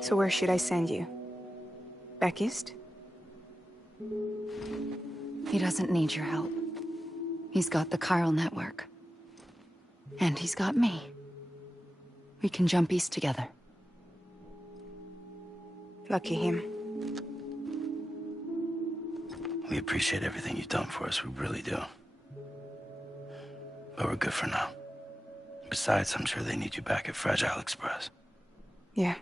So where should I send you? Back east? He doesn't need your help. He's got the chiral network. And he's got me. We can jump east together. Lucky him. We appreciate everything you've done for us, we really do. But we're good for now. Besides, I'm sure they need you back at Fragile Express. Yeah.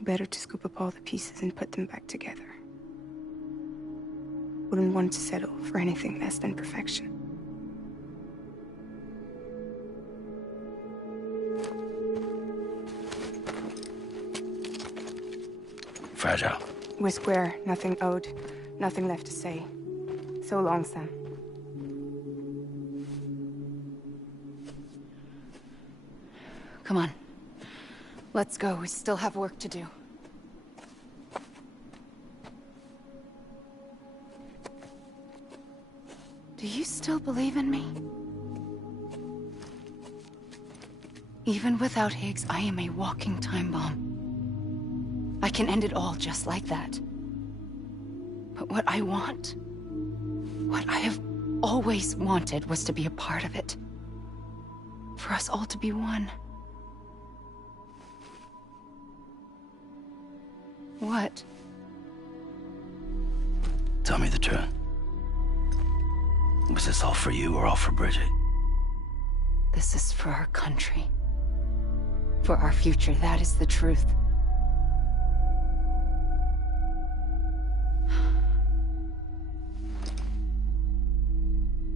Better to scoop up all the pieces and put them back together. Wouldn't want to settle for anything less than perfection. Fragile. We're square, nothing owed, nothing left to say. So long, Sam. Come on. Let's go. We still have work to do. Do you still believe in me? Even without Higgs, I am a walking time bomb. I can end it all just like that. But what I want, what I have always wanted, was to be a part of it. For us all to be one. What? Tell me the truth. Was this all for you or all for Bridget? This is for our country. For our future, that is the truth.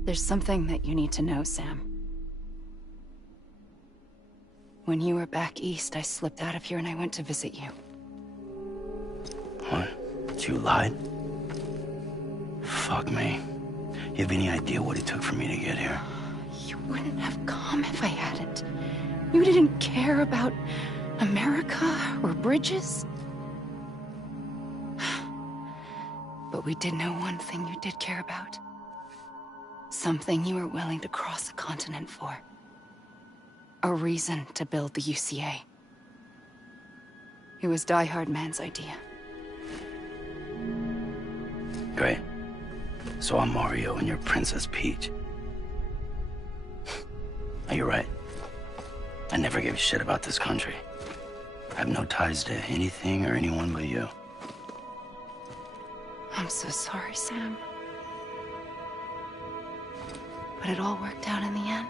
There's something that you need to know, Sam. When you were back east, I slipped out of here and I went to visit you. What? You lied? Fuck me. You have any idea what it took for me to get here? You wouldn't have come if I hadn't. You didn't care about America or bridges. But we did know one thing you did care about. Something you were willing to cross a continent for. A reason to build the UCA. It was Die Hard Man's idea. Great. So I'm Mario and you're Princess Peach. Are you right? I never gave a shit about this country. I have no ties to anything or anyone but you. I'm so sorry, Sam. But it all worked out in the end.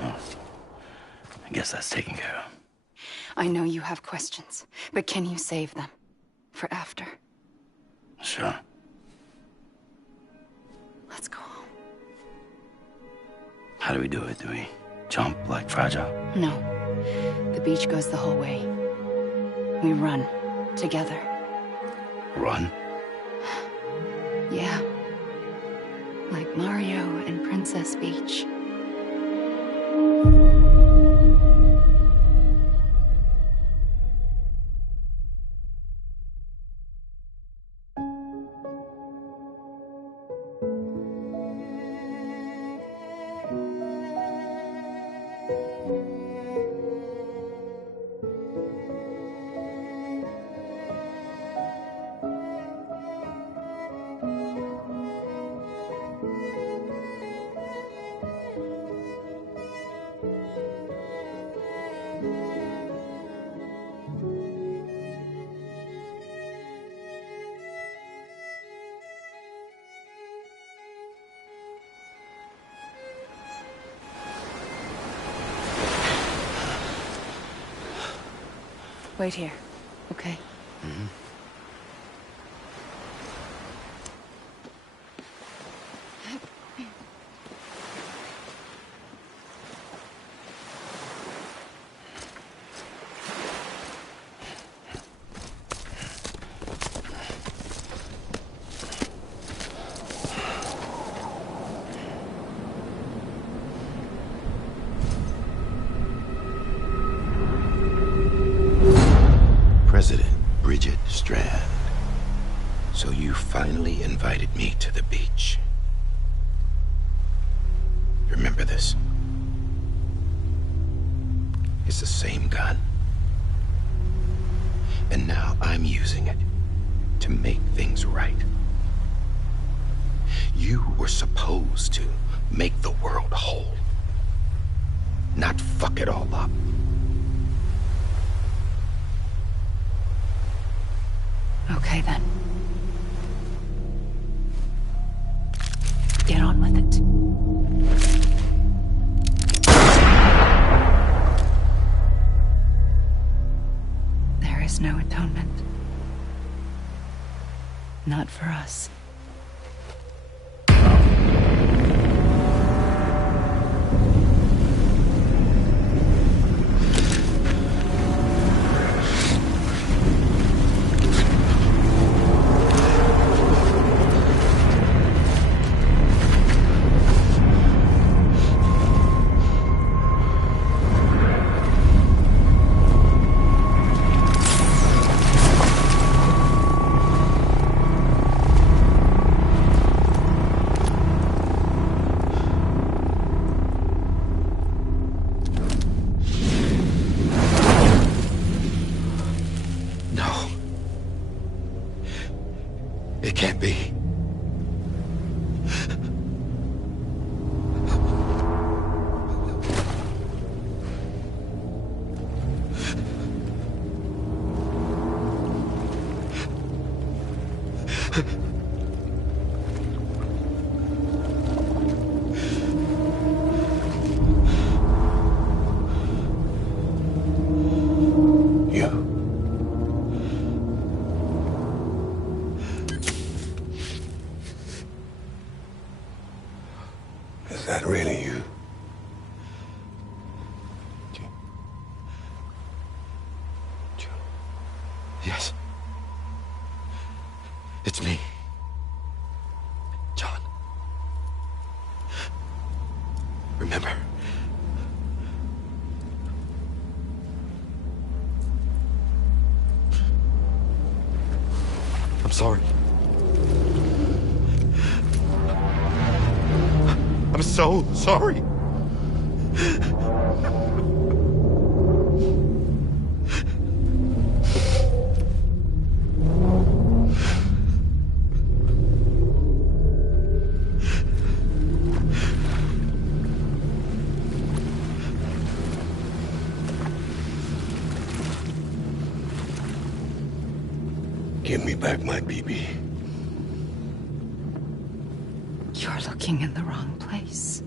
Oh. I guess that's taken care of. I know you have questions, but can you save them? For after? Sure. Let's go home. How do we do it? Do we jump like Fragile? No. The beach goes the whole way. We run. Together. Run? Yeah. Like Mario and Princess Peach. Wait here, okay? Mm-hmm. finally invited me to the beach. Remember this? It's the same gun. And now I'm using it to make things right. You were supposed to make the world whole, not fuck it all up. Okay, then. Get on with it. There is no atonement. Not for us. It can't be. Is that really you? Yes. It's me. John. Remember. I'm sorry. I'm so sorry. Give me back my BB. You're looking in the wrong place.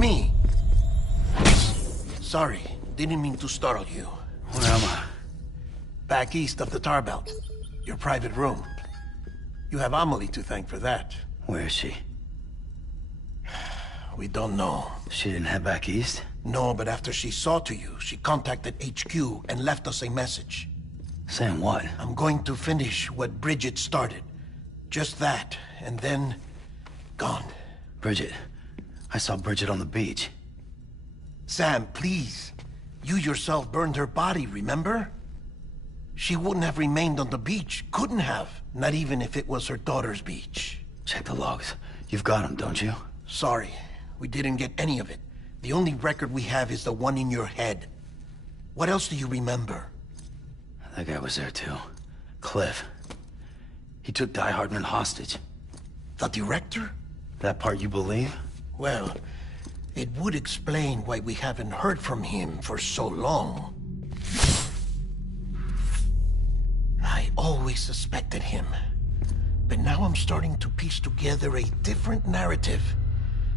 me. Sorry, didn't mean to startle you. Where am I? Back east of the Tar Belt. Your private room. You have Amelie to thank for that. Where is she? We don't know. She didn't head back east? No, but after she saw to you, she contacted HQ and left us a message. Saying what? I'm going to finish what Bridget started. Just that, and then... gone. Bridget. I saw Bridget on the beach. Sam, please. You yourself burned her body, remember? She wouldn't have remained on the beach. Couldn't have. Not even if it was her daughter's beach. Check the logs. You've got them, don't you? Sorry. We didn't get any of it. The only record we have is the one in your head. What else do you remember? That guy was there too. Cliff. He took Die Hardman hostage. The director? That part you believe? Well, it would explain why we haven't heard from him for so long. I always suspected him. But now I'm starting to piece together a different narrative.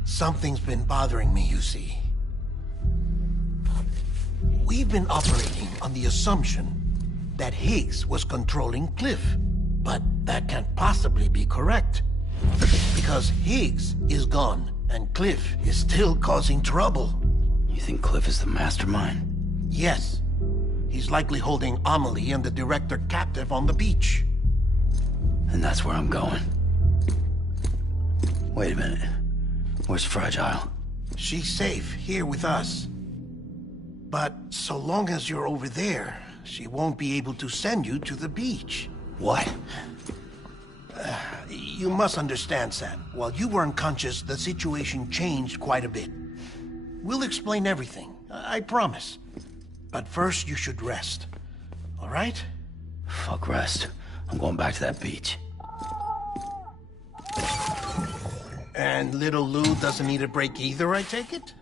Something's been bothering me, you see. We've been operating on the assumption that Higgs was controlling Cliff. But that can't possibly be correct. Because Higgs is gone, and Cliff is still causing trouble. You think Cliff is the mastermind? Yes. He's likely holding Amelie and the director captive on the beach. And that's where I'm going. Wait a minute. Where's Fragile? She's safe here with us. But so long as you're over there, she won't be able to send you to the beach. What? You must understand, Sam. While you were unconscious, the situation changed quite a bit. We'll explain everything, I promise. But first, you should rest. All right? Fuck rest. I'm going back to that beach. And little Lou doesn't need a break either, I take it?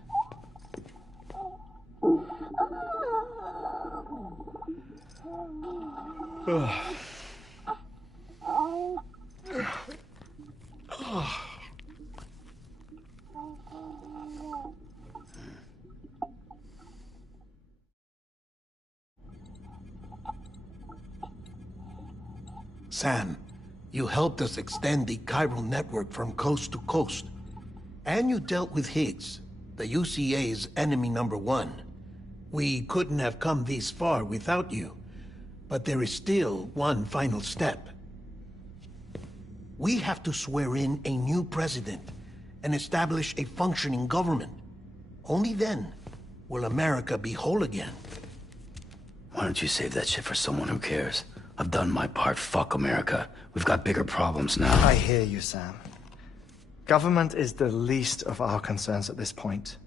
Sam, you helped us extend the chiral network from coast to coast. And you dealt with Higgs, the UCA's enemy #1. We couldn't have come this far without you. But there is still one final step. We have to swear in a new president and establish a functioning government. Only then will America be whole again. Why don't you save that shit for someone who cares? I've done my part. Fuck America. We've got bigger problems now. I hear you, Sam. Government is the least of our concerns at this point.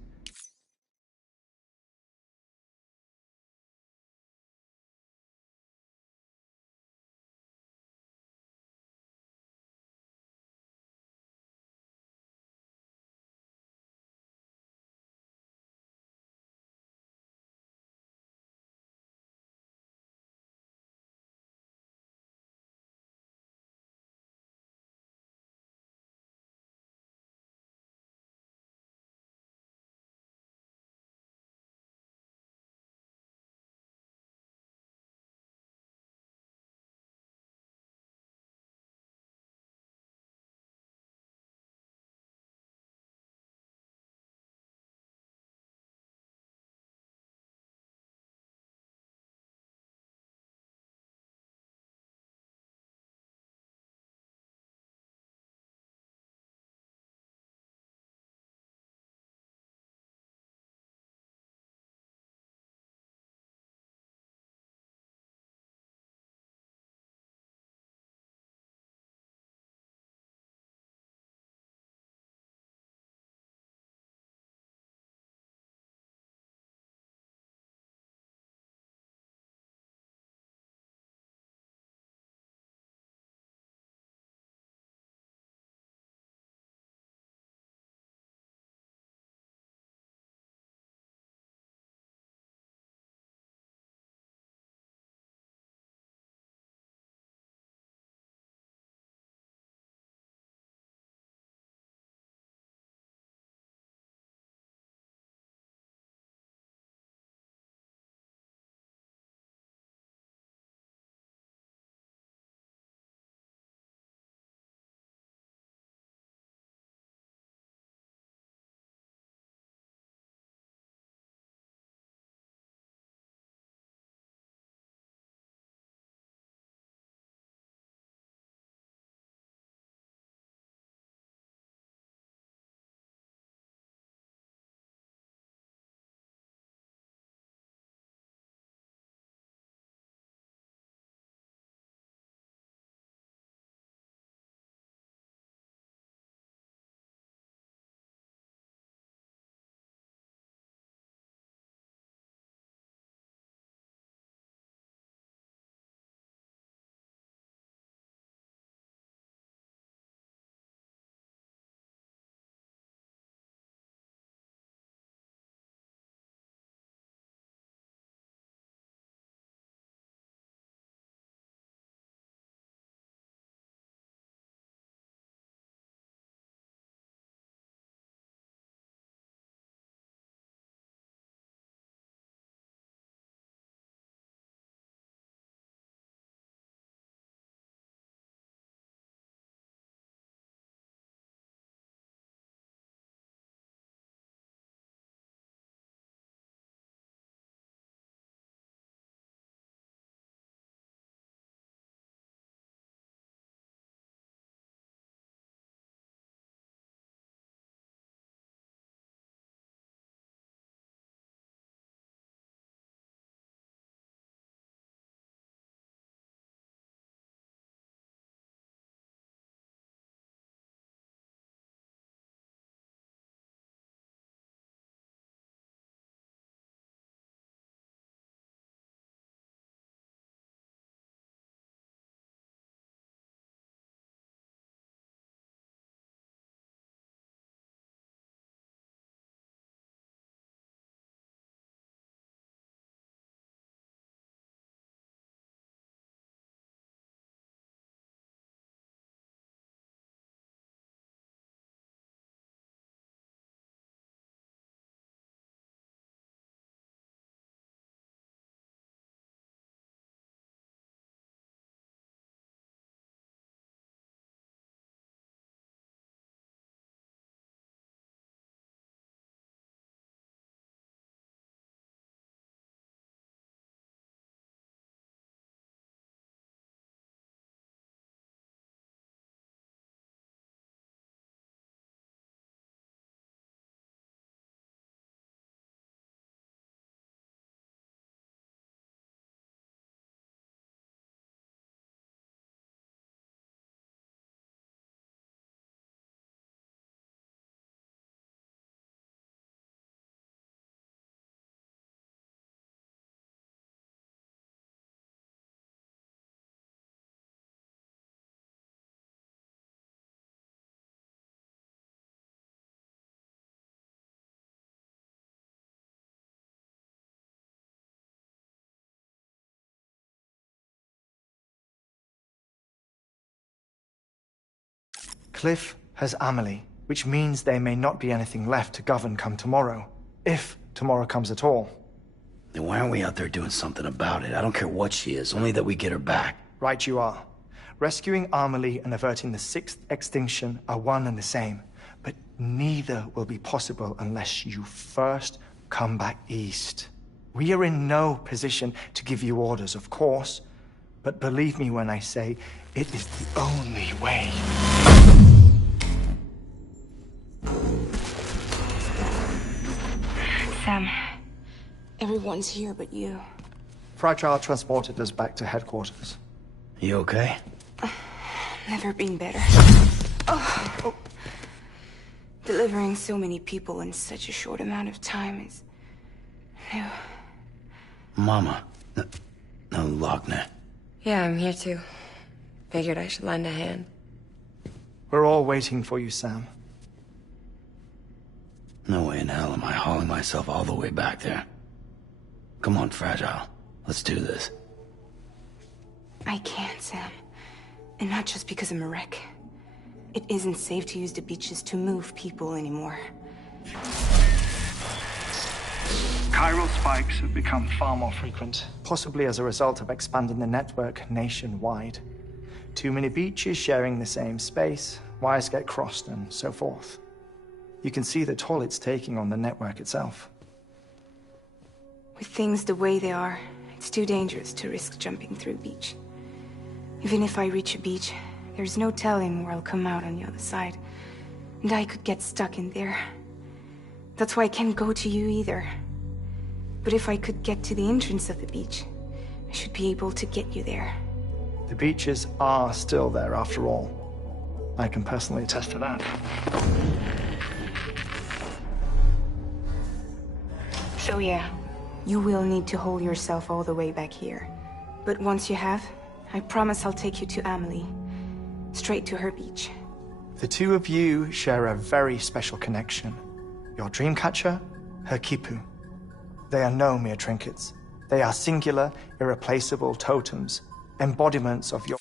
Cliff has Amelie, which means there may not be anything left to govern come tomorrow, if tomorrow comes at all. Then why aren't we out there doing something about it? I don't care what she is, only that we get her back. Right you are. Rescuing Amelie and averting the sixth extinction are one and the same, but neither will be possible unless you first come back east. We are in no position to give you orders, of course, but believe me when I say it is the only way. Sam, everyone's here but you. Fragile transported us back to headquarters. You okay? Never been better. Oh. Delivering so many people in such a short amount of time is new. Mama. No, Lochner. Yeah, I'm here too. Figured I should lend a hand. We're all waiting for you, Sam. No way in hell am I hauling myself all the way back there. Come on, Fragile. Let's do this. I can't, Sam. And not just because I'm a wreck. It isn't safe to use the beaches to move people anymore. Chiral spikes have become far more frequent, possibly as a result of expanding the network nationwide. Too many beaches sharing the same space, wires get crossed, and so forth. You can see the toll it's taking on the network itself. With things the way they are, it's too dangerous to risk jumping through a beach. Even if I reach a beach, there's no telling where I'll come out on the other side. And I could get stuck in there. That's why I can't go to you either. But if I could get to the entrance of the beach, I should be able to get you there. The beaches are still there after all. I can personally attest to that. So yeah, you will need to haul yourself all the way back here. But once you have, I promise I'll take you to Amelie. Straight to her beach. The two of you share a very special connection. Your Dreamcatcher, her Kipu. They are no mere trinkets. They are singular, irreplaceable totems, embodiments of your...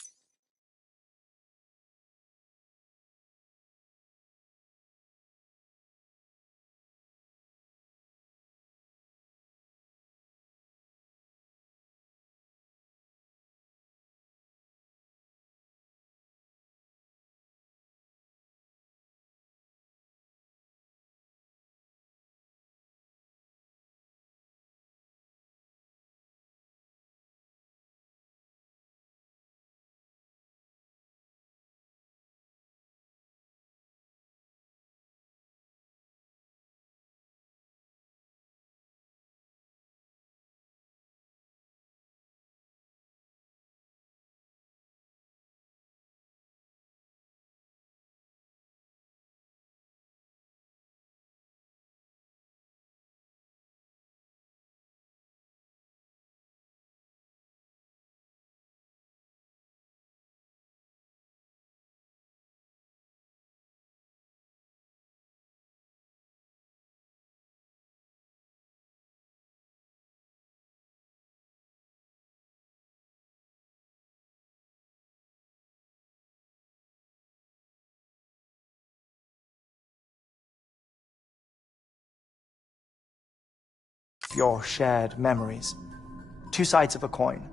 your shared memories. Two sides of a coin.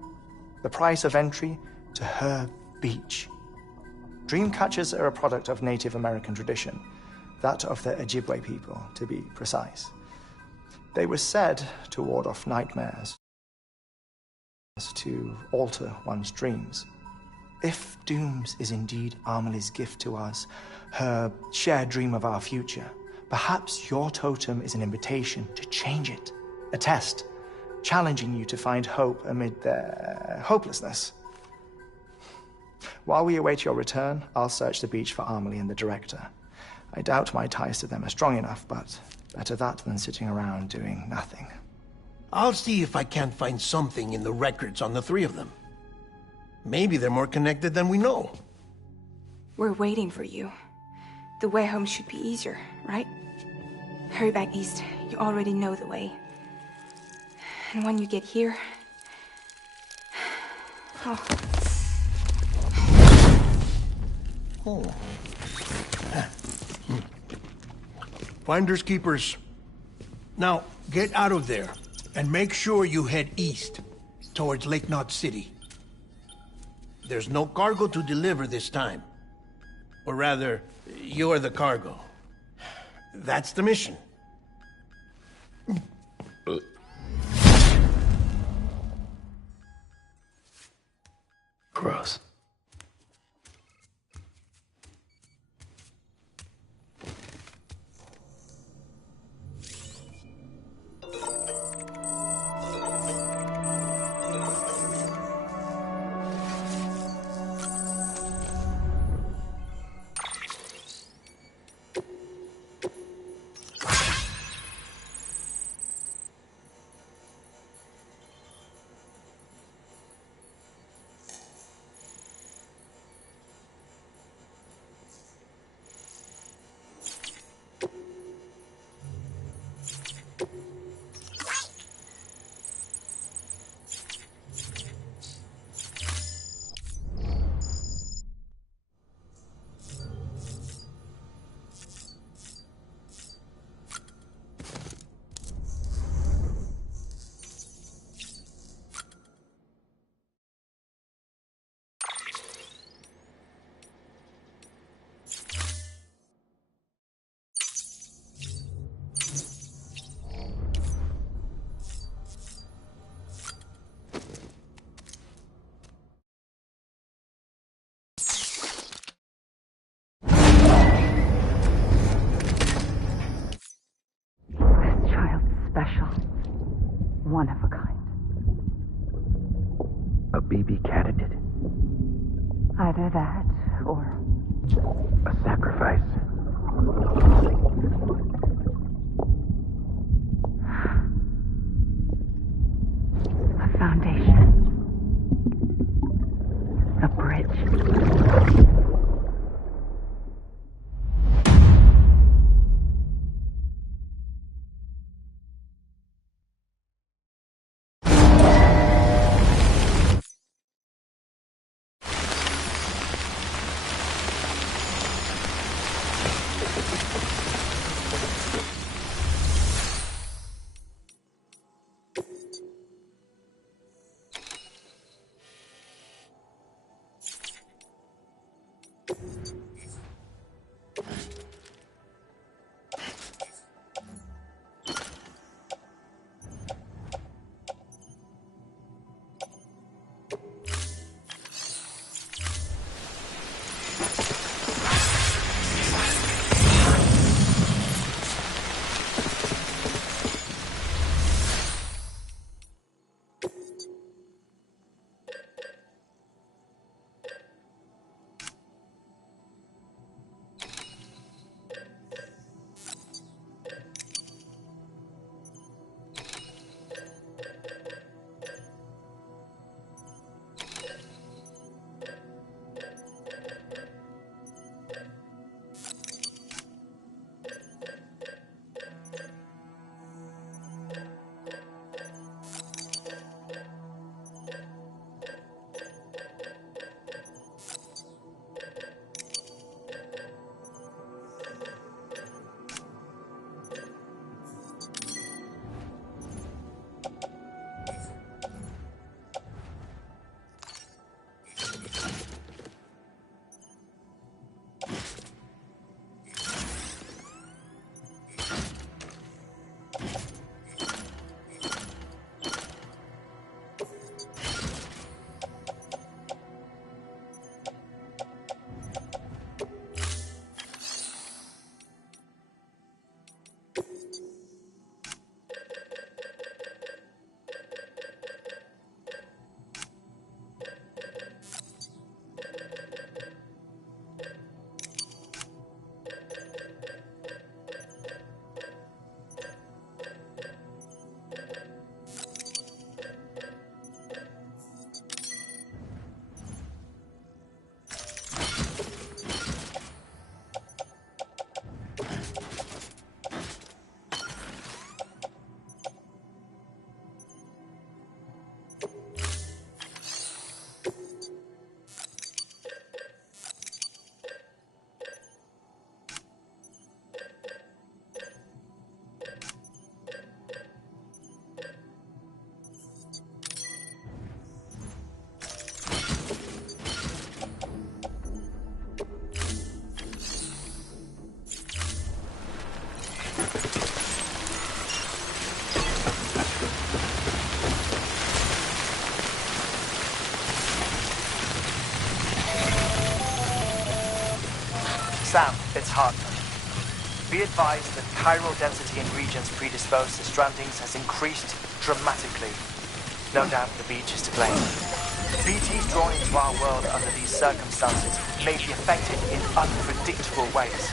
The price of entry to her beach. Dreamcatchers are a product of Native American tradition, that of the Ojibwe people, to be precise. They were said to ward off nightmares, to alter one's dreams. If Dooms is indeed Amelie's gift to us, her shared dream of our future, perhaps your totem is an invitation to change it. A test, challenging you to find hope amid their hopelessness. While we await your return, I'll search the beach for Amelie and the director. I doubt my ties to them are strong enough, but better that than sitting around doing nothing. I'll see if I can't find something in the records on the three of them. Maybe they're more connected than we know. We're waiting for you. The way home should be easier, right? Hurry back east. You already know the way. And when you get here... Oh. Oh. Finders keepers. Now, get out of there, and make sure you head east, towards Lake Knot City. There's no cargo to deliver this time. Or rather, you're the cargo. That's the mission. Gross. Special. One of a kind. A baby candidate. Either that, or... A sacrifice. A foundation. A bridge. Hartman. Be advised that chiral density in regions predisposed to strandings has increased dramatically. No doubt the beach is to blame. BTs drawn into our world under these circumstances may be affected in unpredictable ways.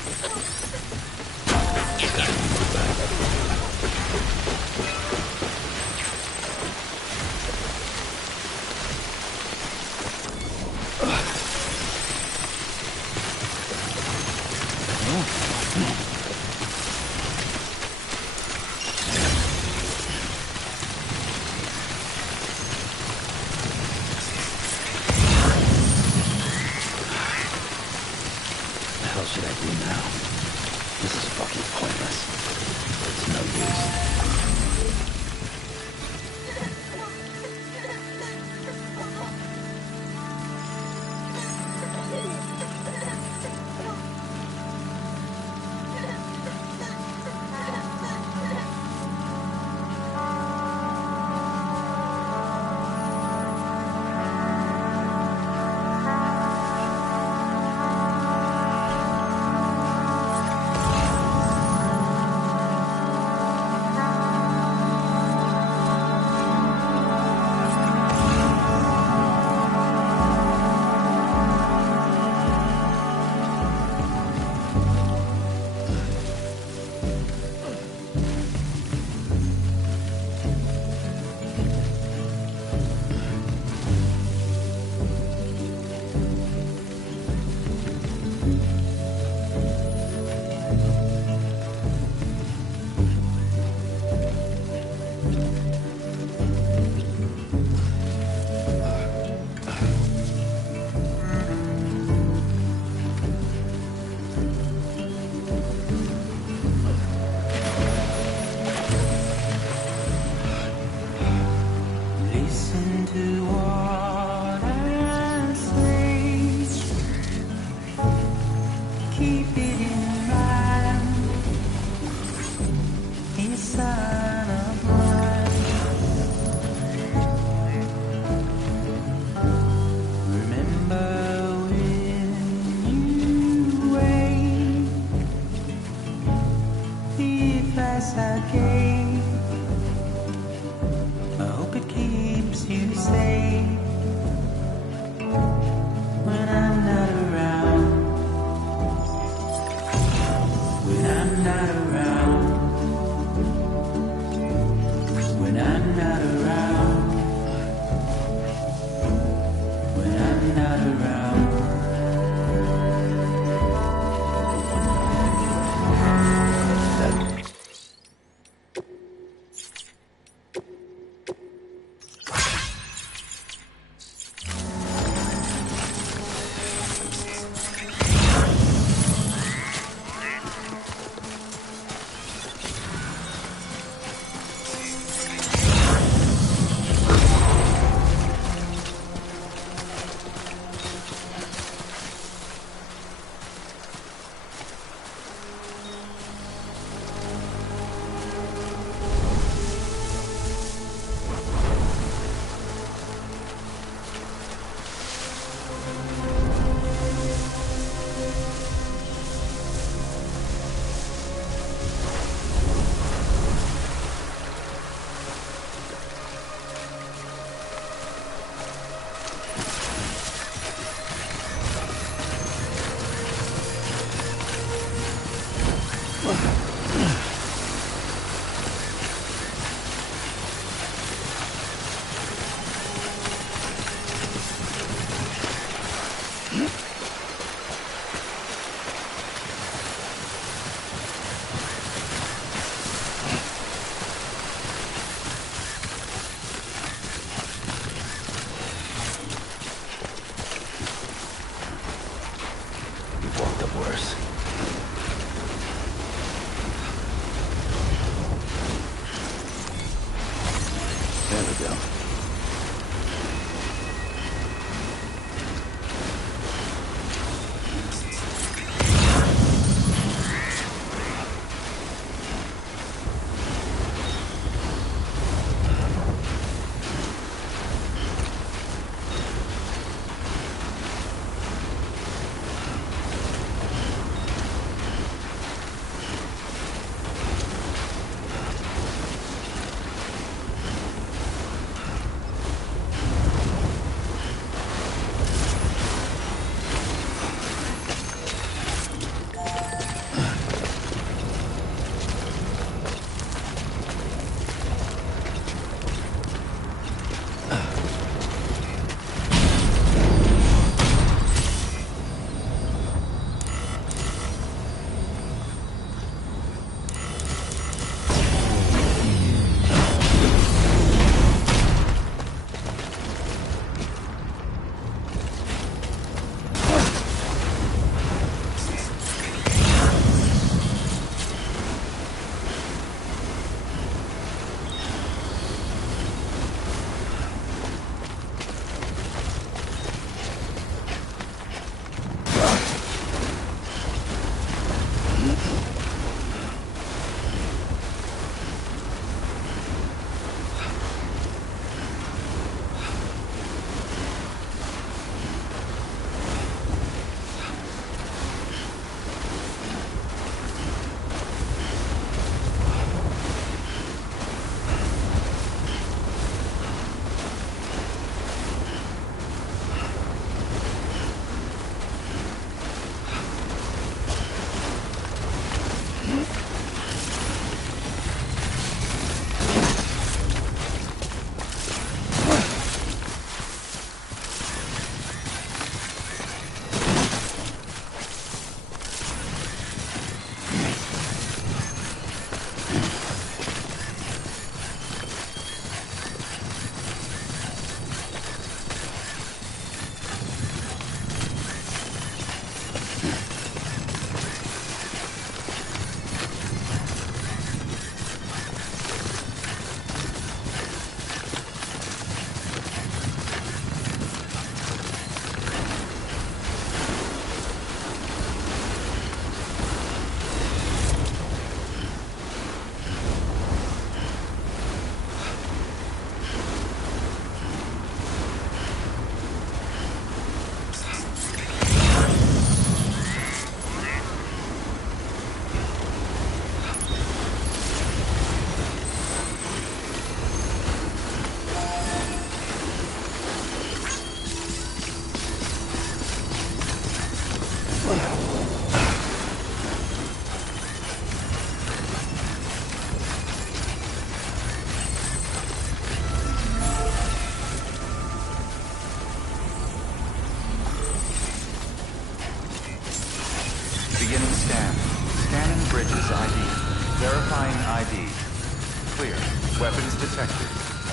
clear. Weapons detected.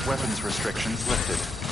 Weapons restrictions lifted.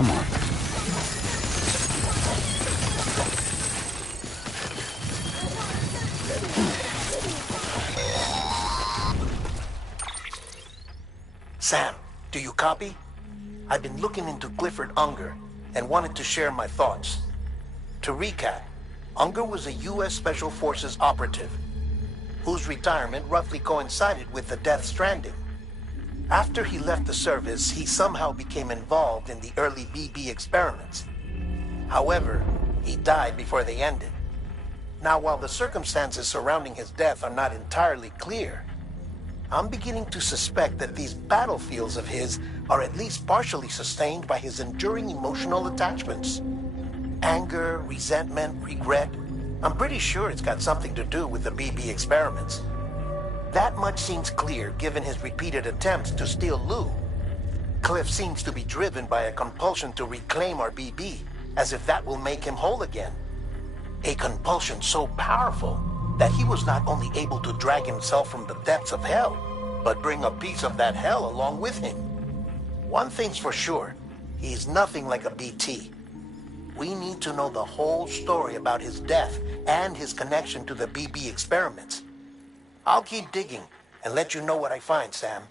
Come on. Sam, do you copy? I've been looking into Clifford Unger and wanted to share my thoughts. To recap, Unger was a U.S. Special Forces operative whose retirement roughly coincided with the Death Stranding. After he left the service, he somehow became involved in the early BB experiments. However, he died before they ended. Now, while the circumstances surrounding his death are not entirely clear, I'm beginning to suspect that these battlefields of his are at least partially sustained by his enduring emotional attachments. Anger, resentment, regret. I'm pretty sure it's got something to do with the BB experiments. That much seems clear given his repeated attempts to steal Lou. Cliff seems to be driven by a compulsion to reclaim our BB, as if that will make him whole again. A compulsion so powerful that he was not only able to drag himself from the depths of hell, but bring a piece of that hell along with him. One thing's for sure, he's nothing like a BT. We need to know the whole story about his death and his connection to the BB experiments. I'll keep digging and let you know what I find, Sam.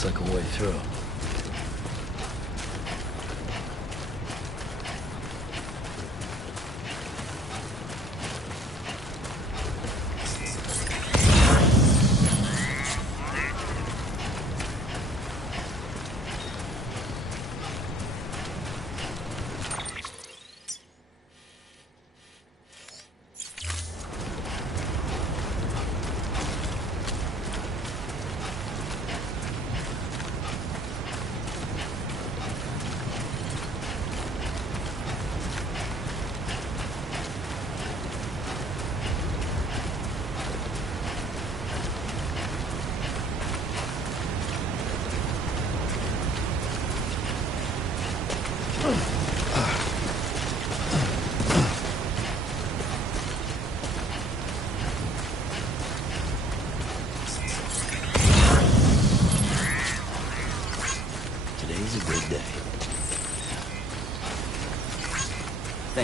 Looks like a way through.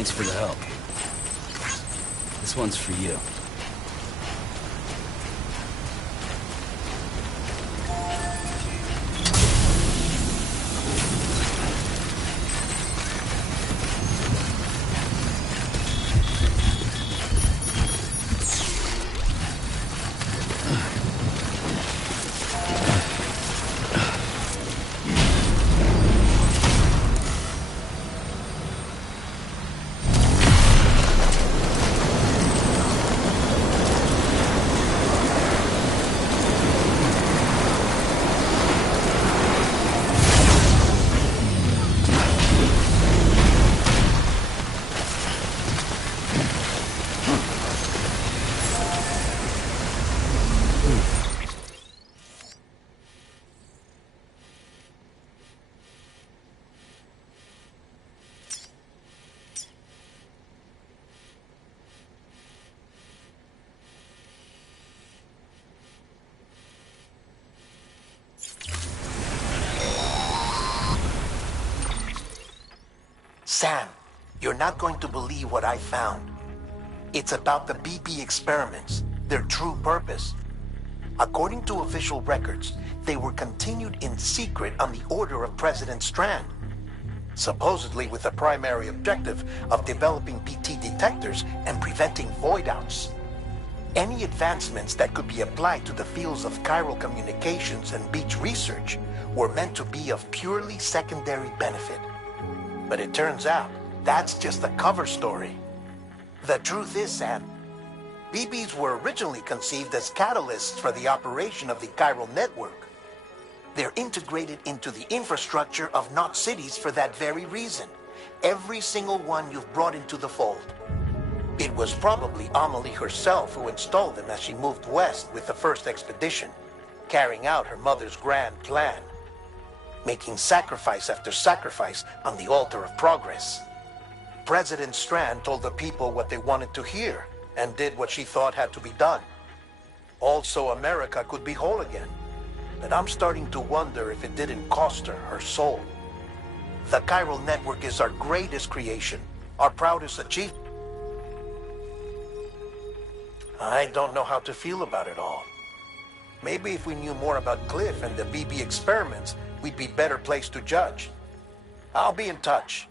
Thanks for the help. This one's for you. Sam, you're not going to believe what I found. It's about the BP experiments, their true purpose. According to official records, they were continued in secret on the order of President Strand, supposedly with the primary objective of developing BT detectors and preventing void-outs. Any advancements that could be applied to the fields of chiral communications and beach research were meant to be of purely secondary benefit. But it turns out, that's just a cover story. The truth is, Sam, BBs were originally conceived as catalysts for the operation of the chiral network. They're integrated into the infrastructure of Knot cities for that very reason. Every single one you've brought into the fold. It was probably Amelie herself who installed them as she moved west with the first expedition, carrying out her mother's grand plan, making sacrifice after sacrifice on the altar of progress. President Strand told the people what they wanted to hear and did what she thought had to be done. Also, America could be whole again. But I'm starting to wonder if it didn't cost her soul. The chiral network is our greatest creation, our proudest achievement. I don't know how to feel about it all. Maybe if we knew more about Cliff and the BB experiments, we'd be better placed to judge. I'll be in touch.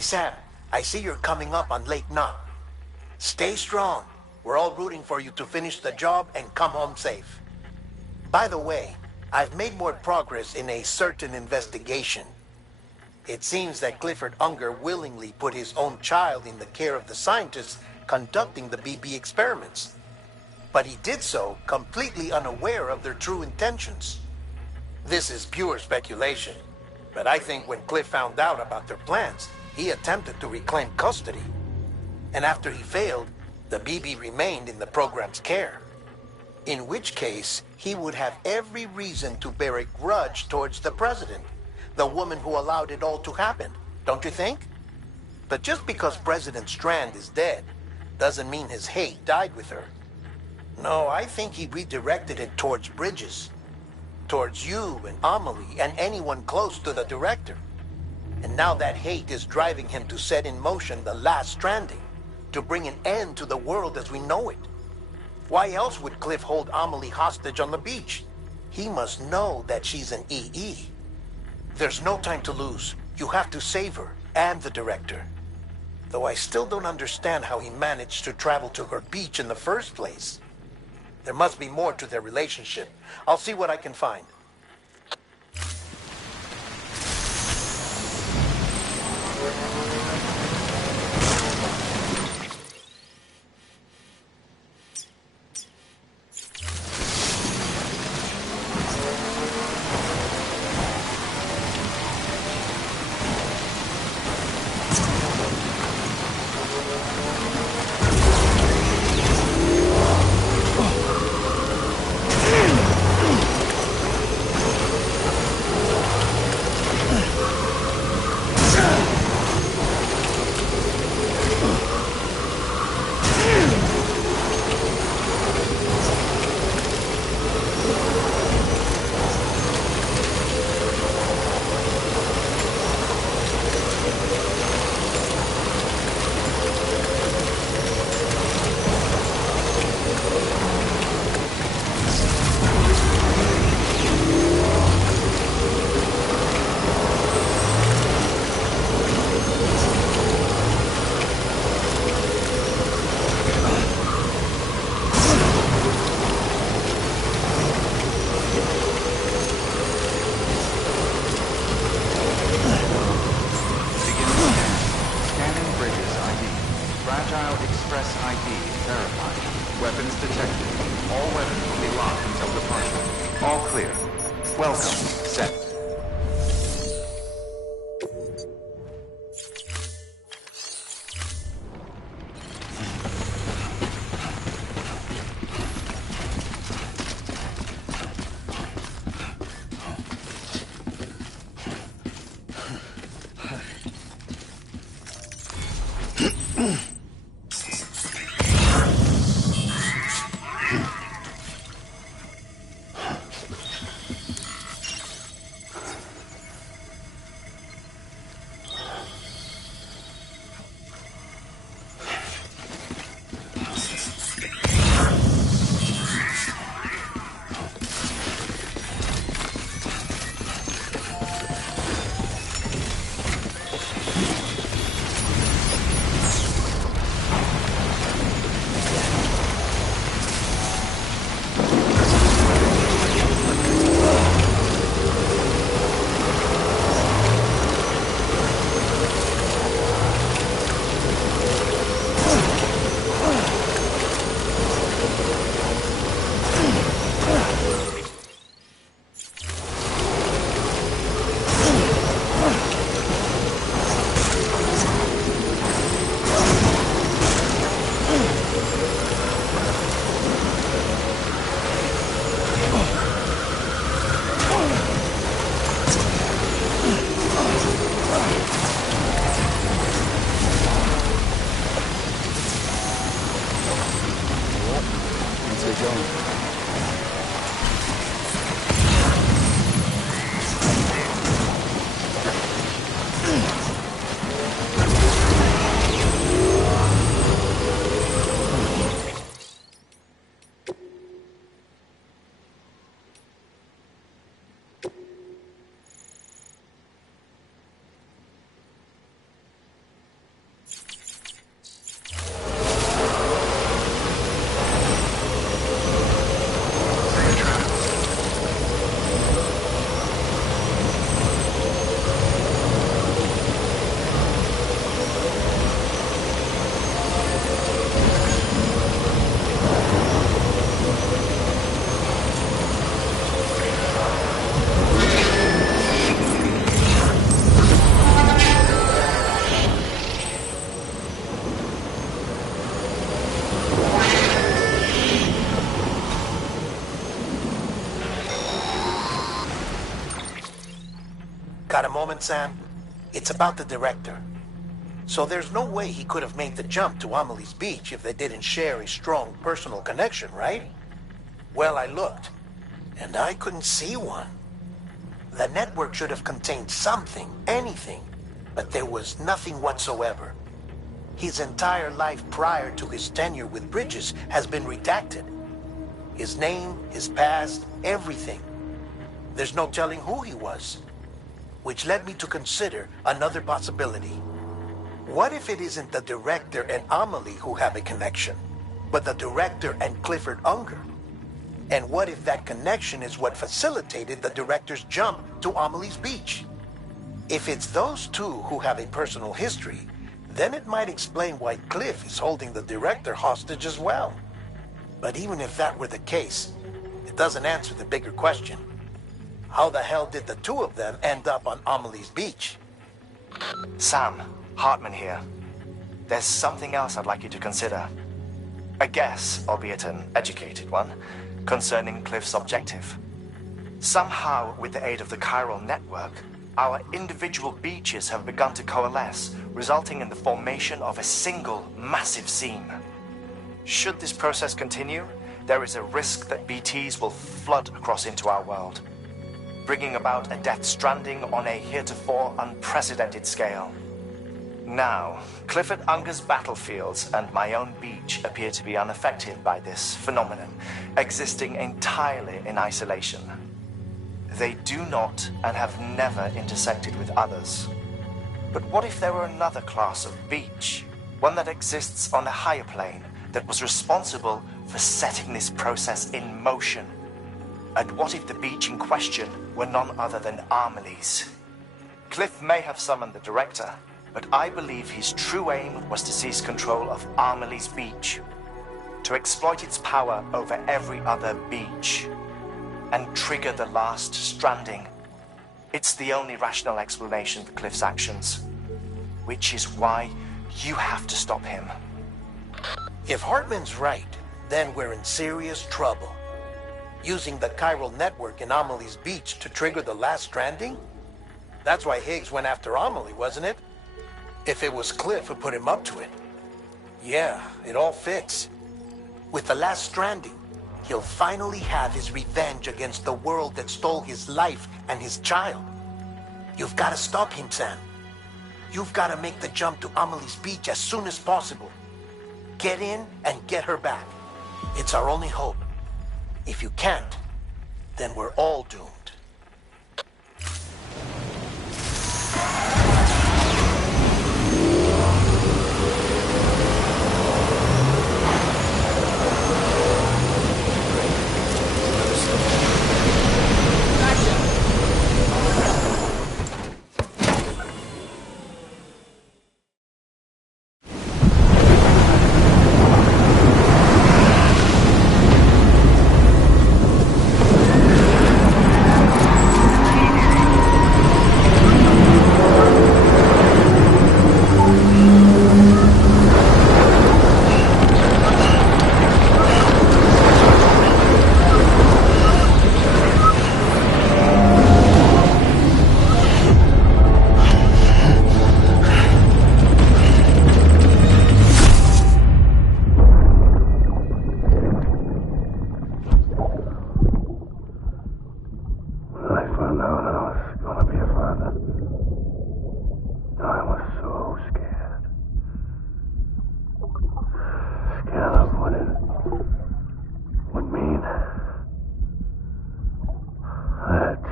Hey, Sam, I see you're coming up on Lake Knot. Stay strong. We're all rooting for you to finish the job and come home safe. By the way, I've made more progress in a certain investigation. It seems that Clifford Unger willingly put his own child in the care of the scientists conducting the BB experiments. But he did so completely unaware of their true intentions. This is pure speculation, but I think when Cliff found out about their plans, he attempted to reclaim custody. And after he failed, the BB remained in the program's care. In which case, he would have every reason to bear a grudge towards the president, the woman who allowed it all to happen, don't you think? But just because President Strand is dead, doesn't mean his hate died with her. No, I think he redirected it towards Bridges. Towards you and Amelie and anyone close to the director. And now that hate is driving him to set in motion the last stranding, to bring an end to the world as we know it. Why else would Cliff hold Amelie hostage on the beach? He must know that she's an EE. There's no time to lose. You have to save her and the director. Though I still don't understand how he managed to travel to her beach in the first place. There must be more to their relationship. I'll see what I can find. moment, Sam? It's about the director. So there's no way he could have made the jump to Amelie's Beach if they didn't share a strong personal connection, right? Well, I looked, and I couldn't see one. The network should have contained something, anything, but there was nothing whatsoever. His entire life prior to his tenure with Bridges has been redacted. His name, his past, everything. There's no telling who he was. Which led me to consider another possibility. What if it isn't the director and Amelie who have a connection, but the director and Clifford Unger? And what if that connection is what facilitated the director's jump to Amelie's Beach? If it's those two who have a personal history, then it might explain why Cliff is holding the director hostage as well. But even if that were the case, it doesn't answer the bigger question. How the hell did the two of them end up on Amelie's Beach? Sam, Hartman here. There's something else I'd like you to consider. A guess, albeit an educated one, concerning Cliff's objective. Somehow, with the aid of the chiral network, our individual beaches have begun to coalesce, resulting in the formation of a single massive seam. Should this process continue, there is a risk that BTs will flood across into our world, bringing about a Death Stranding on a heretofore unprecedented scale. Now, Clifford Unger's battlefields and my own beach appear to be unaffected by this phenomenon, existing entirely in isolation. They do not and have never intersected with others. But what if there were another class of beach, one that exists on a higher plane, that was responsible for setting this process in motion? And what if the beach in question were none other than Amelie's? Cliff may have summoned the director, but I believe his true aim was to seize control of Amelie's Beach, to exploit its power over every other beach, and trigger the last stranding. It's the only rational explanation for Cliff's actions, which is why you have to stop him. If Hartman's right, then we're in serious trouble. Using the chiral network in Amelie's Beach to trigger the last stranding? That's why Higgs went after Amelie, wasn't it? If it was Cliff who put him up to it. Yeah, it all fits. With the last stranding, he'll finally have his revenge against the world that stole his life and his child. You've got to stop him, Sam. You've got to make the jump to Amelie's Beach as soon as possible. Get in and get her back. It's our only hope. If you can't, then we're all doomed.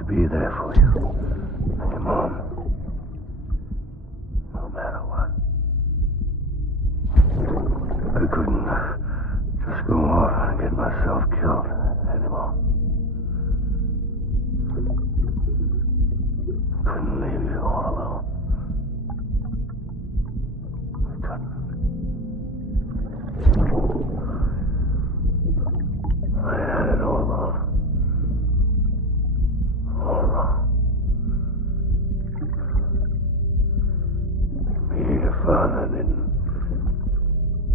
Be there for you and your mom, no matter what. I couldn't just go off and get myself killed anymore. Couldn't leave you all alone. I couldn't. I had it all wrong. All wrong. Being a father didn't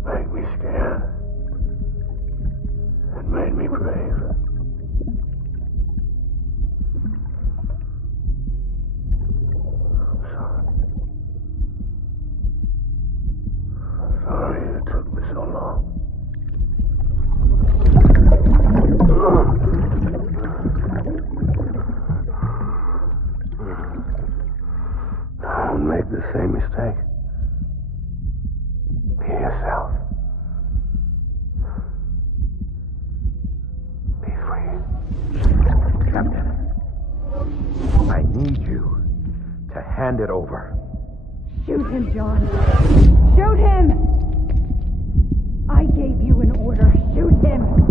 make me scared. It made me brave. Hand it over. Shoot him, John. Shoot him! I gave you an order. Shoot him!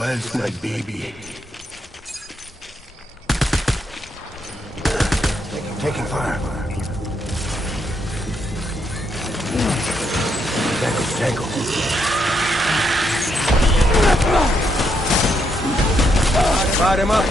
Where's my baby? Taking fire. Tango. Fire him up.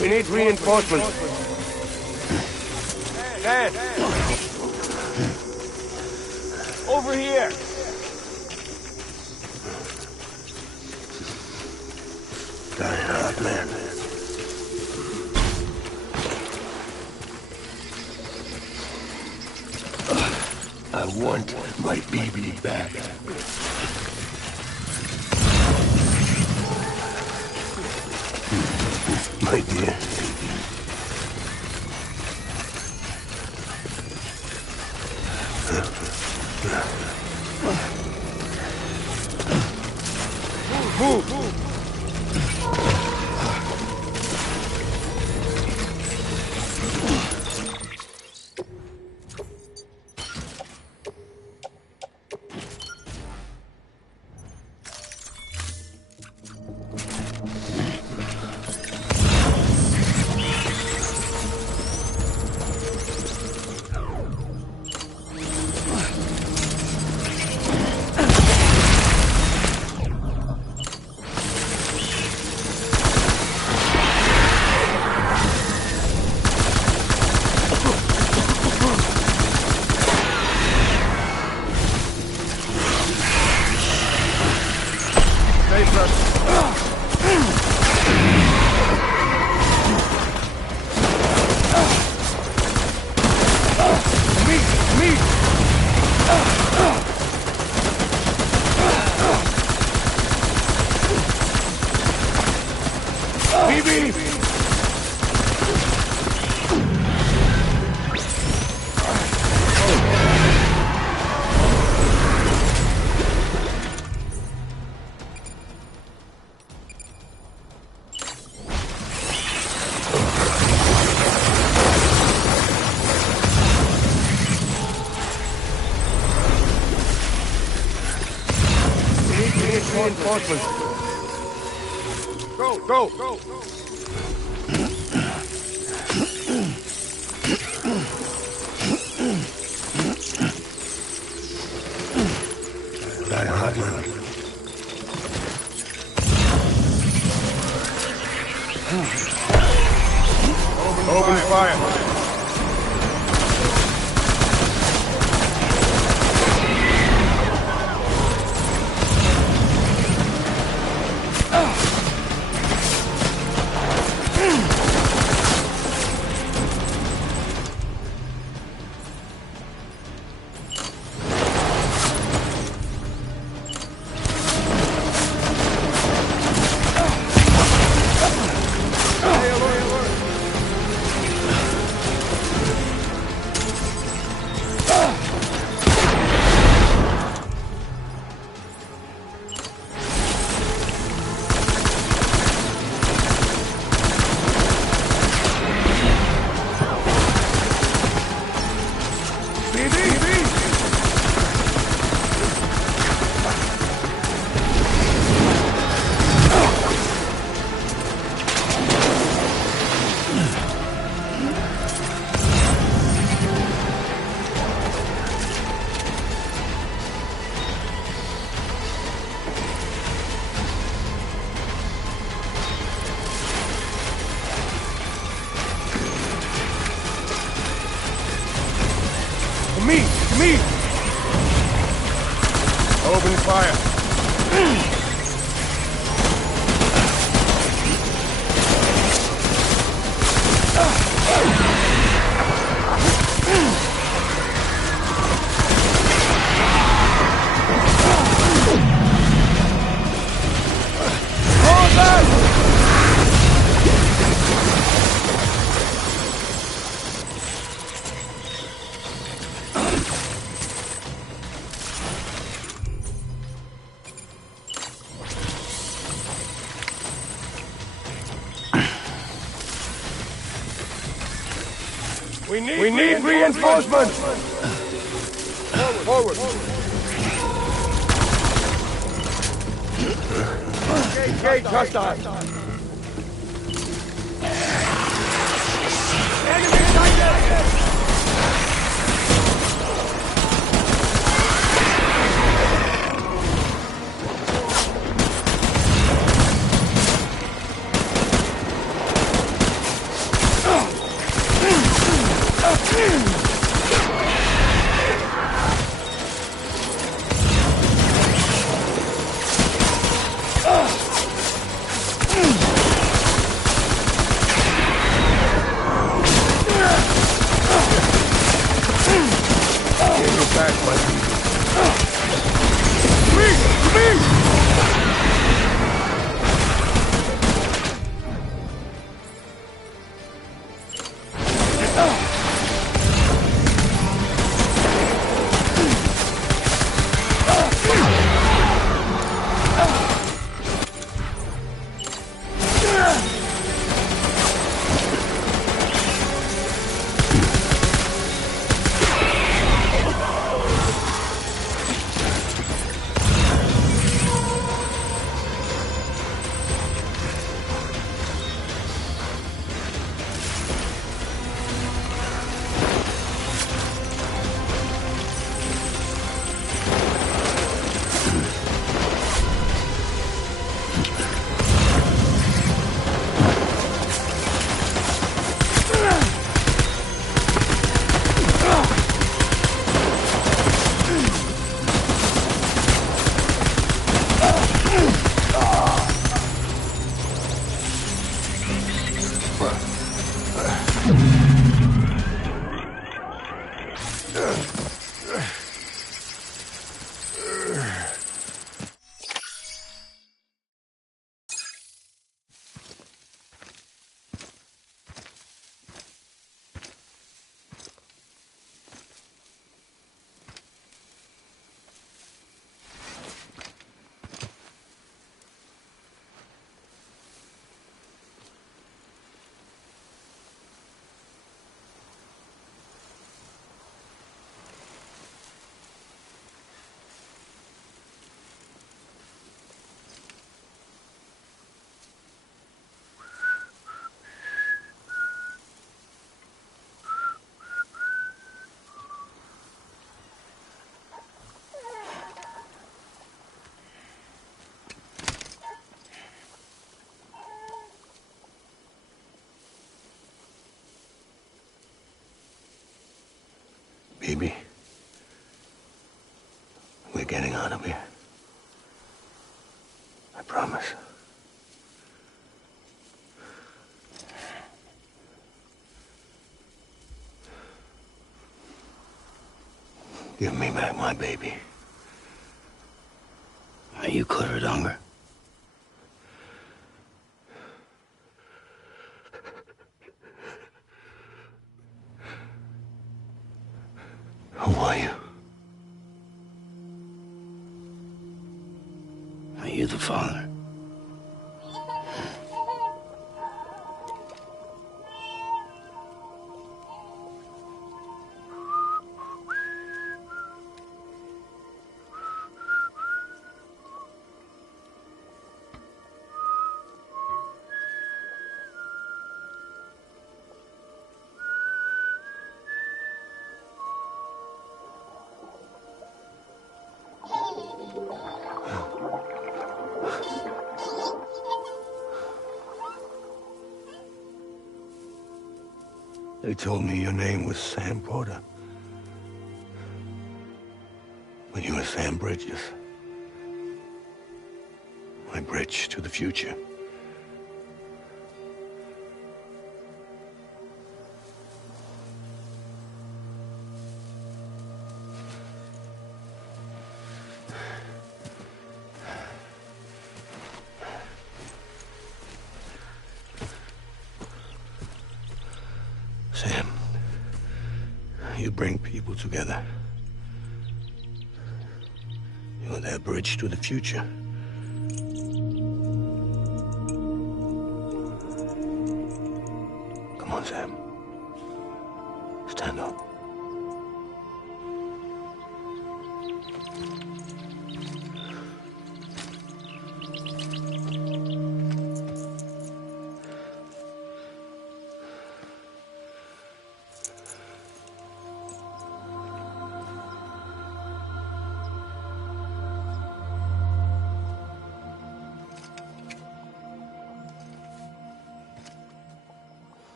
We need reinforcements. Dad! Over here! Got it up, man. I want my baby back. My dear. Move! Reinforcements. Go! Got a hot one. Open fire. Me! Open fire. We need reinforcements! Forward! Engage hostiles! Enemy sighted! Baby, we're getting out of here. I promise. Give me back my baby. Are you Clifford Unger? Who are you? Are you the father? They told me your name was Sam Porter. Sam Bridges. My bridge to the future. Sam, you bring people together. You're their bridge to the future. Come on, Sam. Stand up.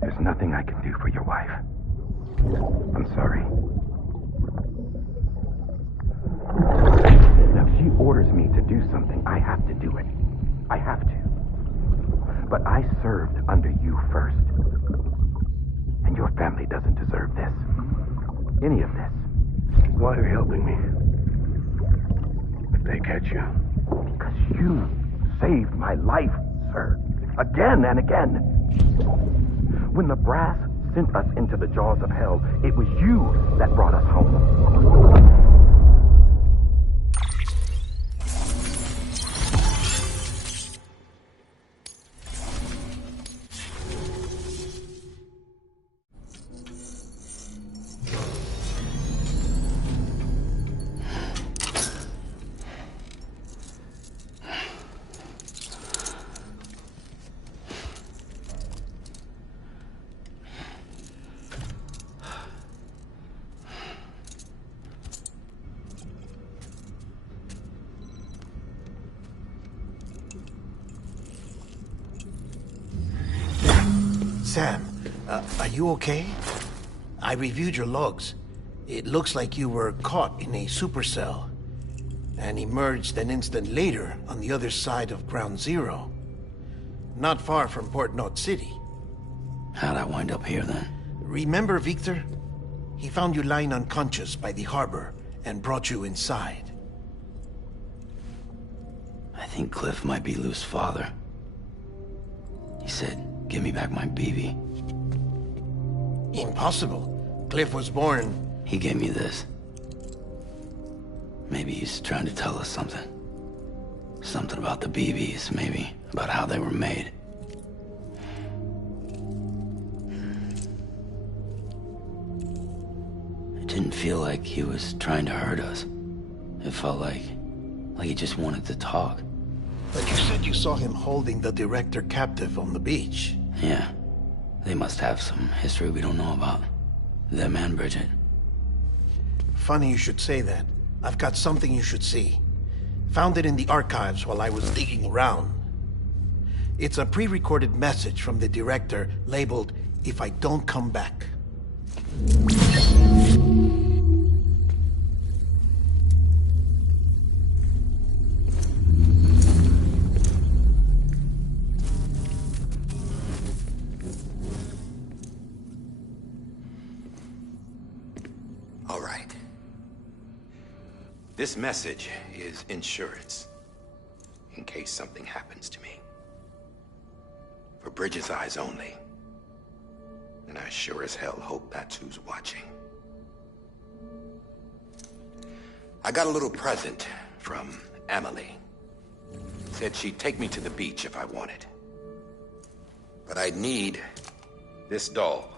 There's nothing I can do for your wife. I'm sorry. Now, if she orders me to do something, I have to do it. I have to. But I served under you first. And your family doesn't deserve this. Any of this. Why are you helping me? If they catch you. Because you saved my life, sir. Again and again. When the brass sent us into the jaws of hell, it was you that brought us home. Sam, are you okay? I reviewed your logs. It looks like you were caught in a supercell and emerged an instant later on the other side of Ground Zero. Not far from Port Knot City. How'd I wind up here then? Remember Victor? He found you lying unconscious by the harbor and brought you inside. I think Cliff might be Lou's father. He said, "Give me back my BB." Impossible. Cliff was born... He gave me this. Maybe he's trying to tell us something. Something about the BBs, maybe. About how they were made. It didn't feel like he was trying to hurt us. It felt like he just wanted to talk. But you said you saw him holding the director captive on the beach. Yeah. They must have some history we don't know about. Them and Bridget. Funny you should say that. I've got something you should see. Found it in the archives while I was digging around. It's a pre-recorded message from the director labeled, "If I don't come back." All right. This message is insurance. in case something happens to me. For Bridget's eyes only. And I sure as hell hope that's who's watching. I got a little present from Emily. Said she'd take me to the beach if I wanted. But I'd need this doll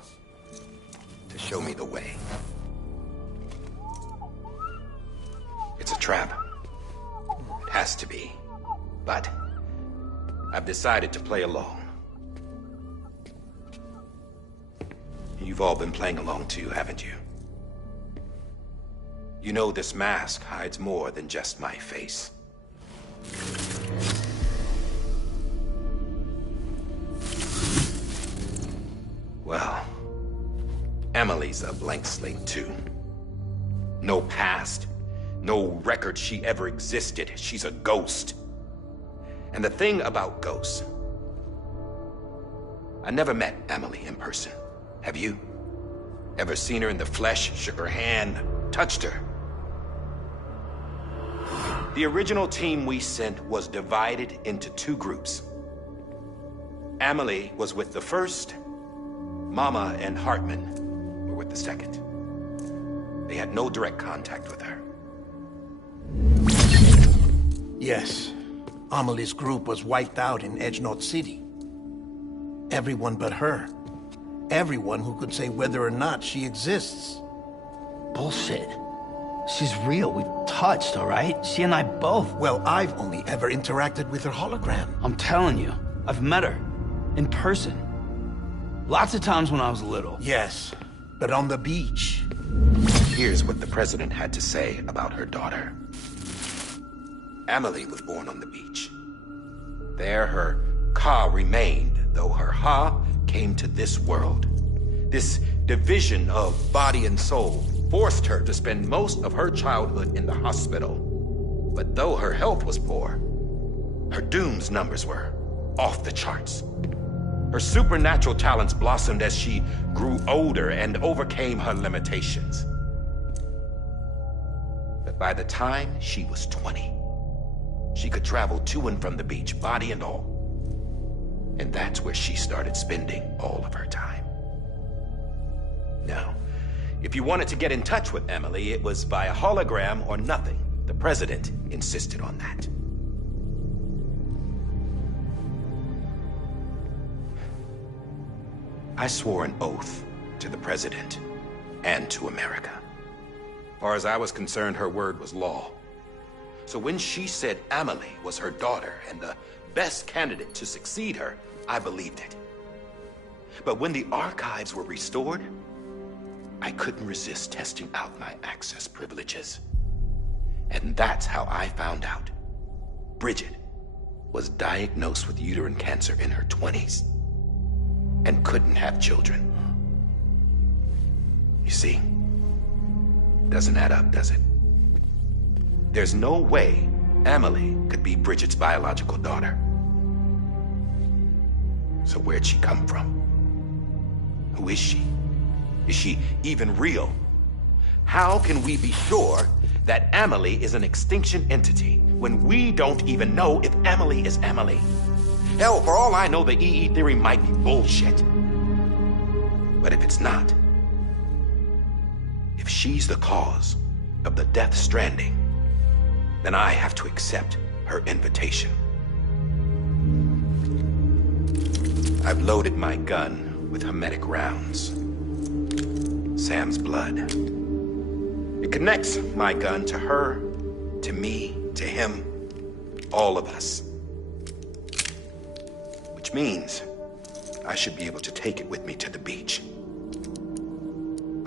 to show me the way. It's a trap. It has to be. But I've decided to play along. You've all been playing along too, haven't you? You know this mask hides more than just my face. Well, Emily's a blank slate too. No past, no record she ever existed. She's a ghost. And the thing about ghosts, I never met Emily in person. Have you? Ever seen her in the flesh, shook her hand, touched her? The original team we sent was divided into two groups. Emily was with the first. Mama and Hartman were with the second. They had no direct contact with her. Yes. Amelie's group was wiped out in Edge Knot City. Everyone but her. Everyone who could say whether or not she exists. Bullshit. She's real. We've touched, all right? She and I both. Well, I've only ever interacted with her hologram. I'm telling you, I've met her. In person. Lots of times when I was little. Yes, but on the beach. Here's what the president had to say about her daughter. Emily was born on the beach. There her Ka remained, though her Ha came to this world. This division of body and soul forced her to spend most of her childhood in the hospital. But though her health was poor, her Doom's numbers were off the charts. Her supernatural talents blossomed as she grew older and overcame her limitations. But by the time she was 20, she could travel to and from the beach, body and all. And that's where she started spending all of her time. Now, if you wanted to get in touch with Emily, it was via hologram or nothing. The president insisted on that. I swore an oath to the president and to America. As far as I was concerned, her word was law. So when she said Emily was her daughter and the best candidate to succeed her, I believed it. But when the archives were restored, I couldn't resist testing out my access privileges. And that's how I found out Bridget was diagnosed with uterine cancer in her 20s and couldn't have children. You see, doesn't add up, does it? There's no way Emily could be Bridget's biological daughter. So where'd she come from? Who is she? Is she even real? How can we be sure that Emily is an extinction entity when we don't even know if Emily is Emily? Hell, for all I know, the EE theory might be bullshit. But if it's not, if she's the cause of the Death Stranding, then I have to accept her invitation. I've loaded my gun with hermetic rounds. Sam's blood. It connects my gun to her, to me, to him, all of us. Which means I should be able to take it with me to the beach.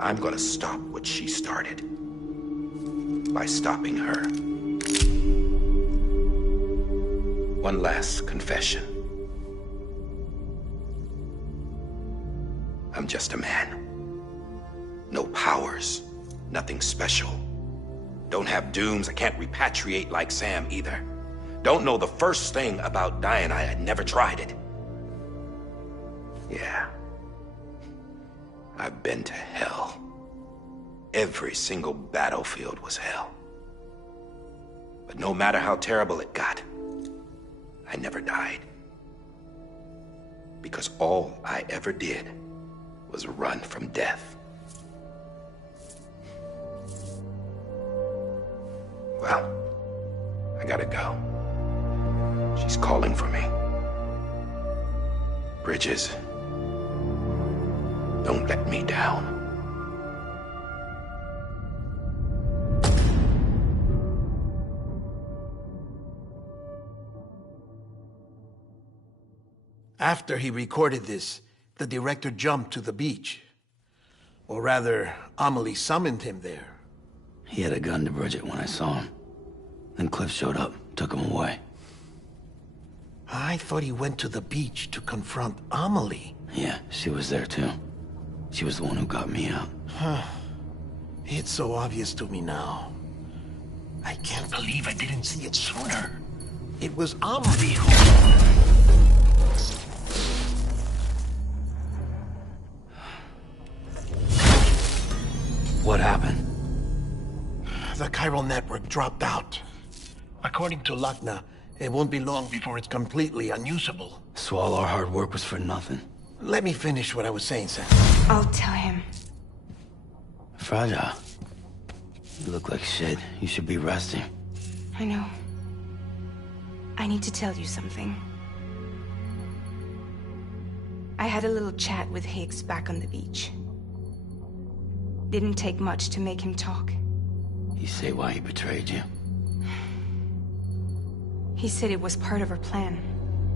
I'm gonna stop what she started by stopping her. One last confession. I'm just a man. No powers, nothing special. Don't have dooms, I can't repatriate like Sam either. Don't know the first thing about dying, I had never tried it. Yeah. I've been to hell. Every single battlefield was hell. But no matter how terrible it got, I never died. Because all I ever did was run from death. Well, I gotta go. She's calling for me. Bridges, don't let me down. After he recorded this, the director jumped to the beach. Or rather, Amelie summoned him there. He had a gun to Bridget when I saw him. Then Cliff showed up, took him away. I thought he went to the beach to confront Amelie. Yeah, she was there too. She was the one who got me out. It's so obvious to me now. I can't believe I didn't see it sooner. It was Amelie who... What happened? The chiral network dropped out. According to Lakhna, it won't be long before it's completely unusable. So all our hard work was for nothing. Let me finish what I was saying, Sam. I'll tell him. Fragile. You look like shit. You should be resting. I know. I need to tell you something. I had a little chat with Higgs back on the beach. Didn't take much to make him talk. You say why he betrayed you? He said it was part of her plan.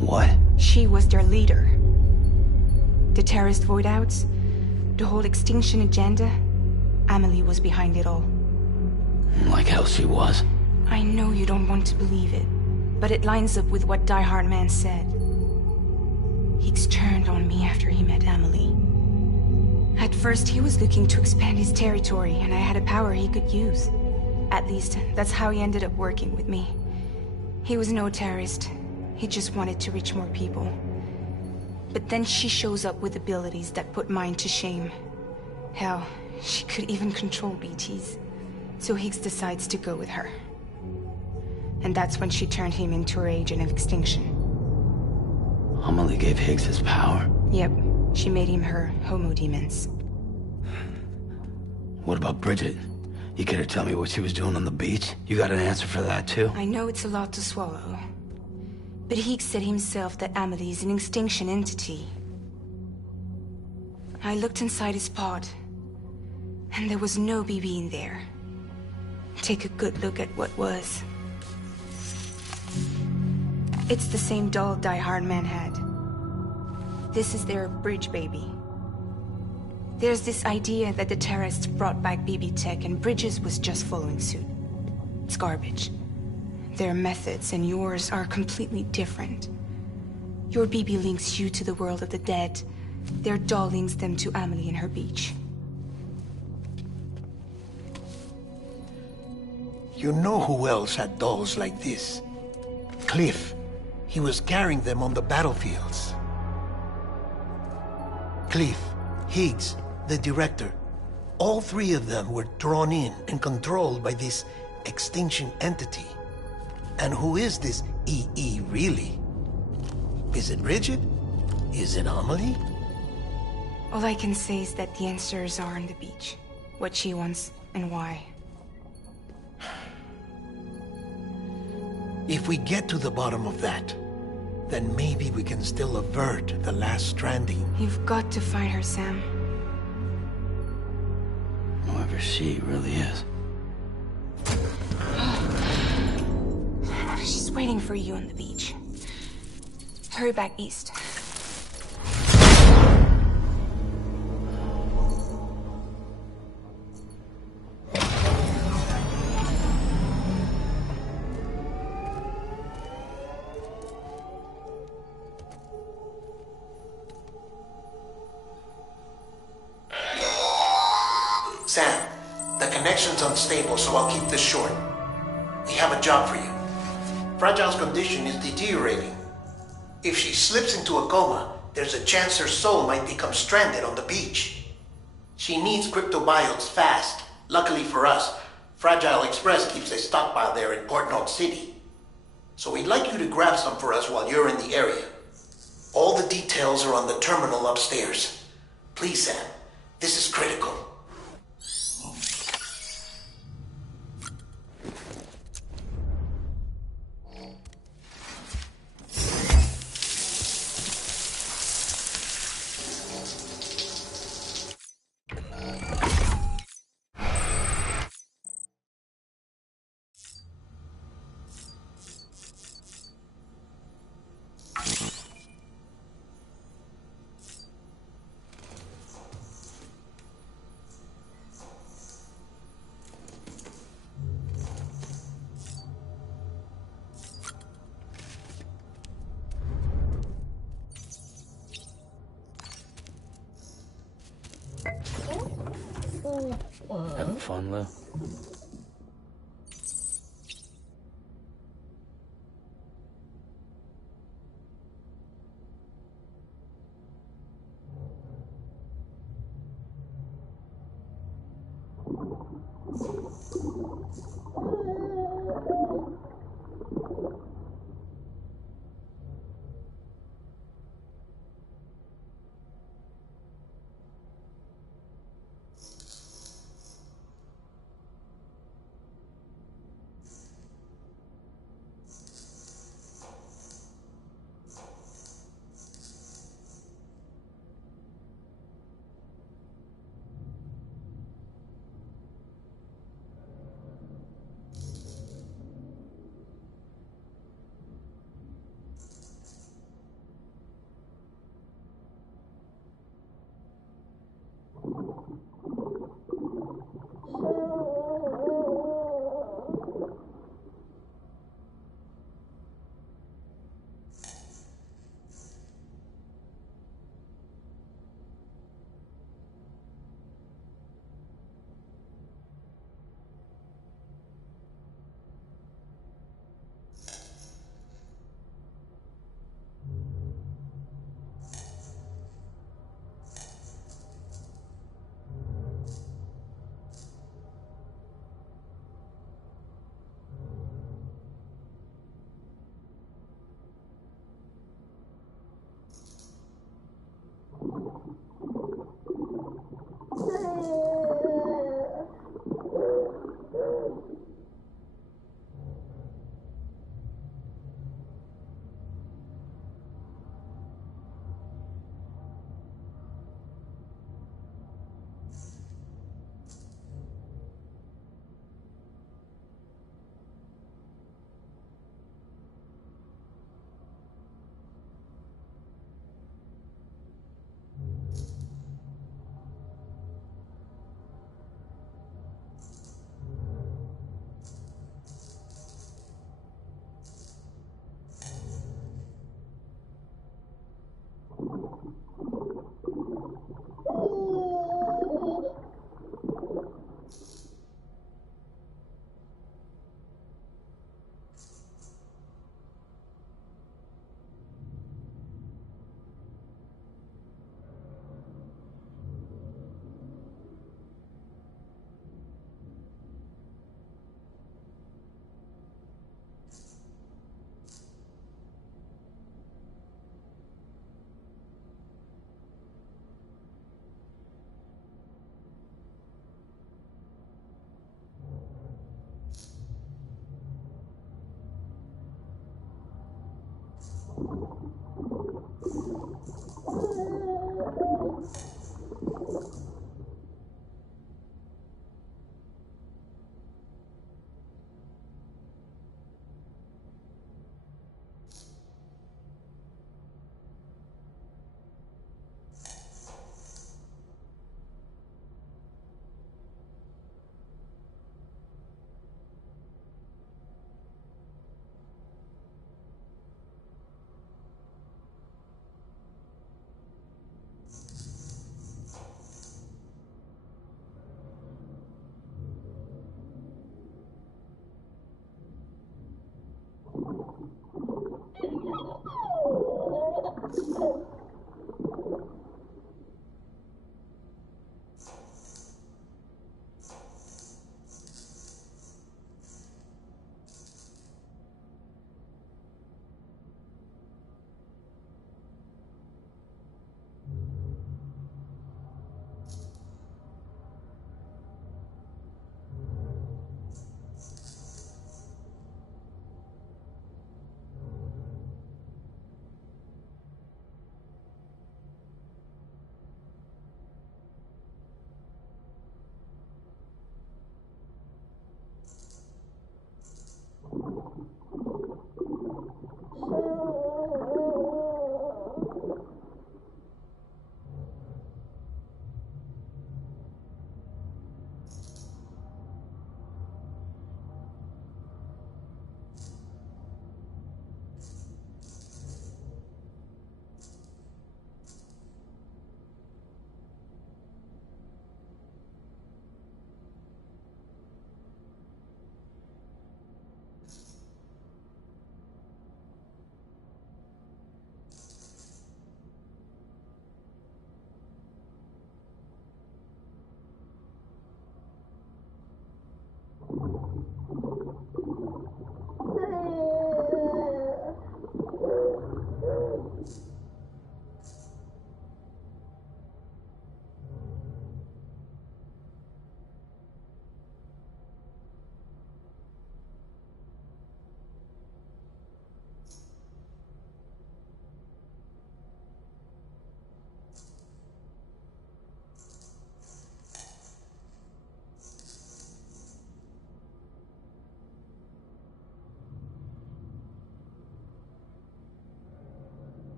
What? She was their leader. The terrorist void-outs, the whole extinction agenda, Amelie was behind it all. Like hell she was. I know you don't want to believe it, but it lines up with what Die Hard Man said. Higgs turned on me after he met Amelie. At first, he was looking to expand his territory, and I had a power he could use. At least, that's how he ended up working with me. He was no terrorist. He just wanted to reach more people. But then she shows up with abilities that put mine to shame. Hell, she could even control BTs. So Higgs decides to go with her. And that's when she turned him into her agent of extinction. Amelie gave Higgs his power? Yep. She made him her Homo Demens. What about Bridget? You care to tell me what she was doing on the beach? You got an answer for that, too? I know it's a lot to swallow. But Higgs said himself that Amelie is an extinction entity. I looked inside his pod, and there was no BB in there. Take a good look at what was. It's the same doll Die Hard Man had. This is their bridge baby. There's this idea that the terrorists brought back BB tech and Bridges was just following suit. It's garbage. Their methods and yours are completely different. Your BB links you to the world of the dead. Their doll links them to Amelie and her beach. You know who else had dolls like this? Cliff. He was carrying them on the battlefields. Cliff, Higgs, the director, all three of them were drawn in and controlled by this extinction entity. And who is this EE really? Is it Bridget? Is it Amelie? All I can say is that the answers are on the beach. What she wants and why. If we get to the bottom of that, then maybe we can still avert the last stranding. You've got to find her, Sam. Whoever she really is. She's waiting for you on the beach. Hurry back east. Sam, the connection's unstable, so I'll keep this short. We have a job for you. Fragile's condition is deteriorating. If she slips into a coma, there's a chance her soul might become stranded on the beach. She needs cryptobiotes fast. Luckily for us, Fragile Express keeps a stockpile there in Port Knox City. So we'd like you to grab some for us while you're in the area. All the details are on the terminal upstairs. Please, Sam. This is critical. Having fun, Lou?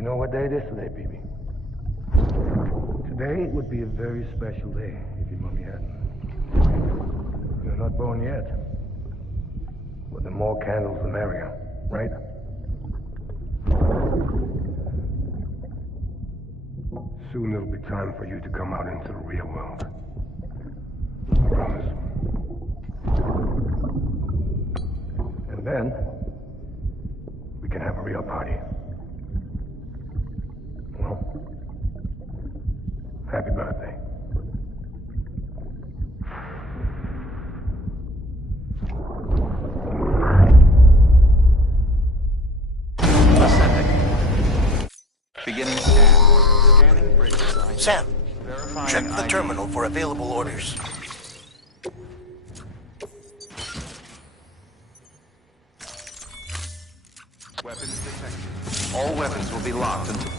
You know what day it is today, BB? Today would be a very special day if your mommy hadn't. You're not born yet. But the more candles, the merrier, right? Soon it'll be time for you to come out into the real world. I promise. And then, we can have a real party. Well, happy birthday. Beginning scan. Scanning bridge design. Sam, Verifying check the ID. terminal for available orders. Weapons detected. All weapons will be locked until...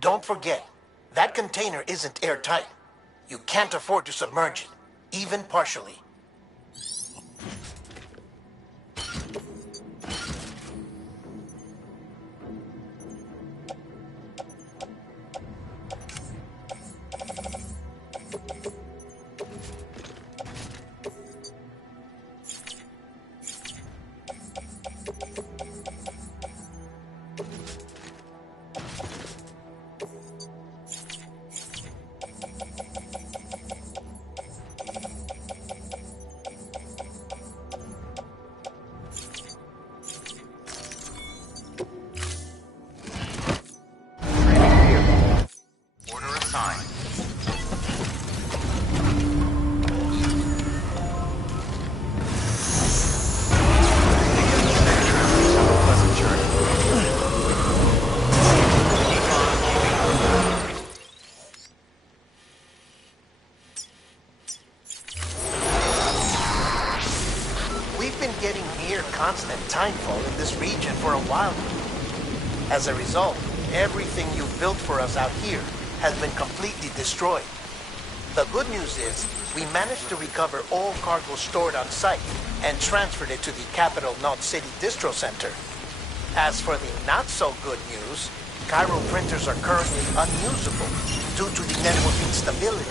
Don't forget, that container isn't airtight. You can't afford to submerge it, even partially. Order assigned. Have a pleasant journey. We've been getting near constant timefall in this region for a while now. As a result, everything you've built for us out here has been completely destroyed. The good news is, we managed to recover all cargo stored on site and transferred it to the Capital Knot City Distro Center. As for the not-so-good news, Cairo printers are currently unusable due to the network instability.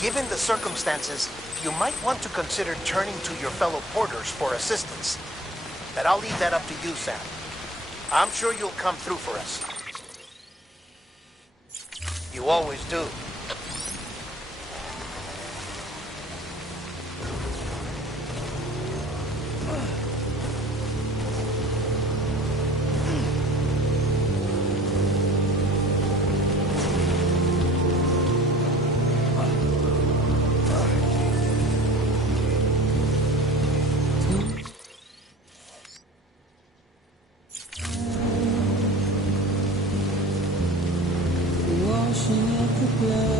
Given the circumstances, you might want to consider turning to your fellow porters for assistance. But I'll leave that up to you, Sam. I'm sure you'll come through for us. You always do. Washing up the blood.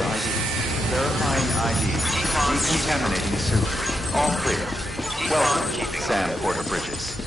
ID. Verifying ID. Decontaminating suit. All clear. Welcome, Sam Porter Bridges.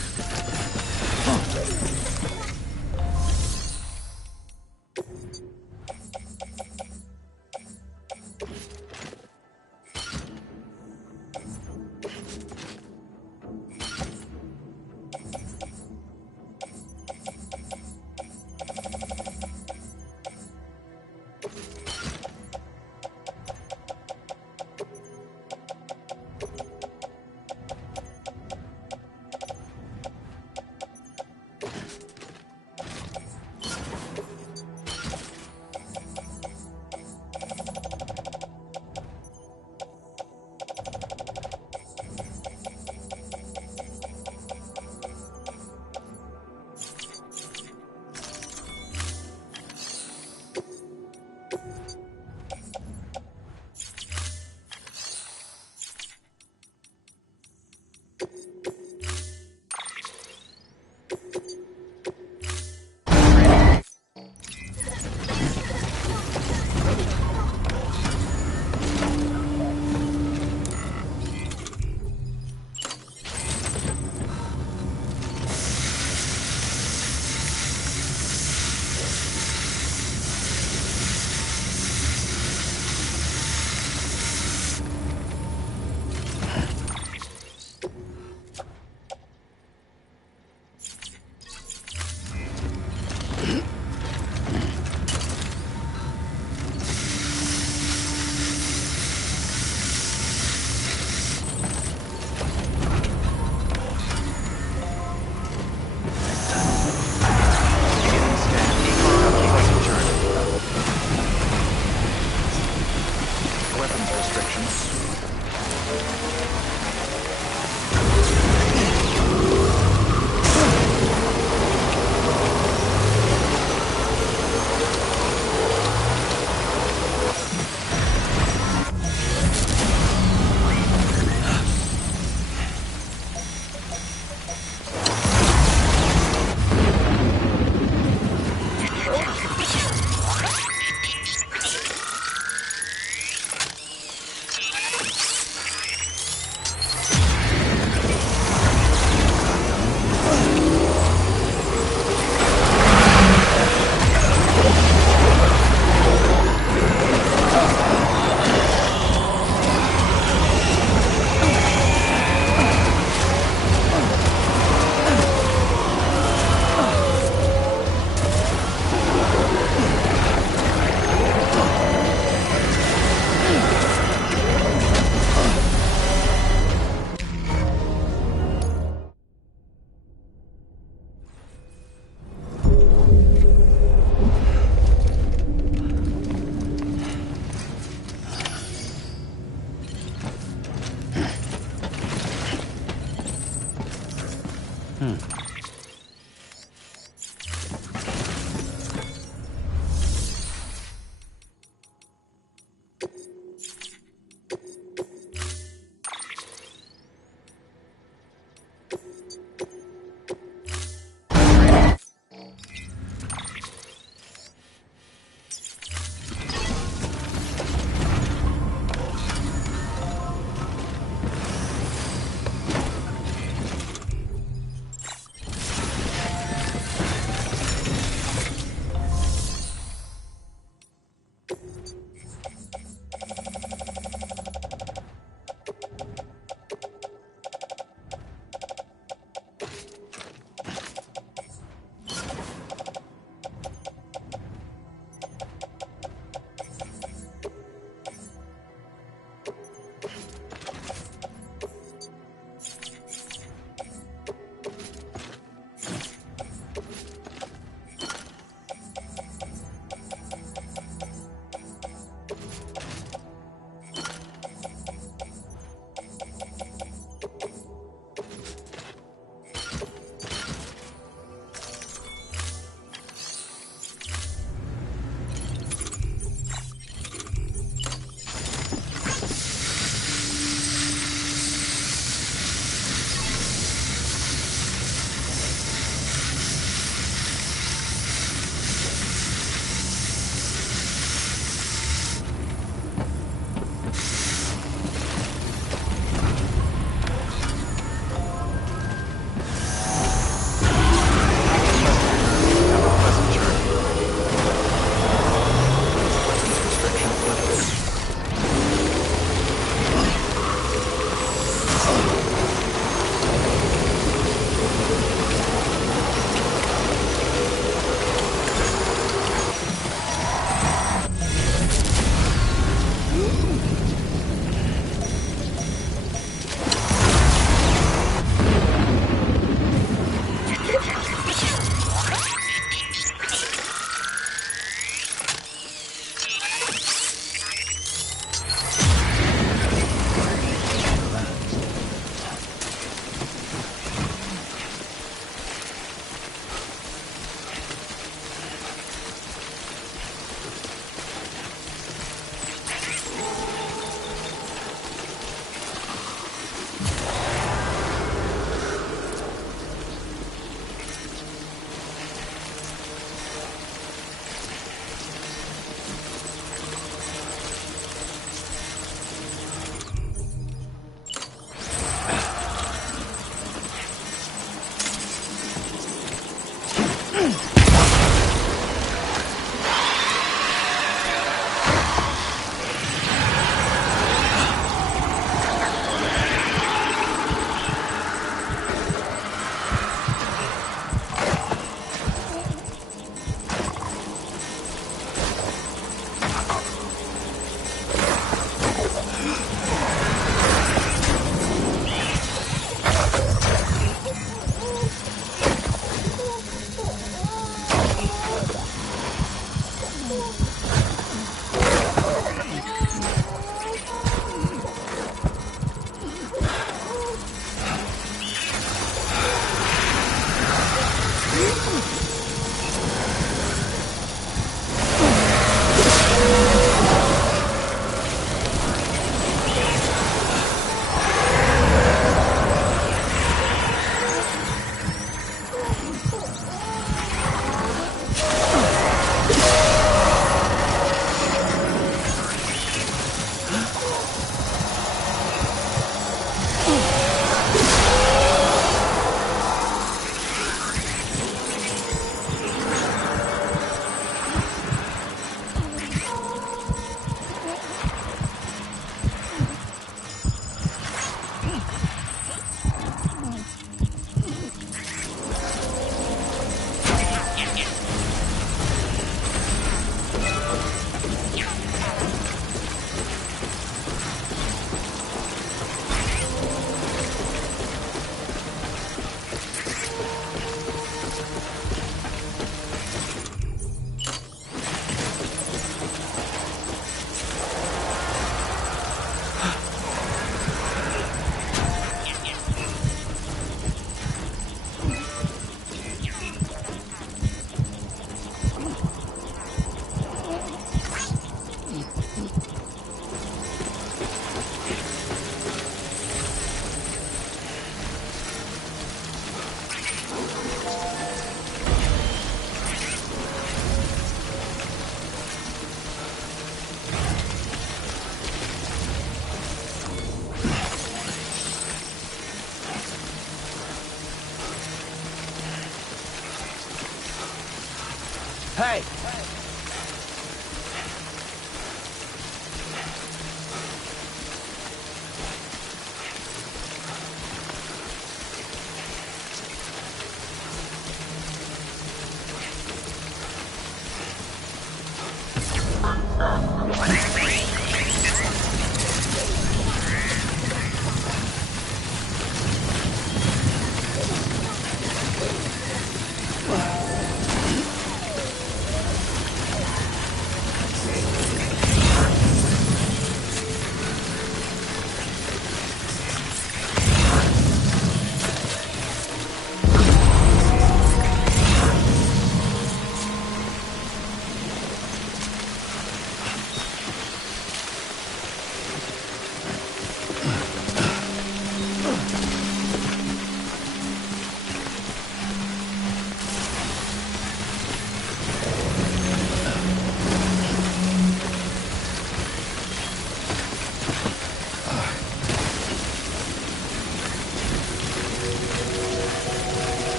Hey!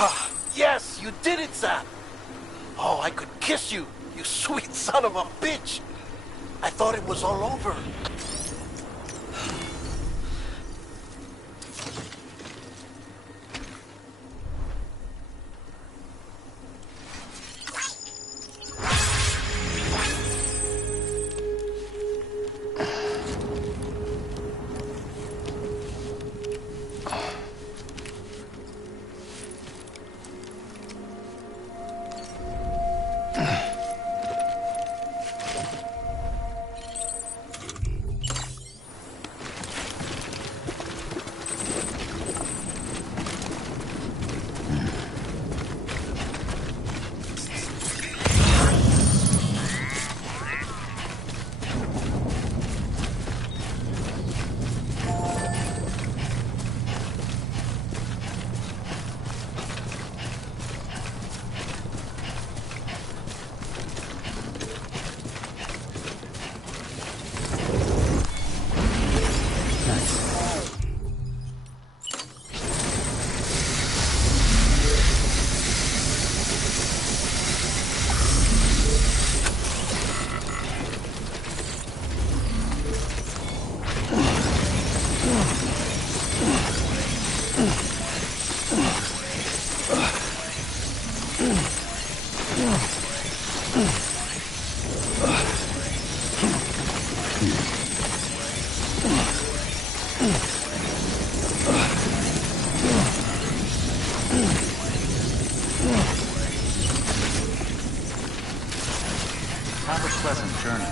Ah, yes, you did it, Sam. Oh, I could kiss you, you sweet son of a bitch. I thought it was all over. Have a pleasant journey.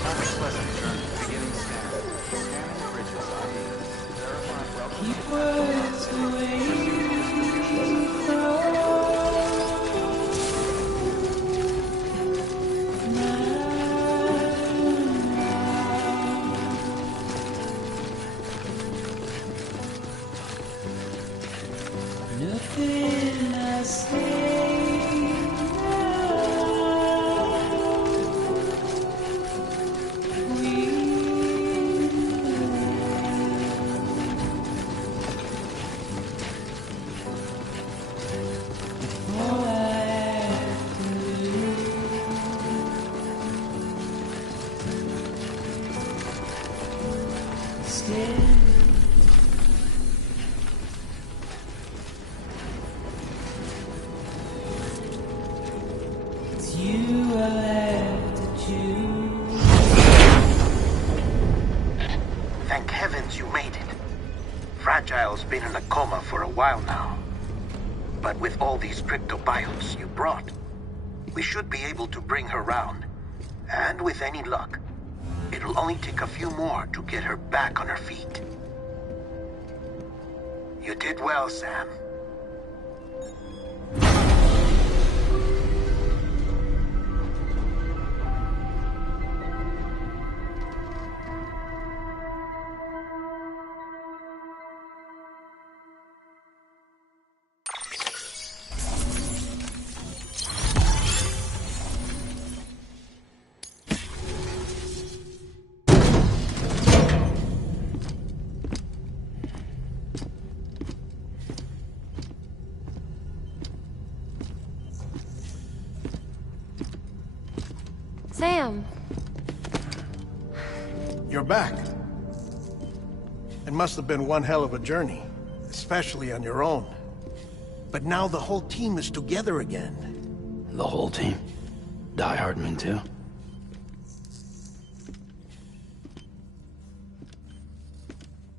Have a pleasant journey. Beginning scan. Scanning bridges ID. Verify welcome. Keep words away. Nothing I say. Thank heavens you made it. Fragile's been in a coma for a while now. But with all these cryptobiotes you brought, we should be able to bring her round. And with any luck, it'll only take a few more to get her back on her feet. You did well, Sam. Sam. You're back. It must have been one hell of a journey, especially on your own. But now the whole team is together again. The whole team? Die Hardman too?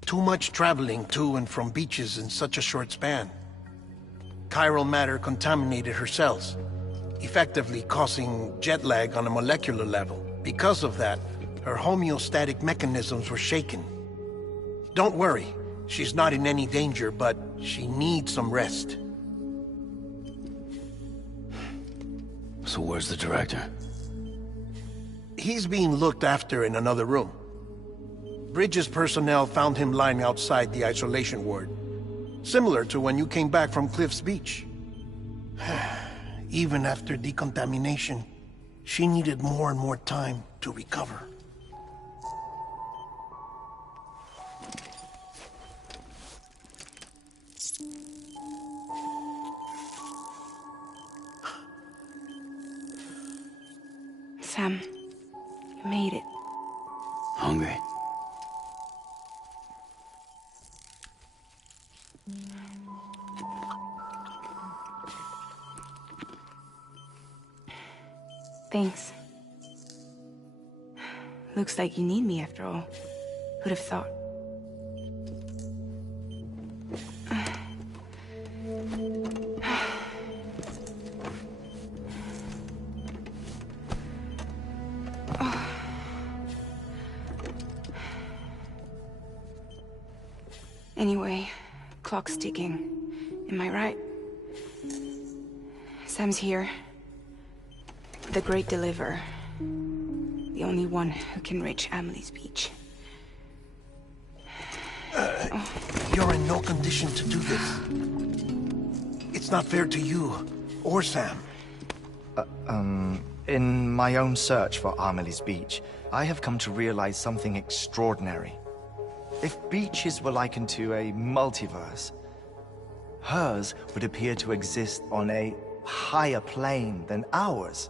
Too much traveling to and from beaches in such a short span. Chiral matter contaminated her cells, effectively causing jet lag on a molecular level. Because of that, her homeostatic mechanisms were shaken. Don't worry, she's not in any danger, but she needs some rest. So where's the director? He's being looked after in another room. Bridges personnel found him lying outside the isolation ward. Similar to when you came back from Cliff's Beach. Even after decontamination, she needed more and more time to recover. Sam, you made it. Hungry? Thanks. Looks like you need me after all. Who'd have thought? Anyway, clock's ticking. Am I right? Sam's here. The Great Deliverer. The only one who can reach Amelie's Beach. You're in no condition to do this. It's not fair to you, or Sam. In my own search for Amelie's Beach, I have come to realize something extraordinary. If beaches were likened to a multiverse, hers would appear to exist on a higher plane than ours.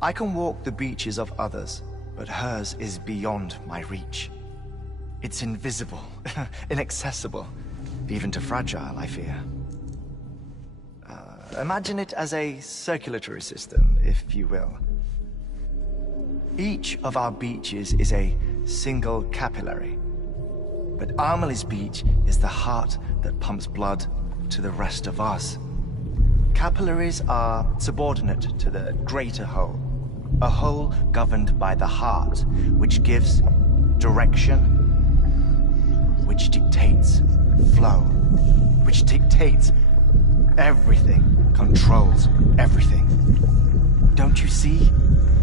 I can walk the beaches of others, but hers is beyond my reach. It's invisible, inaccessible, even to Fragile, I fear. Imagine it as a circulatory system, if you will. Each of our beaches is a single capillary, but Amelie's Beach is the heart that pumps blood to the rest of us. Capillaries are subordinate to the greater whole, a whole governed by the heart, which gives direction, which dictates flow, which dictates everything, controls everything. Don't you see?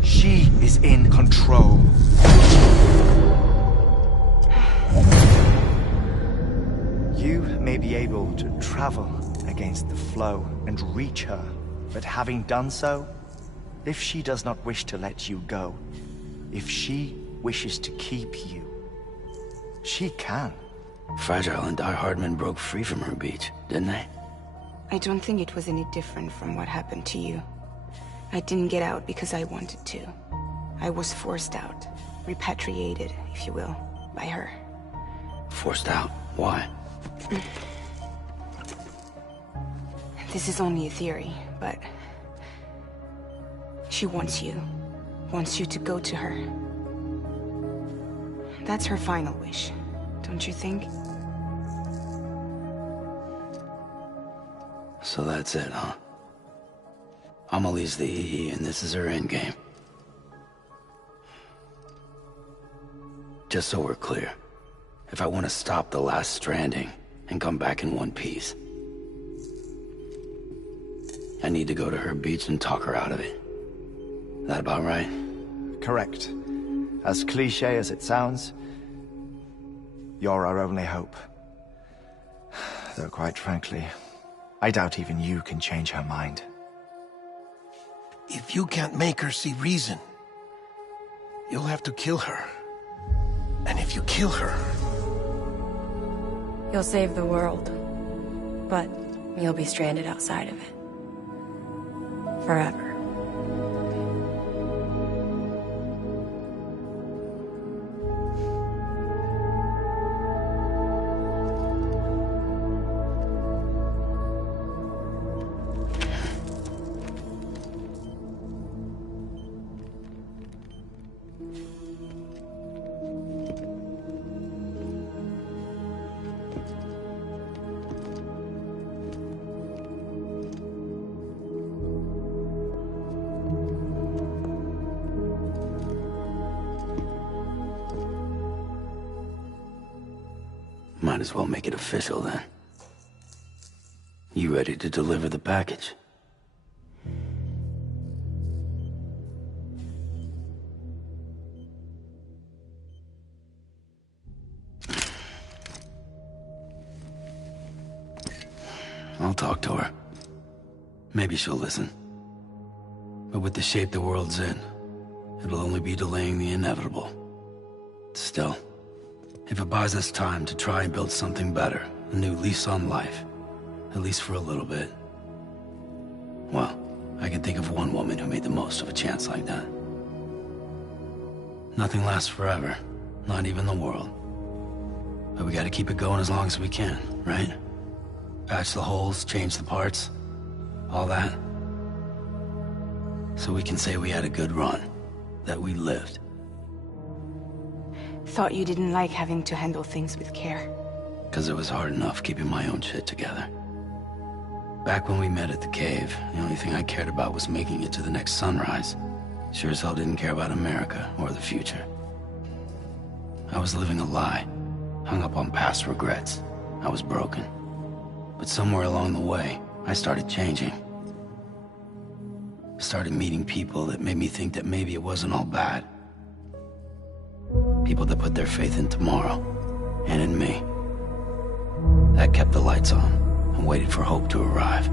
She is in control. You may be able to travel against the flow and reach her, but having done so, if she does not wish to let you go, if she wishes to keep you, she can. Fragile and Die Hardman broke free from her beach, didn't they? I don't think it was any different from what happened to you. I didn't get out because I wanted to. I was forced out. Repatriated, if you will, by her. Forced out? Why? This is only a theory, but... she wants you. Wants you to go to her. That's her final wish, don't you think? So that's it, huh? Amelie's the EE, and this is her endgame. Just so we're clear, if I want to stop the last stranding and come back in one piece, I need to go to her beach and talk her out of it. That about right? Correct. As cliché as it sounds, you're our only hope. Though quite frankly, I doubt even you can change her mind. If you can't make her see reason, you'll have to kill her. And if you kill her... You'll save the world, but you'll be stranded outside of it. Forever. Might as well make it official then. You ready to deliver the package? I'll talk to her. Maybe she'll listen. But with the shape the world's in, it'll only be delaying the inevitable. Still, if it buys us time to try and build something better, a new lease on life, at least for a little bit, well, I can think of one woman who made the most of a chance like that. Nothing lasts forever. Not even the world. But we gotta keep it going as long as we can, right? Patch the holes, change the parts. All that. So we can say we had a good run. That we lived. Thought you didn't like having to handle things with care. Because it was hard enough keeping my own shit together. Back when we met at the cave, the only thing I cared about was making it to the next sunrise. Sure as hell didn't care about America or the future. I was living a lie, hung up on past regrets. I was broken. But somewhere along the way, I started changing. Started meeting people that made me think that maybe it wasn't all bad. People that put their faith in tomorrow, and in me. That kept the lights on, and waited for hope to arrive.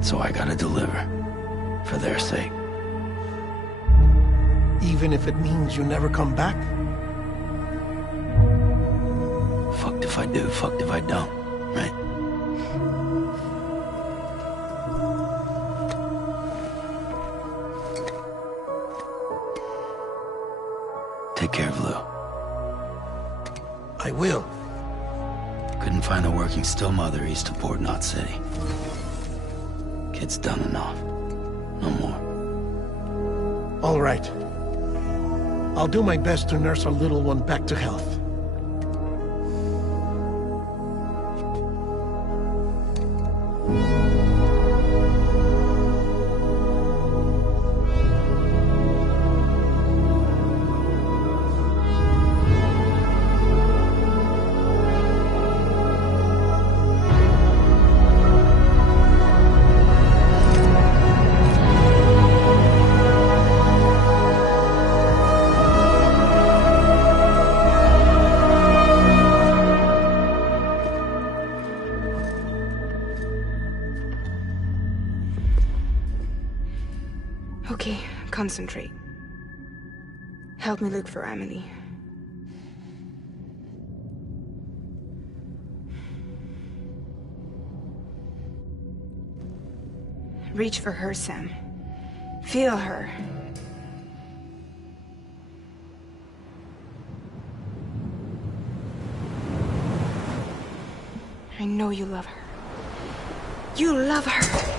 So I gotta deliver, for their sake. Even if it means you never come back? Fucked if I do, fucked if I don't, right? Take care of Lou. I will. Couldn't find a working still mother east of Port Knot City. Kid's done enough. No more. All right. I'll do my best to nurse our little one back to health. Okay, concentrate. Help me look for Amelie. Reach for her, Sam. Feel her. I know you love her. You love her!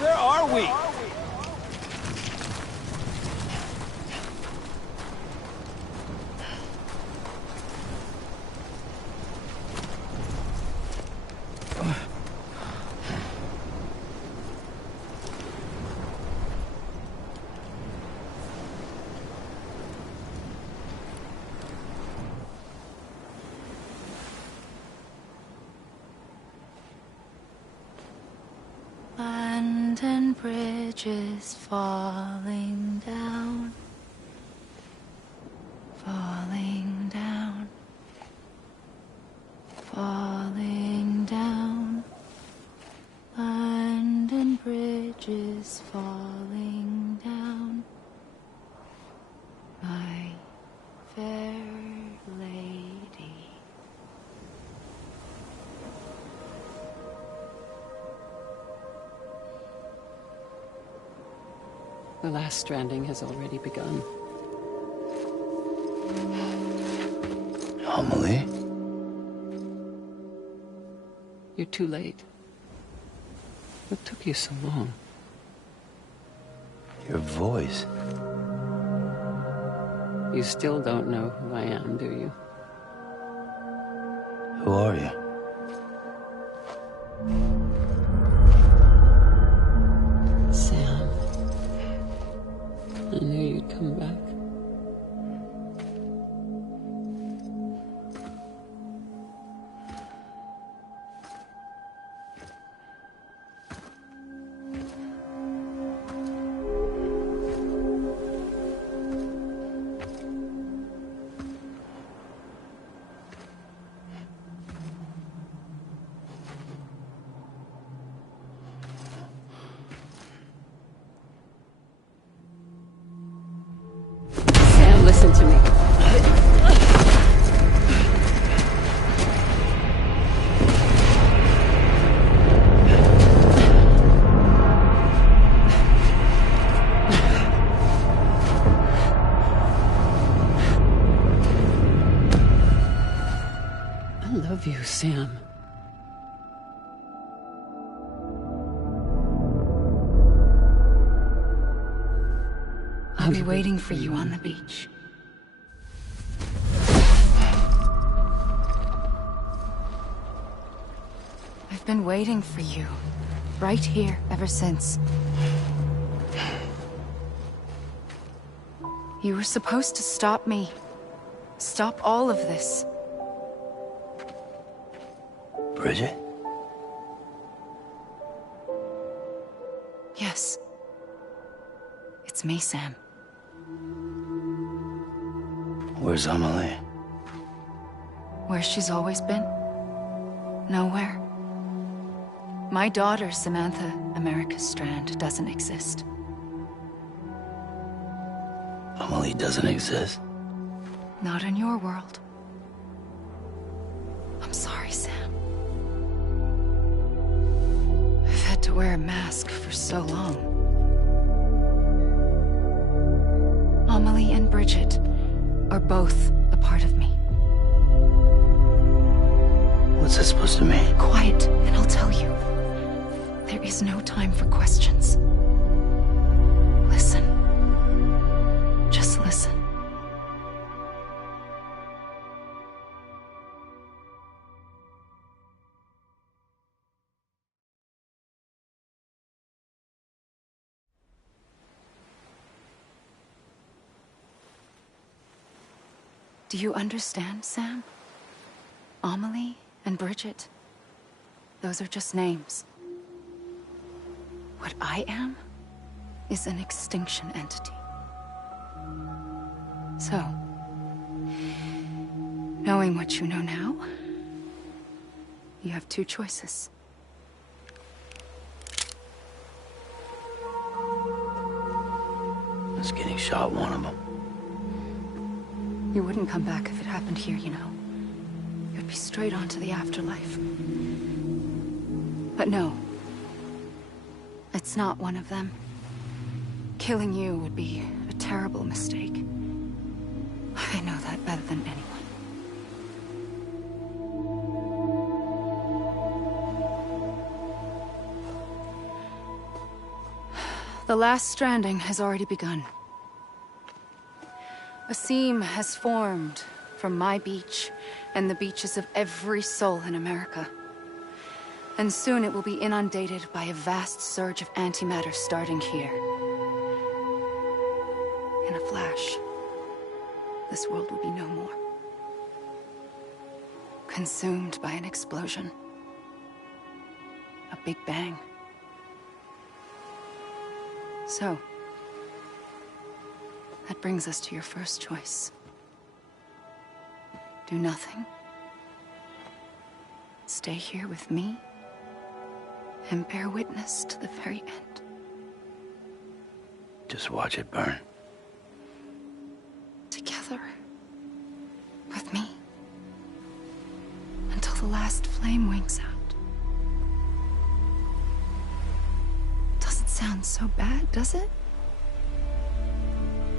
Where are we? London Bridge is falling down, falling down, falling down. London Bridge is falling down, my fair lady. The last stranding has already begun. Amelie? You're too late. What took you so long? Your voice. You still don't know who I am, do you? Who are you? Sam. I knew you'd come back. Sam, listen to me. I love you, Sam. I'll be waiting for you on the beach. I've been waiting for you, right here, ever since. You were supposed to stop me. Stop all of this. Bridget? Yes. It's me, Sam. Where's Amelie? Where she's always been. Nowhere. My daughter, Samantha America Strand, doesn't exist. Amelie doesn't exist? Not in your world. I'm sorry, Sam. I've had to wear a mask for so long. Amelie and Bridget are both a part of me. What's that supposed to mean? Quiet, and I'll tell you. There is no time for questions. Listen. Just listen. Do you understand, Sam? Amelie and Bridget, those are just names. What I am is an extinction entity. So, knowing what you know now, you have two choices. Was getting shot one of them. You wouldn't come back if it happened here, you know. You'd be straight on to the afterlife. But no. It's not one of them. Killing you would be a terrible mistake. I know that better than anyone. The last stranding has already begun. A seam has formed from my beach and the beaches of every soul in America. And soon it will be inundated by a vast surge of antimatter starting here. In a flash, this world will be no more. Consumed by an explosion. A big bang. So, that brings us to your first choice. Do nothing. Stay here with me, and bear witness to the very end. Just watch it burn. Together. With me. Until the last flame winks out. Doesn't sound so bad, does it?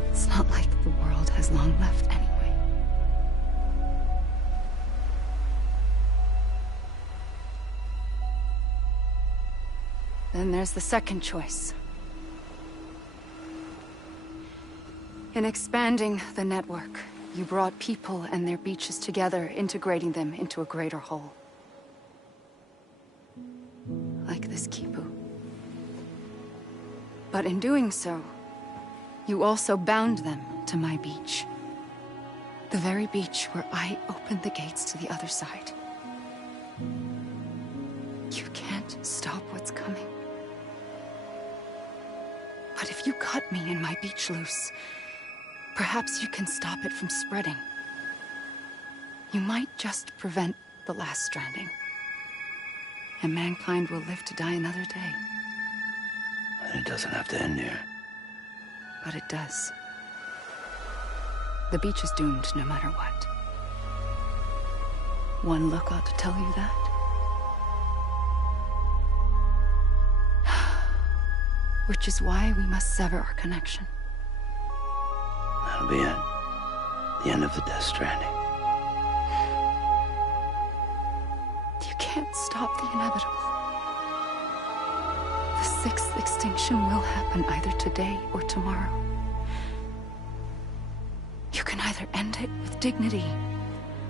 It's not like the world has long left anyway. Then there's the second choice. In expanding the network, you brought people and their beaches together, integrating them into a greater whole. Like this Kipu. But in doing so, you also bound them to my beach. The very beach where I opened the gates to the other side. You can't stop what's coming. But if you cut me and my beach loose, perhaps you can stop it from spreading. You might just prevent the last stranding. And mankind will live to die another day. And it doesn't have to end here. But it does. The beach is doomed no matter what. One look ought to tell you that. Which is why we must sever our connection. That'll be it. The end of the Death Stranding. You can't stop the inevitable. The sixth extinction will happen either today or tomorrow. You can either end it with dignity,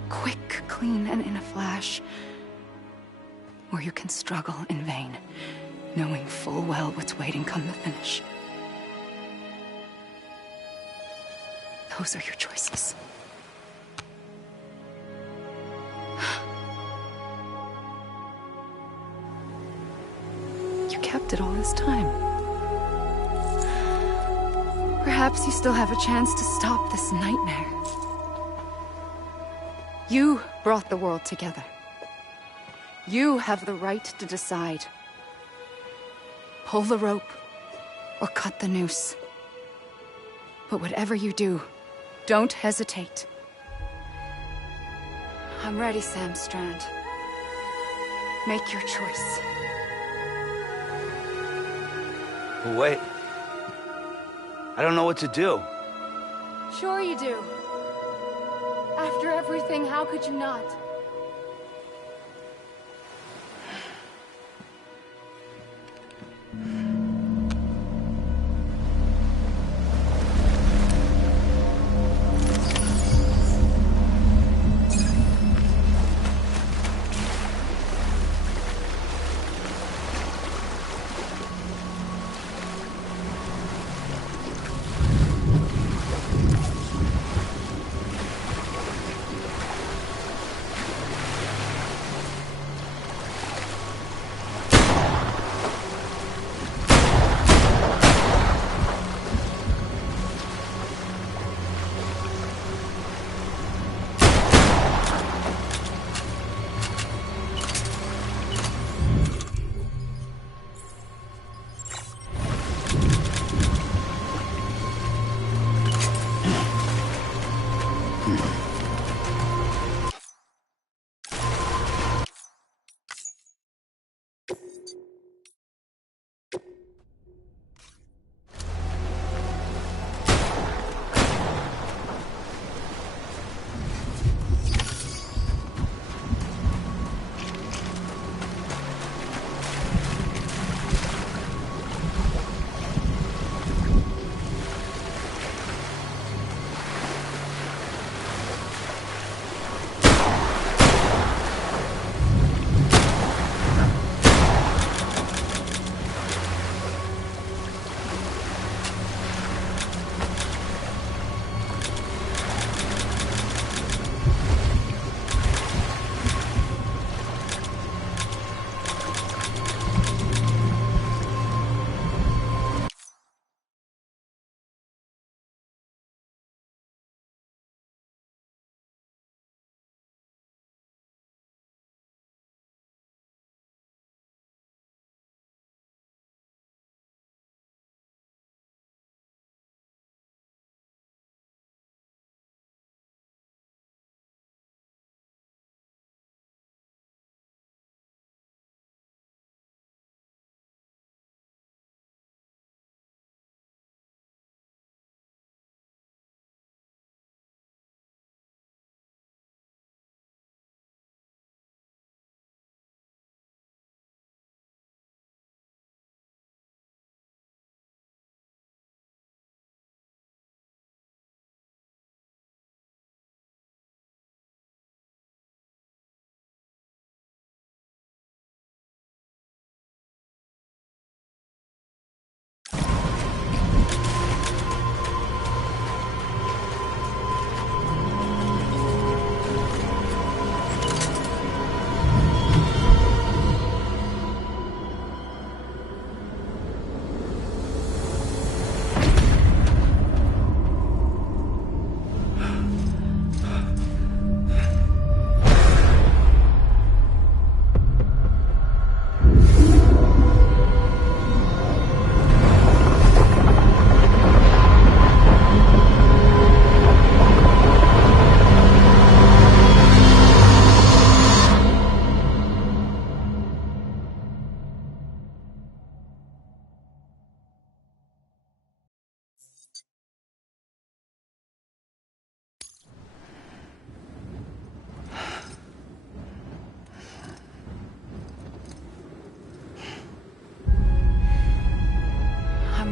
quick, clean, and in a flash, or you can struggle in vain, knowing full well what's waiting come the finish. Those are your choices. You kept it all this time. Perhaps you still have a chance to stop this nightmare. You brought the world together. You have the right to decide. Pull the rope, or cut the noose. But whatever you do, don't hesitate. I'm ready, Sam Strand. Make your choice. But wait. I don't know what to do. Sure you do. After everything, how could you not?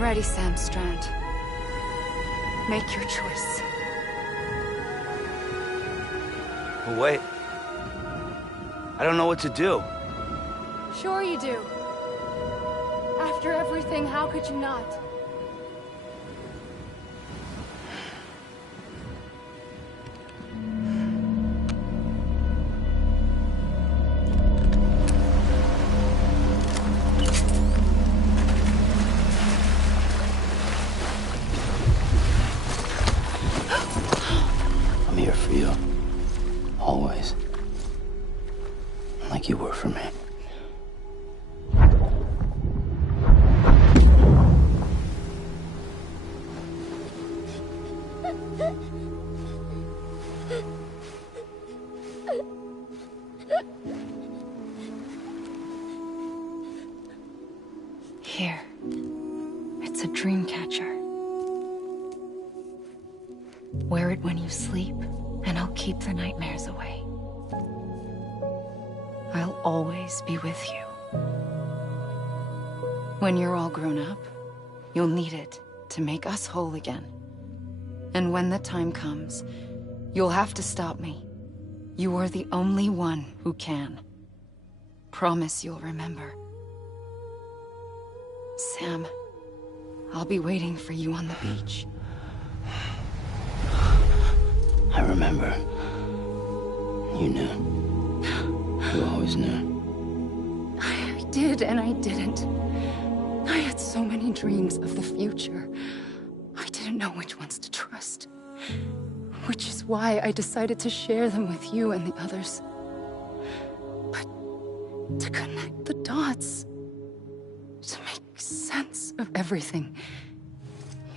ready, Sam Strand. Make your choice. But wait. I don't know what to do. Sure you do. After everything, how could you not? I'm here for you. Always. Like you were for me. Here. It's a dream catcher. Wear it when you sleep, and I'll keep the nightmares away. I'll always be with you. When you're all grown up, you'll need it to make us whole again. And when the time comes, you'll have to stop me. You are the only one who can. Promise you'll remember. Sam, I'll be waiting for you on the beach. I remember. You knew. You always knew. I did and I didn't. I had so many dreams of the future. I didn't know which ones to trust. Which is why I decided to share them with you and the others. But to connect the dots, to make sense of everything,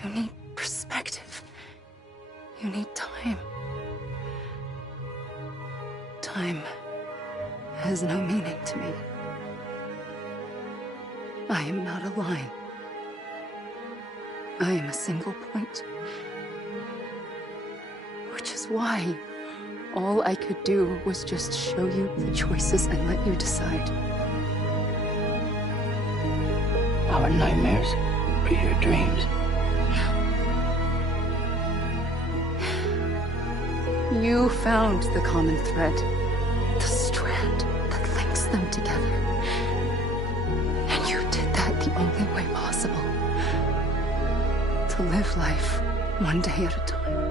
you need perspective. You need time. Time has no meaning to me. I am not a line. I am a single point. Which is why all I could do was just show you the choices and let you decide. Our nightmares are your dreams. You found the common thread, the strand that links them together. And you did that the only way possible. To live life one day at a time.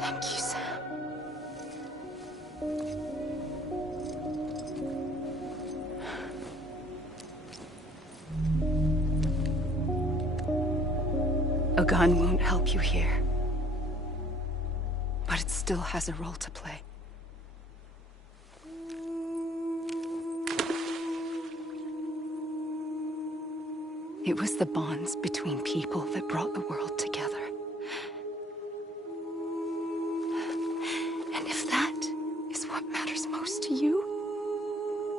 Thank you, Sam. A gun won't help you here. But it still has a role to play. It was the bonds between people that brought the world together. And if that is what matters most to you,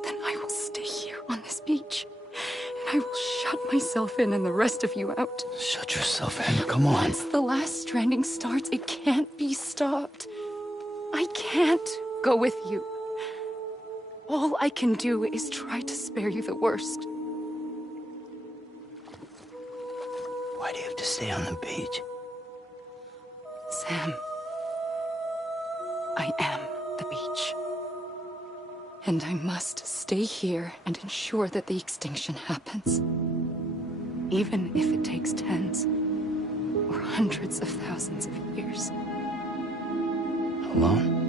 then I will stay here on this beach. And I will shut myself in and the rest of you out. Shut yourself in, come on. Once the last stranding starts, it can't be stopped. I can't go with you. All I can do is try to spare you the worst. Why do you have to stay on the beach? Sam, I am the beach. And I must stay here and ensure that the extinction happens. Even if it takes tens or hundreds of thousands of years. Alone?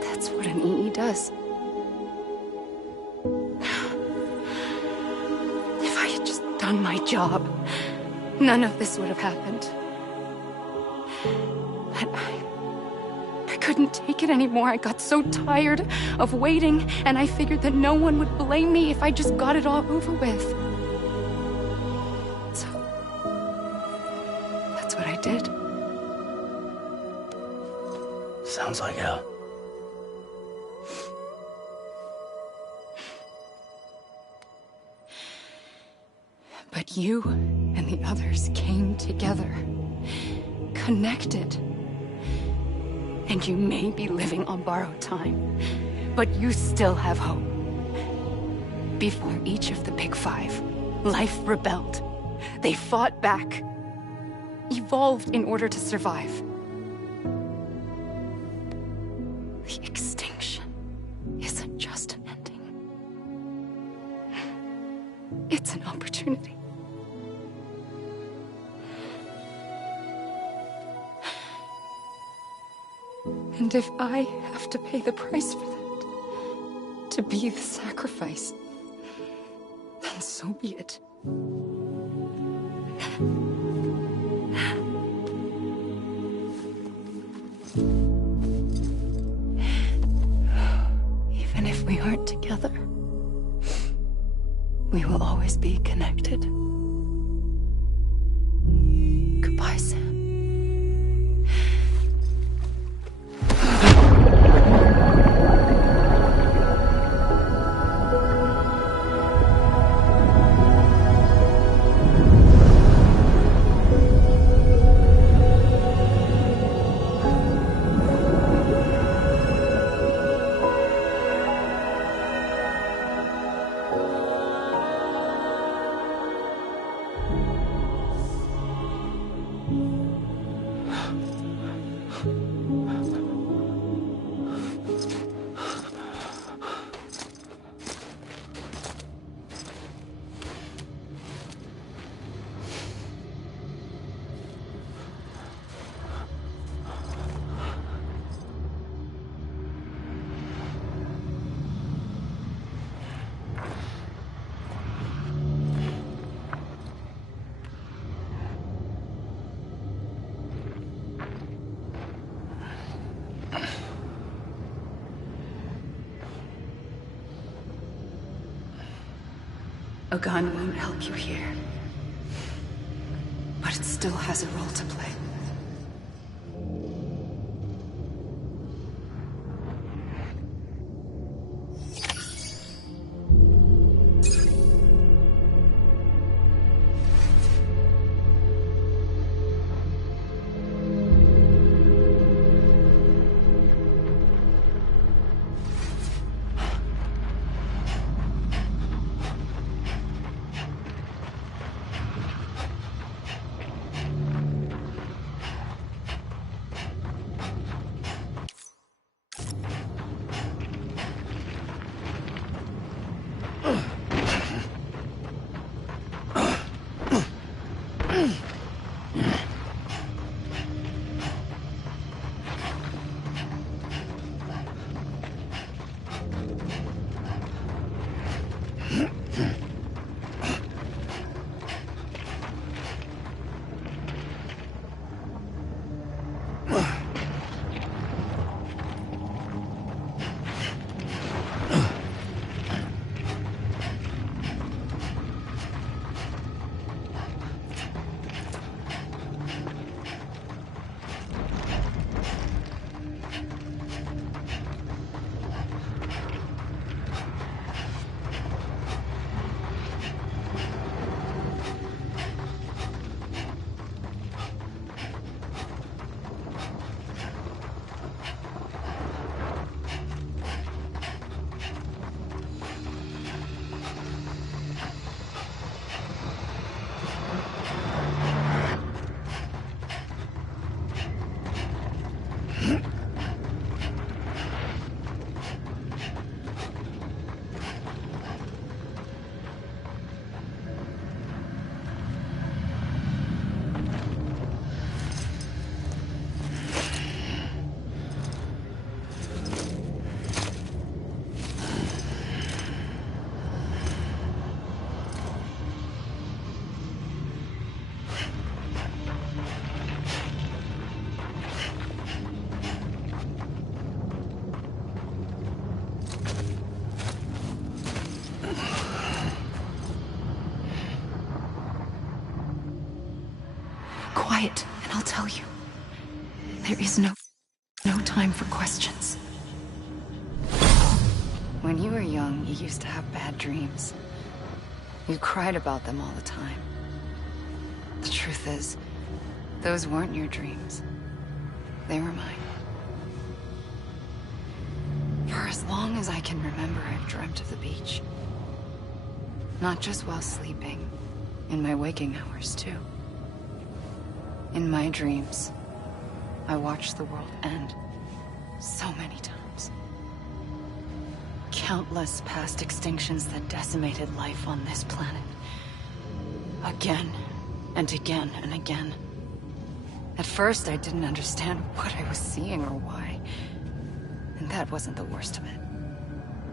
That's what an EE does. If I had just done my job, none of this would have happened. But I couldn't take it anymore. I got so tired of waiting, and I figured that no one would blame me if I just got it all over with. So, that's what I did. Sounds like hell. But you and the others came together, connected. And you may be living on borrowed time, But you still have hope. Before each of the Big Five, life rebelled. They fought back. Evolved in order to survive. The extinction isn't just an ending. It's an opportunity. And if I have to pay the price for that, to be the sacrifice, then so be it. Even if we aren't together, we will always be connected. Goodbye, Sam. A gun won't help you here, but it still has a role to play. Quiet, and I'll tell you. There is no time for questions. When you were young, you used to have bad dreams. You cried about them all the time. The truth is, those weren't your dreams. They were mine. For For as long as I can remember, I've dreamt of the beach. Not just while sleeping, in my waking hours too. In my dreams, I watched the world end so many times. Countless past extinctions that decimated life on this planet. Again, and again, and again. At first, I didn't understand what I was seeing or why. And that wasn't the worst of it.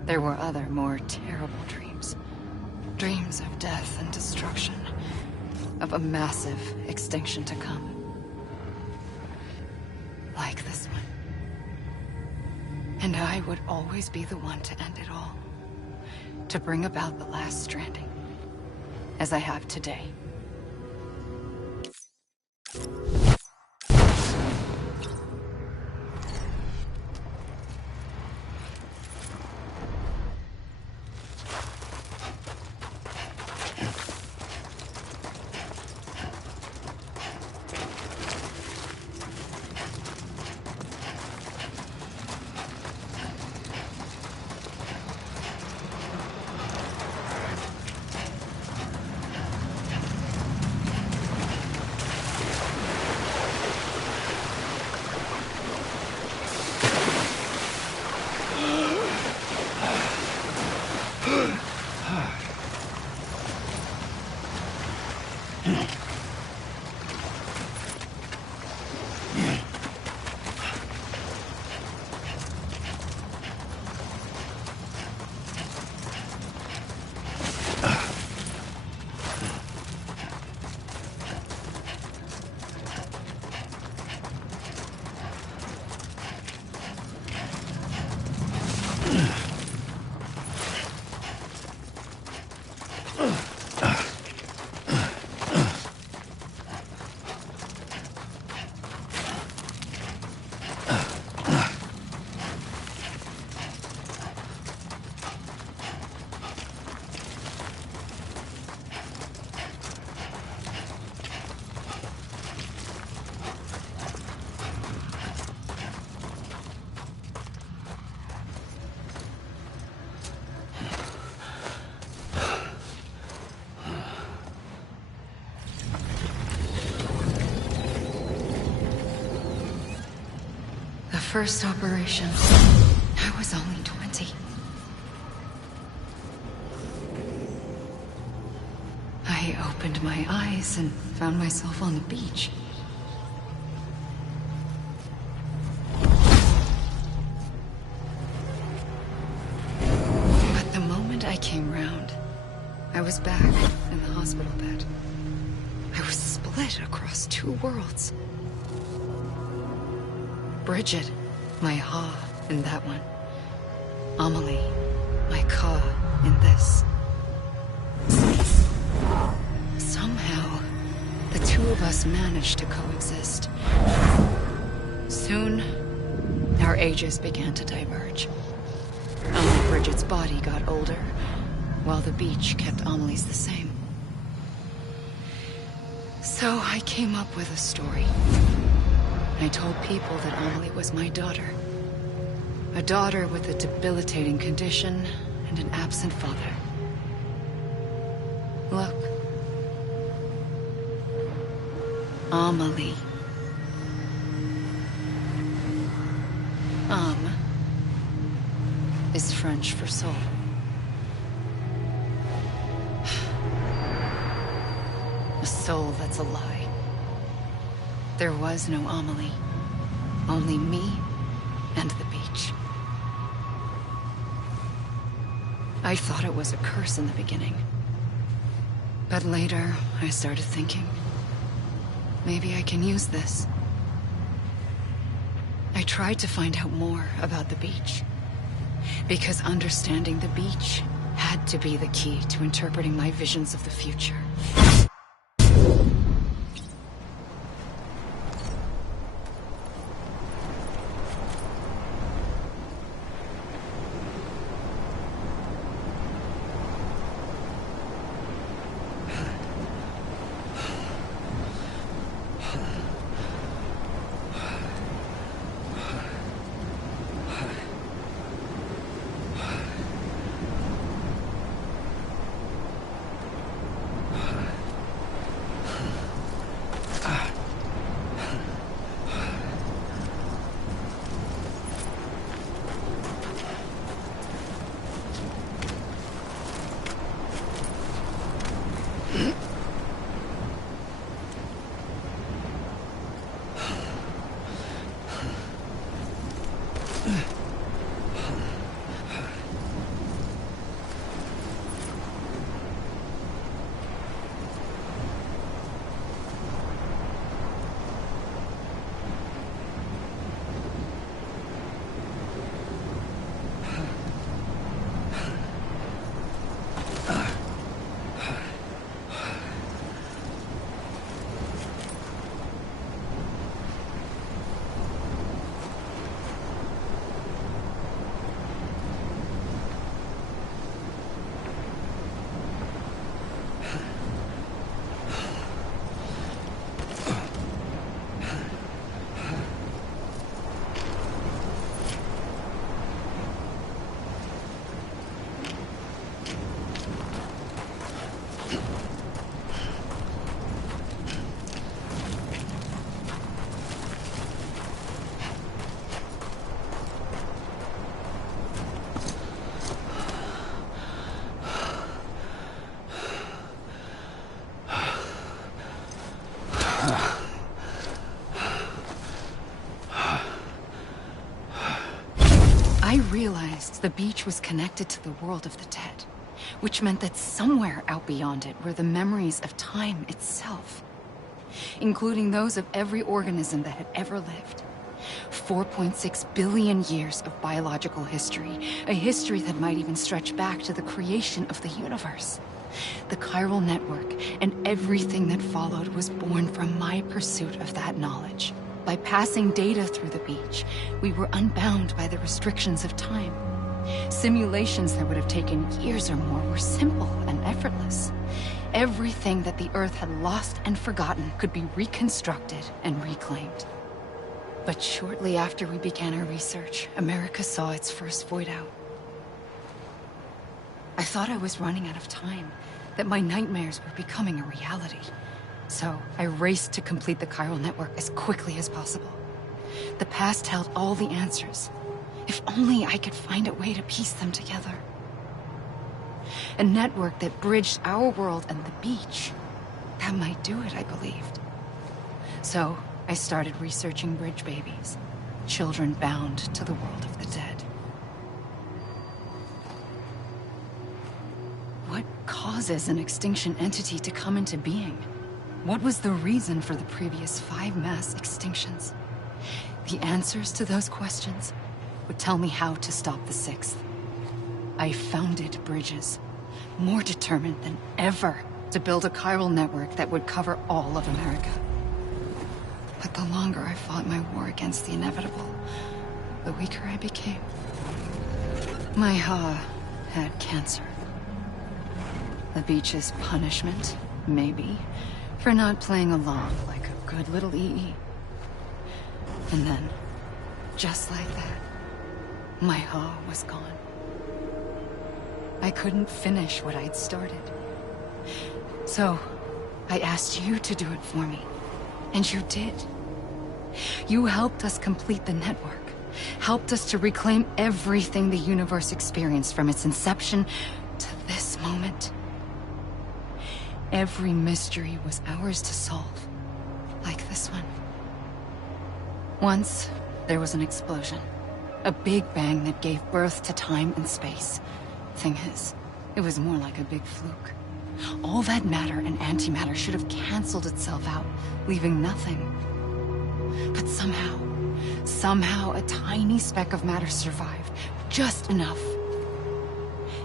There were other, more terrible dreams. Dreams of death and destruction. Of a massive extinction to come. Like this one. And I would always be the one to end it all. To bring about the last stranding. As I have today. First operation, I was only 20. I opened my eyes and found myself on the beach. But the moment I came round, I was back in the hospital bed. I was split across two worlds. Bridget, my Ha in that one. Amelie, my Ka in this. Somehow, the two of us managed to coexist. Soon, our ages began to diverge. Only Bridget's body got older, while the beach kept Amelie's the same. So I came up with a story. I told people that Amelie was my daughter. A daughter with a debilitating condition and an absent father. Look. Amelie. Âme is French for soul. A soul that's a lie. There was no Amelie. Only me and the beach. I thought it was a curse in the beginning. But later, I started thinking, maybe I can use this. I tried to find out more about the beach. Because understanding the beach had to be the key to interpreting my visions of the future. the beach was connected to the world of the dead, which meant that somewhere out beyond it were the memories of time itself, including those of every organism that had ever lived. 4.6 billion years of biological history, a history that might even stretch back to the creation of the universe. The chiral network and everything that followed was born from my pursuit of that knowledge. By passing data through the beach, we were unbound by the restrictions of time. Simulations that would have taken years or more were simple and effortless. Everything that the Earth had lost and forgotten could be reconstructed and reclaimed. But shortly after we began our research, America saw its first void out. I thought I was running out of time, that my nightmares were becoming a reality. So I raced to complete the chiral network as quickly as possible. The past held all the answers. If only I could find a way to piece them together. A network that bridged our world and the beach. That might do it, I believed. So I started researching bridge babies, children bound to the world of the dead. What causes an extinction entity to come into being? What was the reason for the previous 5 mass extinctions? The answers to those questions would tell me how to stop the 6th. I founded Bridges, more determined than ever to build a chiral network that would cover all of America. But the longer I fought my war against the inevitable, the weaker I became. My Ha had cancer. The beach's punishment, maybe, for not playing along like a good little EE. And then, just like that, my Ha was gone. I couldn't finish what I'd started. So, I asked you to do it for me. And you did. You helped us complete the network. Helped us to reclaim everything the universe experienced from its inception to this moment. Every mystery was ours to solve. Like this one. Once, there was an explosion. A big bang that gave birth to time and space. Thing is, it was more like a big fluke. All that matter and antimatter should have canceled itself out, leaving nothing. But somehow a tiny speck of matter survived. Just enough.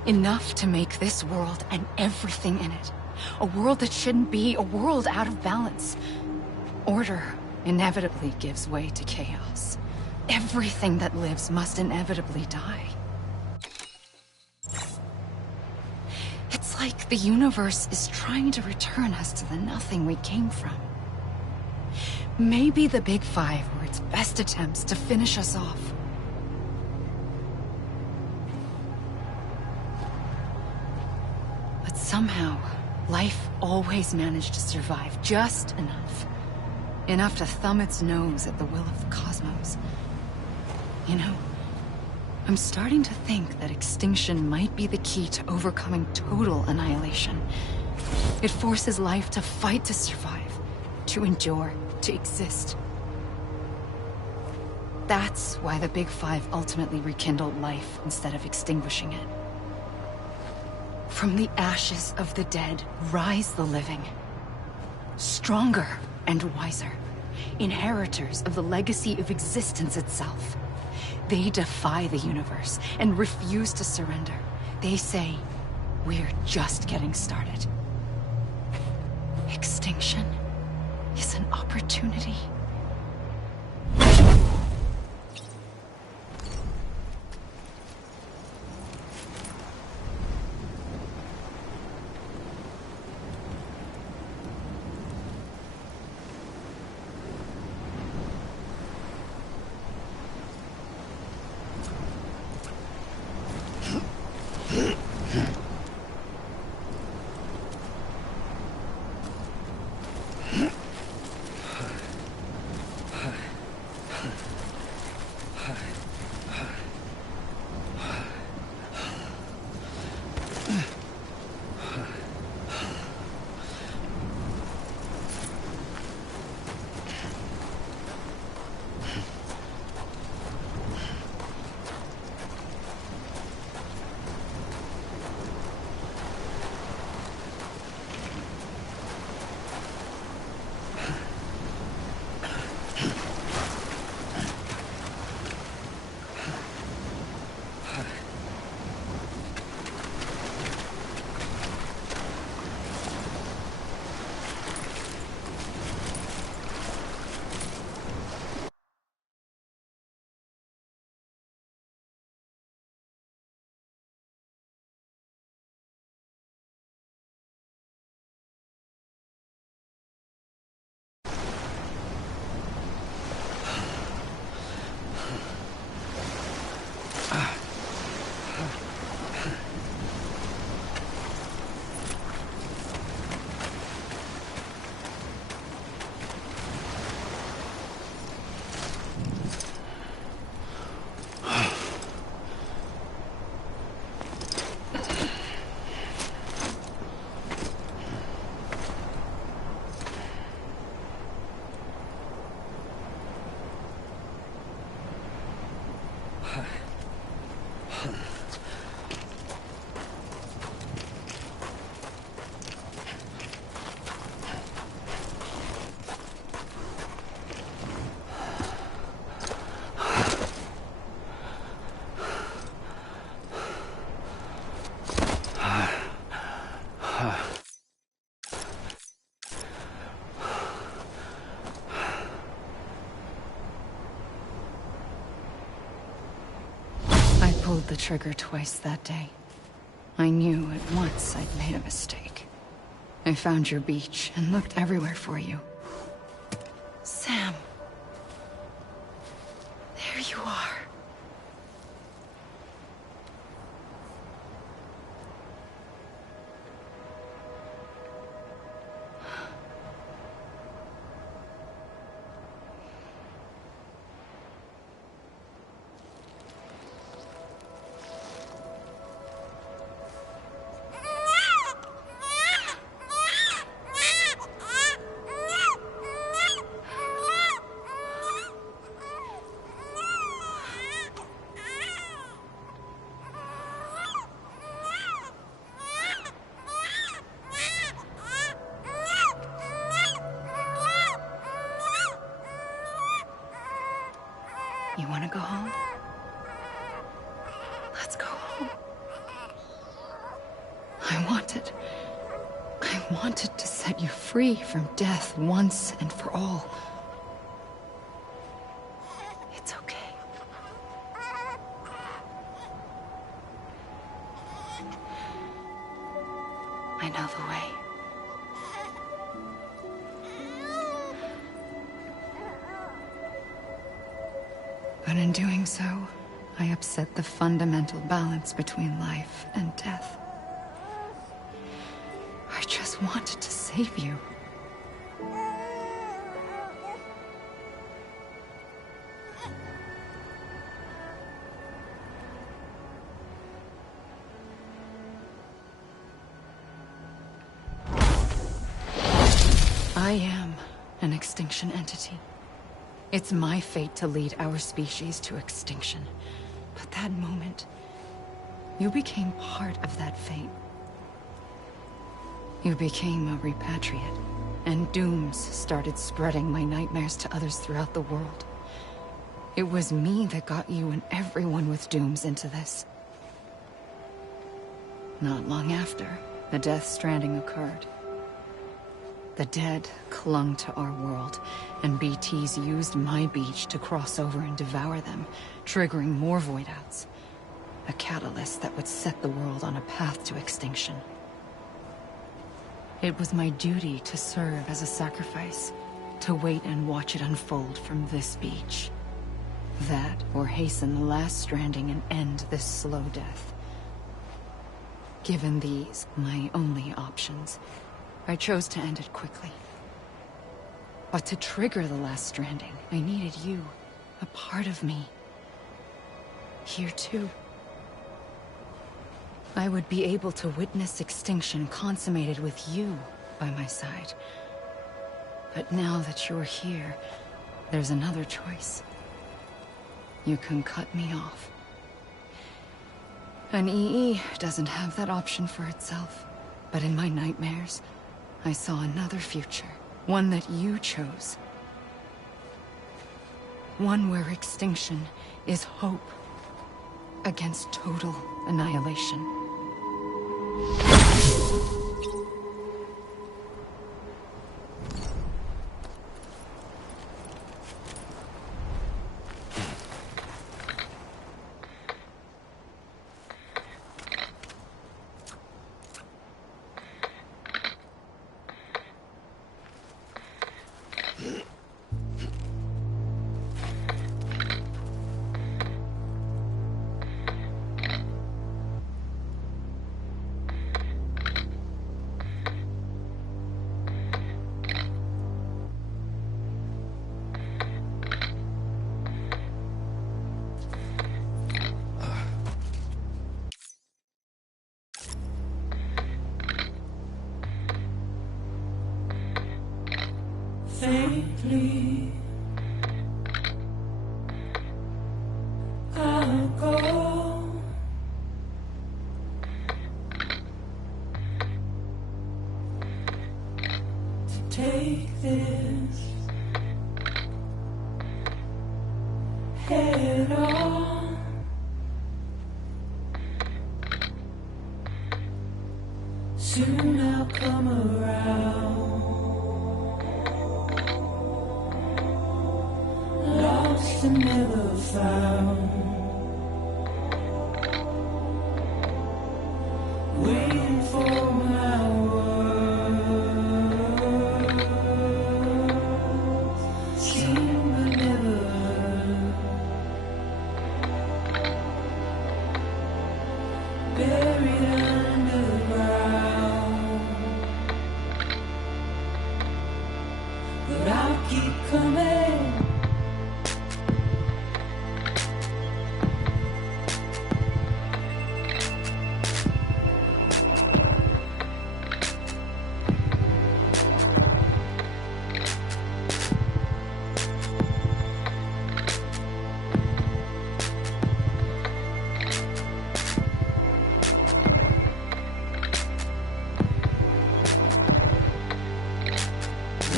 Enough to make this world and everything in it. A world that shouldn't be, a world out of balance. Order inevitably gives way to chaos. Everything that lives must inevitably die. It's like the universe is trying to return us to the nothing we came from. Maybe the Big Five were its best attempts to finish us off. But somehow, life always managed to survive just enough. Enough to thumb its nose at the will of the cosmos. You know, I'm starting to think that extinction might be the key to overcoming total annihilation. It forces life to fight to survive, to endure, to exist. That's why the Big Five ultimately rekindled life instead of extinguishing it. From the ashes of the dead, rise the living. Stronger and wiser. Inheritors of the legacy of existence itself. They defy the universe and refuse to surrender. They say, we're just getting started. Extinction is an opportunity. pulled the trigger twice that day. I knew at once I'd made a mistake. I found your beach and looked everywhere for you. Sam. There you are. You want to go home? Let's go home. I wanted to set you free from death once and for all. It's okay. I know the way. But in doing so, I upset the fundamental balance between life and death. I just wanted to save you. I am an extinction entity. It's my fate to lead our species to extinction. But that moment, you became part of that fate. You became a repatriate, and dooms started spreading my nightmares to others throughout the world. It was me that got you and everyone with dooms into this. Not long after, the Death Stranding occurred. The dead clung to our world, and BTs used my beach to cross over and devour them, triggering more void outs. A catalyst that would set the world on a path to extinction. It was my duty to serve as a sacrifice, to wait and watch it unfold from this beach. That, or hasten the last stranding and end this slow death. Given these, my only options, I chose to end it quickly. But to trigger the last stranding, I needed you, a part of me. Here too. I would be able to witness extinction consummated with you by my side. But now that you're here, there's another choice. You can cut me off. An EE doesn't have that option for itself. But in my nightmares, I saw another future. One that you chose. One where extinction is hope against total annihilation. Faintly, I'll go to take this head on. Soon I'll come around. Lost and never found. keep coming.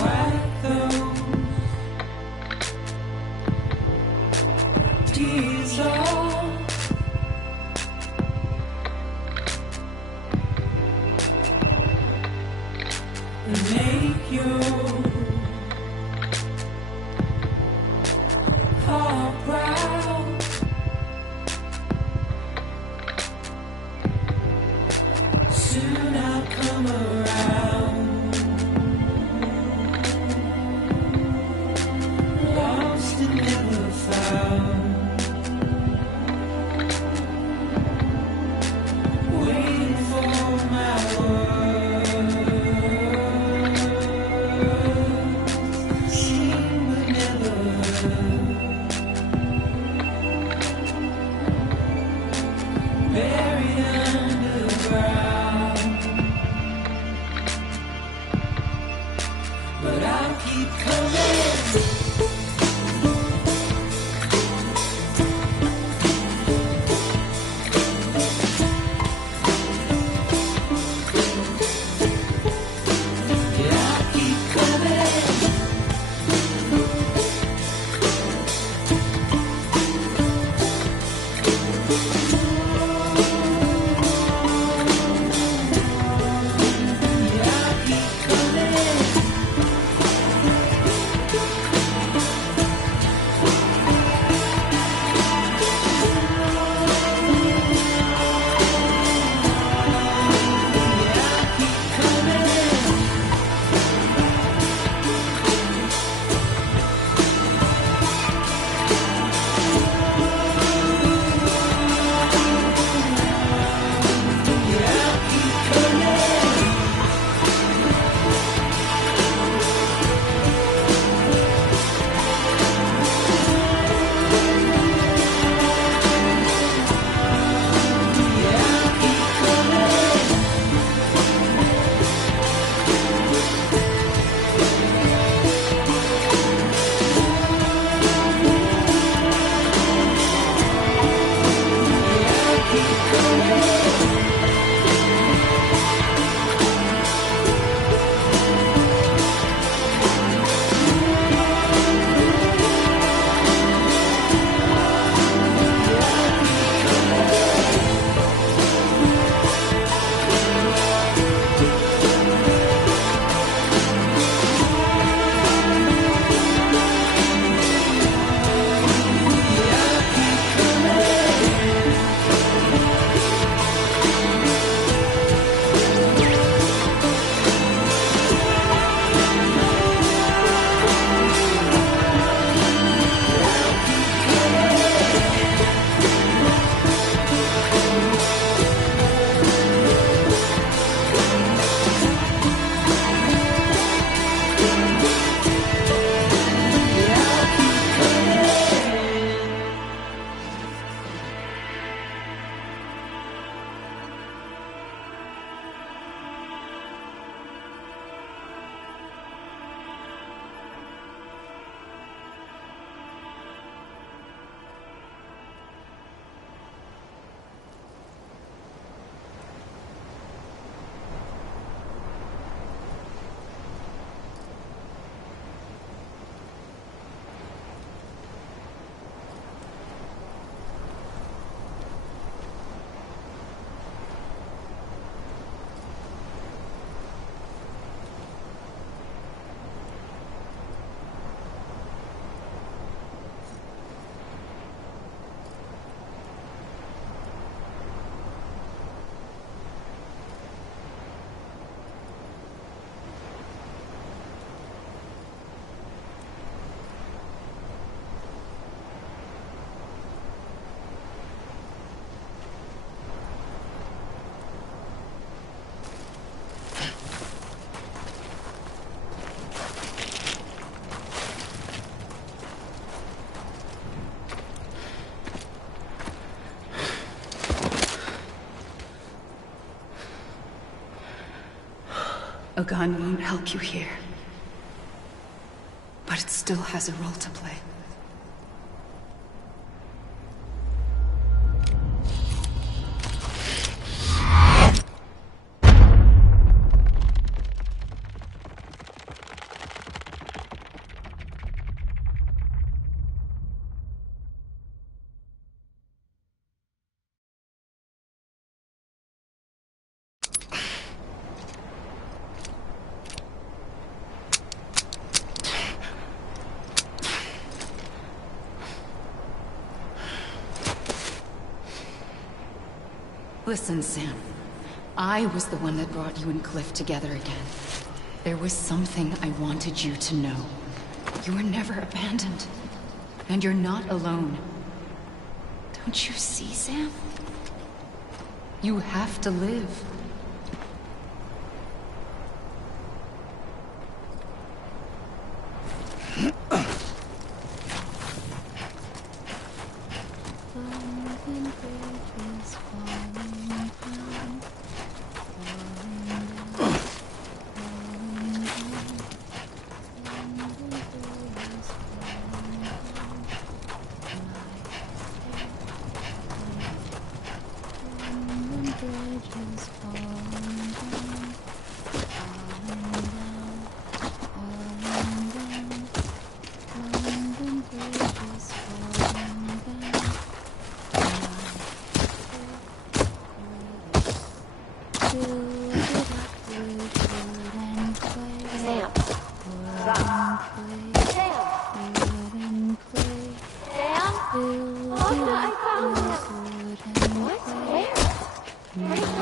Wipe those tears off. And make your heart proud. Soon I'll come around. Lost and never found. gun won't help you here. But it still has a role to play. Listen, Sam. I was the one that brought you and Cliff together again. There was something I wanted you to know. You were never abandoned. And you're not alone. Don't you see, Sam? You have to live.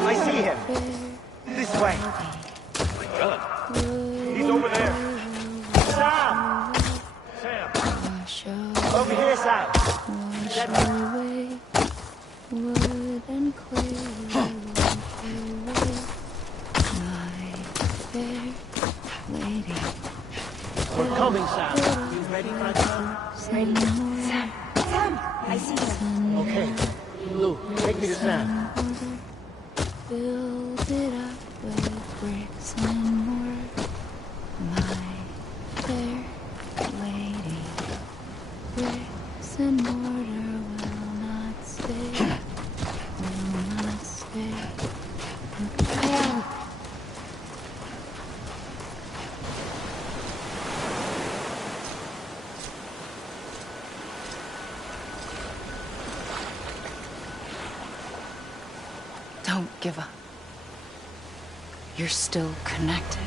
I see him. This way. He's over there. Sam! Sam! Over here, Sam! We're coming, Sam. You ready, my son? Ready. Sam! Sam! I see him. Okay. Lou, take me to Sam. Build it up with bricks and mortar, my fair lady. Bricks and mortar will not stay, will not stay. Don't give up. You're still connected.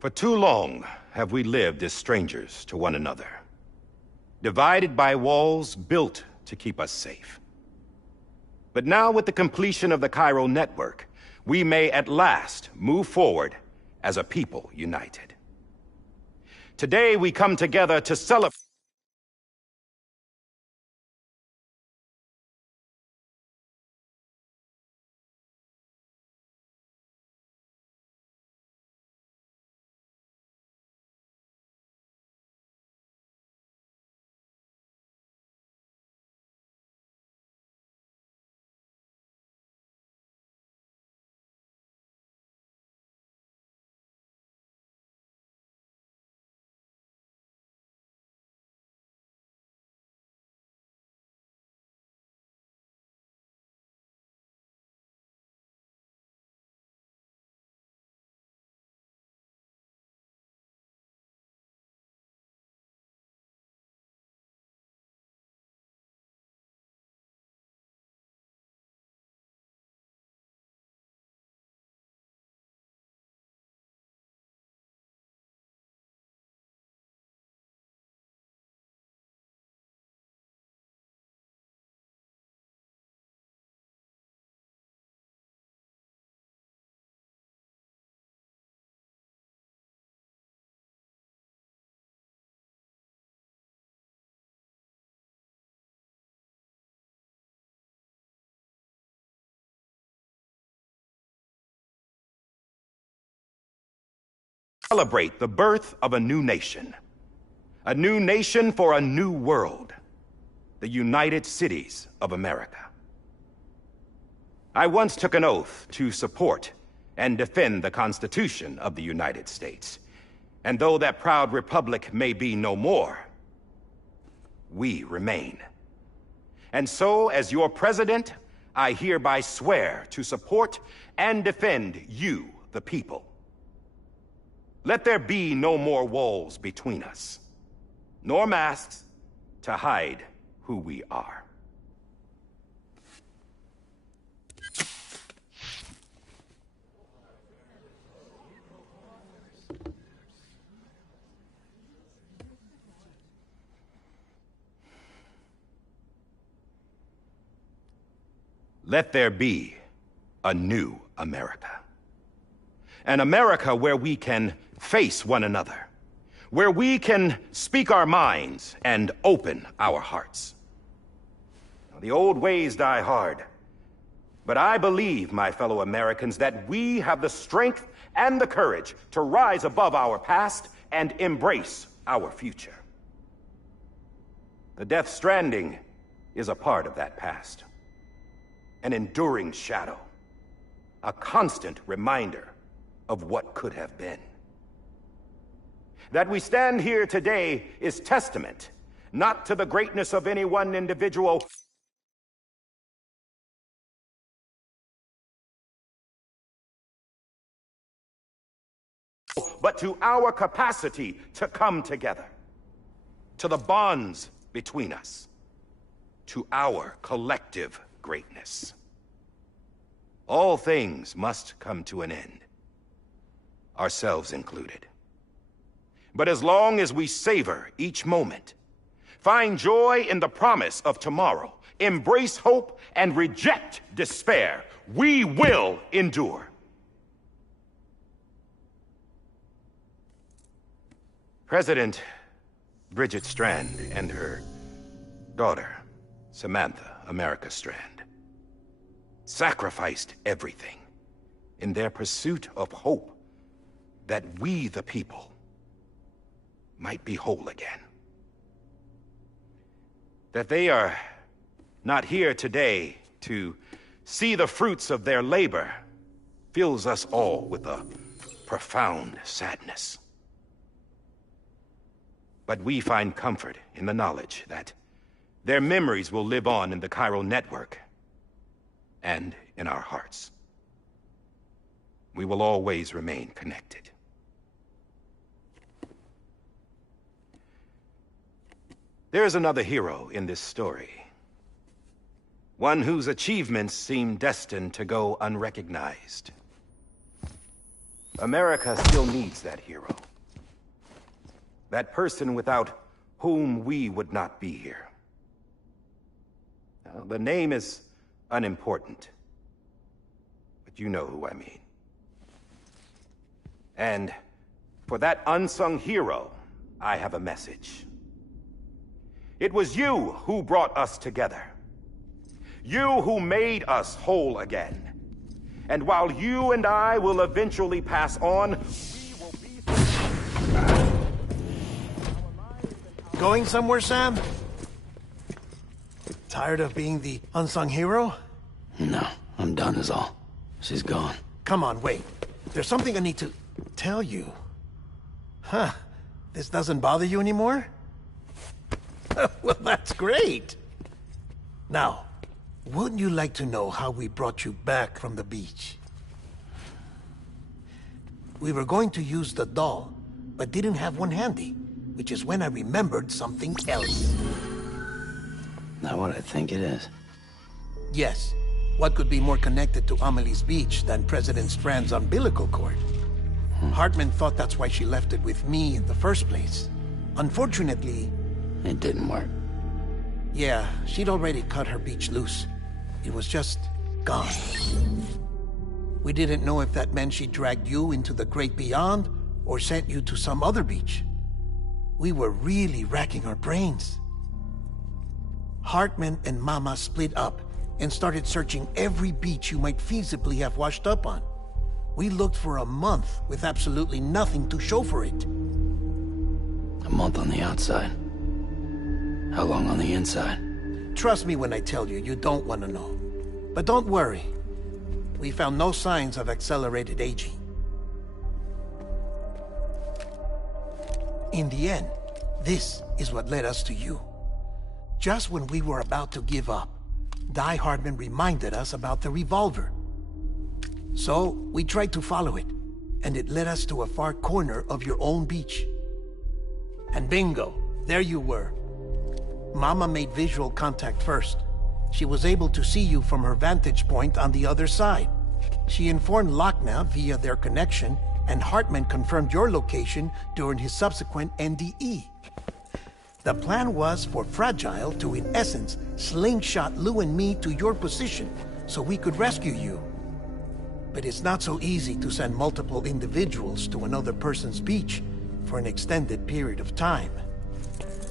For too long have we lived as strangers to one another, divided by walls built to keep us safe. But now, with the completion of the chiral network, we may at last move forward as a people united. Today we come together to celebrate celebrate the birth of a new nation. A new nation for a new world. The United Cities of America. I once took an oath to support and defend the Constitution of the United States. And though that proud republic may be no more, we remain. And so, as your president, I hereby swear to support and defend you, the people. Let there be no more walls between us, nor masks to hide who we are. Let there be a new America. An America where we can face one another, where we can speak our minds and open our hearts. Now, the old ways die hard, but I believe, my fellow Americans, that we have the strength and the courage to rise above our past and embrace our future. The Death Stranding is a part of that past. An enduring shadow, a constant reminder of what could have been. That we stand here today is testament, not to the greatness of any one individual, but to our capacity to come together, to the bonds between us, to our collective greatness. All things must come to an end, ourselves included. But as long as we savor each moment, find joy in the promise of tomorrow, embrace hope, and reject despair, we will endure. President Bridget Strand and her daughter, Samantha America Strand, sacrificed everything in their pursuit of hope that we, the people, might be whole again. That they are not here today to see the fruits of their labor fills us all with a profound sadness. But we find comfort in the knowledge that their memories will live on in the chiral network and in our hearts. We will always remain connected. There is another hero in this story. One whose achievements seem destined to go unrecognized. America still needs that hero. That person without whom we would not be here. Now, the name is unimportant, but you know who I mean. And for that unsung hero, I have a message. It was you who brought us together. You who made us whole again. And while you and I will eventually pass on, we will be... Going somewhere, Sam? Tired of being the unsung hero? No, I'm done is all. She's gone. Come on, wait. There's something I need to tell you. Huh. This doesn't bother you anymore? Well, that's great. Now, wouldn't you like to know how we brought you back from the beach? We were going to use the doll, but didn't have one handy, which is when I remembered something else. Not what I think it is. Yes. What could be more connected to Amelie's beach than President Strand's umbilical cord? Hartman thought that's why she left it with me in the first place. Unfortunately... It didn't work. Yeah, she'd already cut her beach loose. It was just gone. We didn't know if that meant she dragged you into the great beyond, or sent you to some other beach. We were really racking our brains. Hartman and Mama split up and started searching every beach you might feasibly have washed up on. We looked for a month with absolutely nothing to show for it. A month on the outside. How long on the inside? Trust me when I tell you, you don't want to know. But don't worry. We found no signs of accelerated aging. In the end, this is what led us to you. Just when we were about to give up, Die Hardman reminded us about the revolver. So, we tried to follow it, and it led us to a far corner of your own beach. And bingo, there you were. Mama made visual contact first. She was able to see you from her vantage point on the other side. She informed Lockne via their connection, and Hartman confirmed your location during his subsequent NDE. The plan was for Fragile to, in essence, slingshot Lou and me to your position so we could rescue you. But it's not so easy to send multiple individuals to another person's beach for an extended period of time.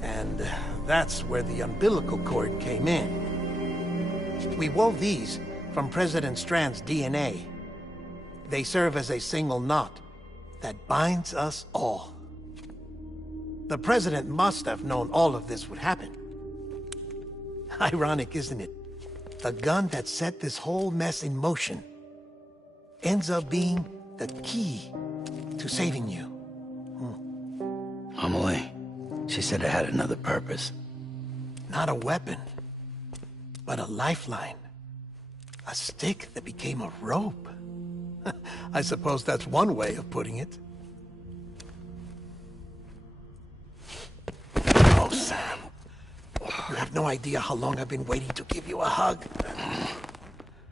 And that's where the umbilical cord came in. We wove these from President Strand's DNA. They serve as a single knot that binds us all. The President must have known all of this would happen. Ironic, isn't it? The gun that set this whole mess in motion ends up being the key to saving you. Amelie, she said it had another purpose. Not a weapon, but a lifeline. A stick that became a rope. I suppose that's one way of putting it. Oh, Sam. You have no idea how long I've been waiting to give you a hug.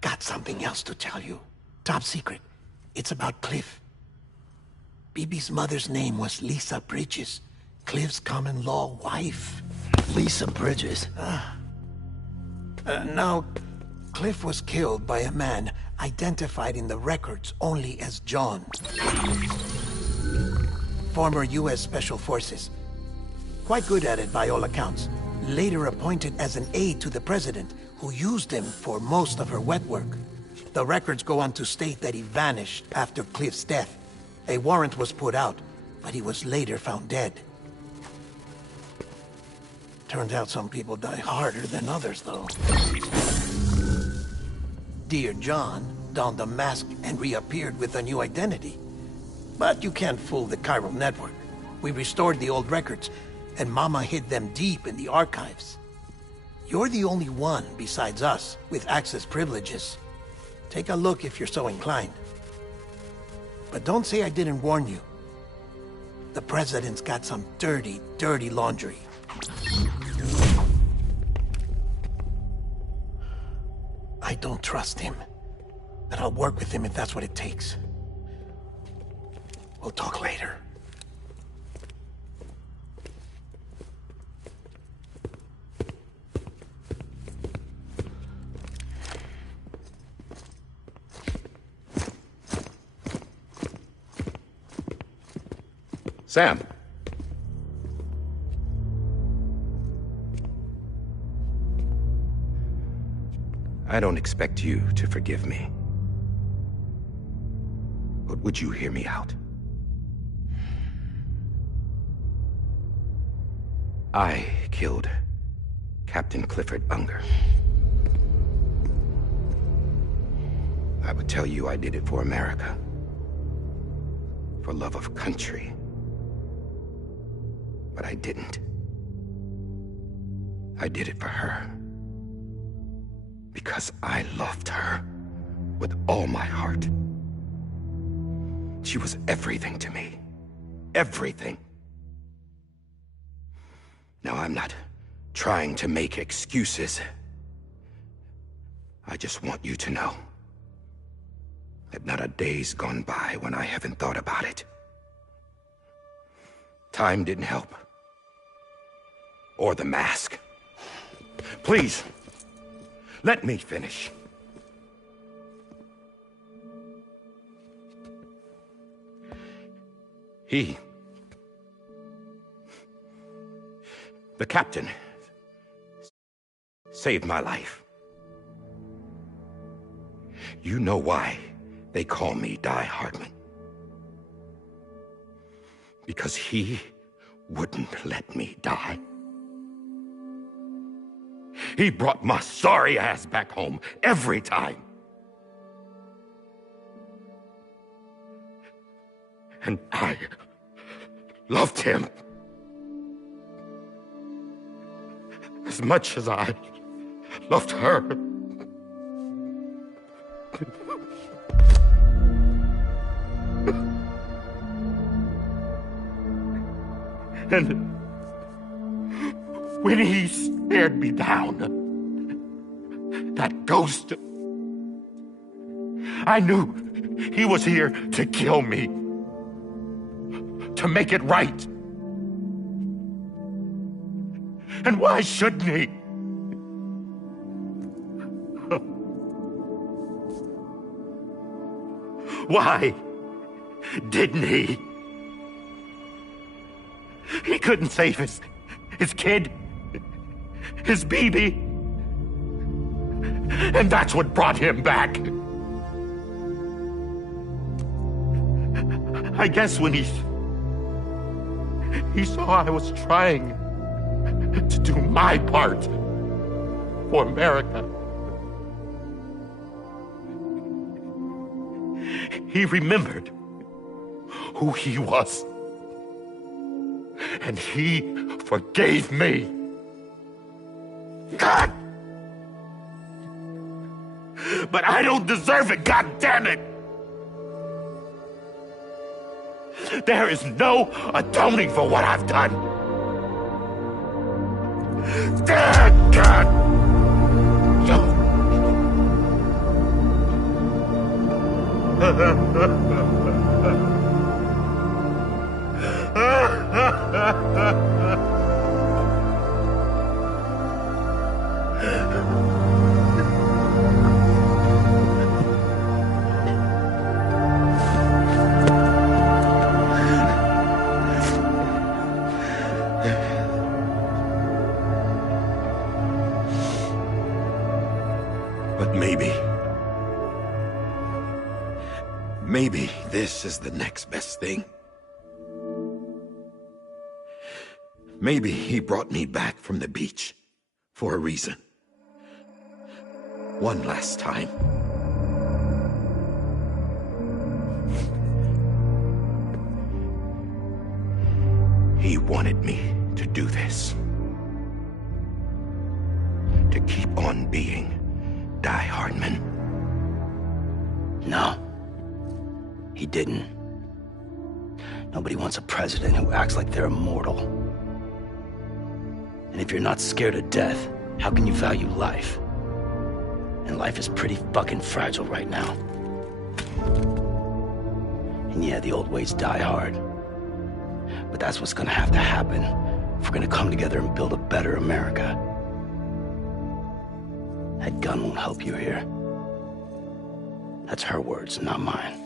Got something else to tell you. Top secret. It's about Cliff. Bibi's mother's name was Lisa Bridges, Cliff's common-law wife. Lisa Bridges? Now, Cliff was killed by a man identified in the records only as John. Former U.S. Special Forces. Quite good at it by all accounts. Later appointed as an aide to the President, who used him for most of her wet work. The records go on to state that he vanished after Cliff's death. A warrant was put out, but he was later found dead. Turns out some people die harder than others, though. Dear John donned a mask and reappeared with a new identity. But you can't fool the chiral network. We restored the old records, and Mama hid them deep in the archives. You're the only one, besides us, with access privileges. Take a look if you're so inclined. But don't say I didn't warn you. The President's got some dirty, dirty laundry. I don't trust him, but I'll work with him if that's what it takes. We'll talk later. Sam. I don't expect you to forgive me. But would you hear me out? I killed Captain Clifford Unger. I would tell you I did it for America. For love of country. But I didn't. I did it for her. Because I loved her with all my heart. She was everything to me. Everything. Now, I'm not trying to make excuses. I just want you to know that not a day's gone by when I haven't thought about it. Time didn't help. Or the mask. Please, let me finish. The captain, saved my life. You know why they call me Die Hardman. Because he wouldn't let me die. He brought my sorry ass back home every time. And I loved him as much as I loved her. And when he stared me down, that ghost, I knew he was here to kill me, to make it right. And why shouldn't he? Why didn't he? He couldn't save his kid, his baby. And that's what brought him back. I guess when he saw I was trying to do my part for America, he remembered who he was. And he forgave me. God! But I don't deserve it, God damn it! There is no atoning for what I've done. God! But maybe this is the next best thing. Maybe he brought me back from the beach for a reason. One last time. He wanted me to do this. To keep on being Die Hardman. No. He didn't. Nobody wants a president who acts like they're immortal. And if you're not scared of death, how can you value life? And life is pretty fucking fragile right now. And yeah, the old ways die hard. But that's what's gonna have to happen if we're gonna come together and build a better America. That gun won't help you here. That's her words, not mine.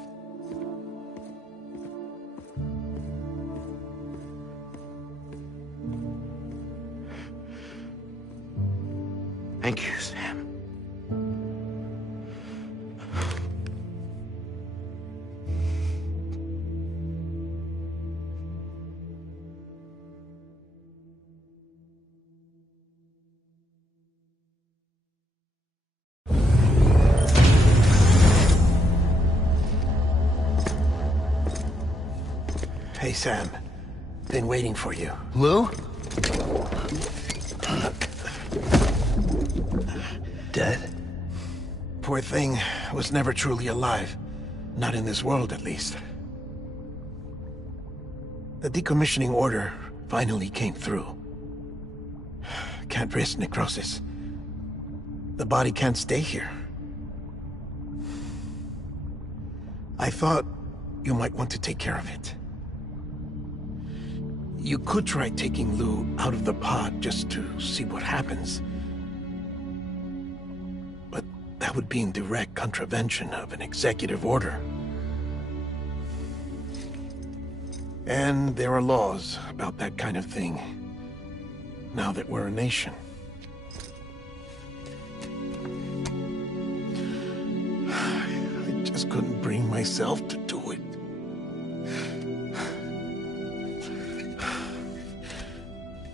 Thank you, Sam. Hey, Sam. Been waiting for you. Lou? Dead? Poor thing was never truly alive. Not in this world, at least. The decommissioning order finally came through. Can't risk necrosis. The body can't stay here. I thought you might want to take care of it. You could try taking Lou out of the pod just to see what happens. But that would be in direct contravention of an executive order. And there are laws about that kind of thing, now that we're a nation. just couldn't bring myself to do it.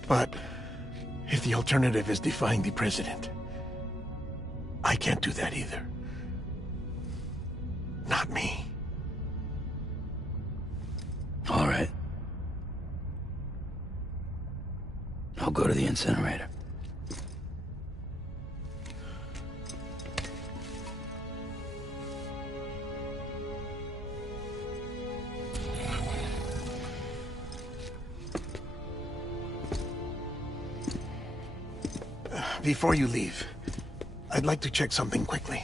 But if the alternative is defying the president, I can't do that either. Not me. All right. I'll go to the incinerator. Before you leave, I'd like to check something quickly.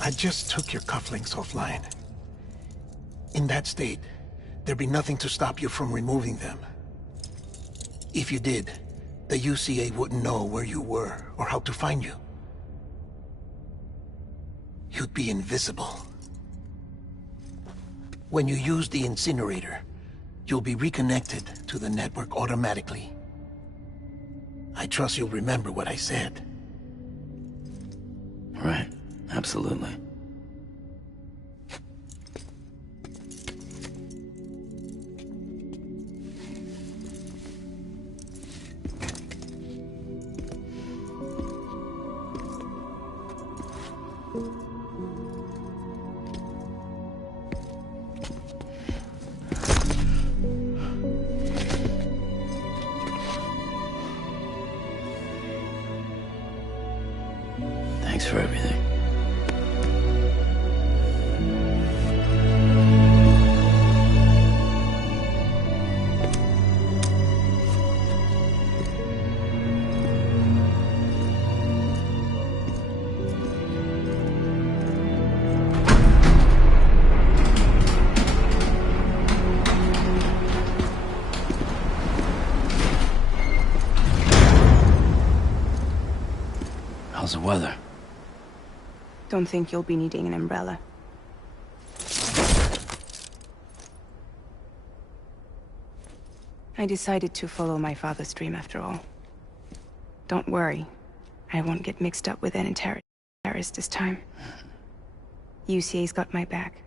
I just took your cufflinks offline. In that state, there'd be nothing to stop you from removing them. If you did, the UCA wouldn't know where you were or how to find you. You'd be invisible. When you use the incinerator, you'll be reconnected to the network automatically. I trust you'll remember what I said. Right. Absolutely. Thanks for everything. How's the weather? Don't think you'll be needing an umbrella. I decided to follow my father's dream after all. Don't worry. I won't get mixed up with any terrorists this time. UCA's got my back.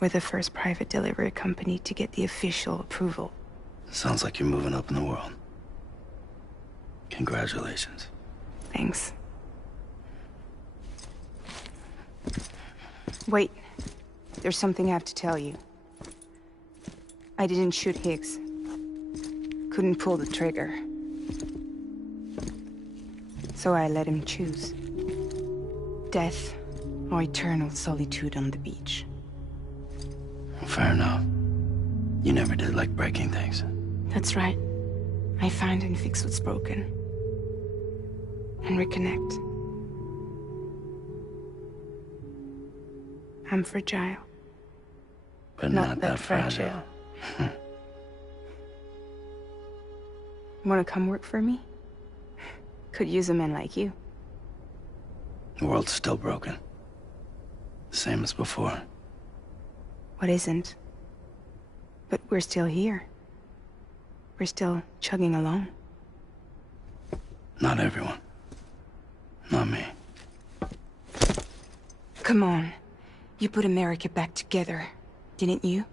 We're the first private delivery company to get the official approval. Sounds like you're moving up in the world. Congratulations. Thanks. Wait. There's something I have to tell you. I didn't shoot Higgs. Couldn't pull the trigger. So I let him choose. Death or eternal solitude on the beach. Fair enough. You never did like breaking things. That's right. I find and fix what's broken. And reconnect. I'm fragile. But not that fragile. Wanna come work for me? Could use a man like you. The world's still broken. Same as before. What isn't? But we're still here. We're still chugging along. Not everyone. Not me. Come on. You put America back together, didn't you?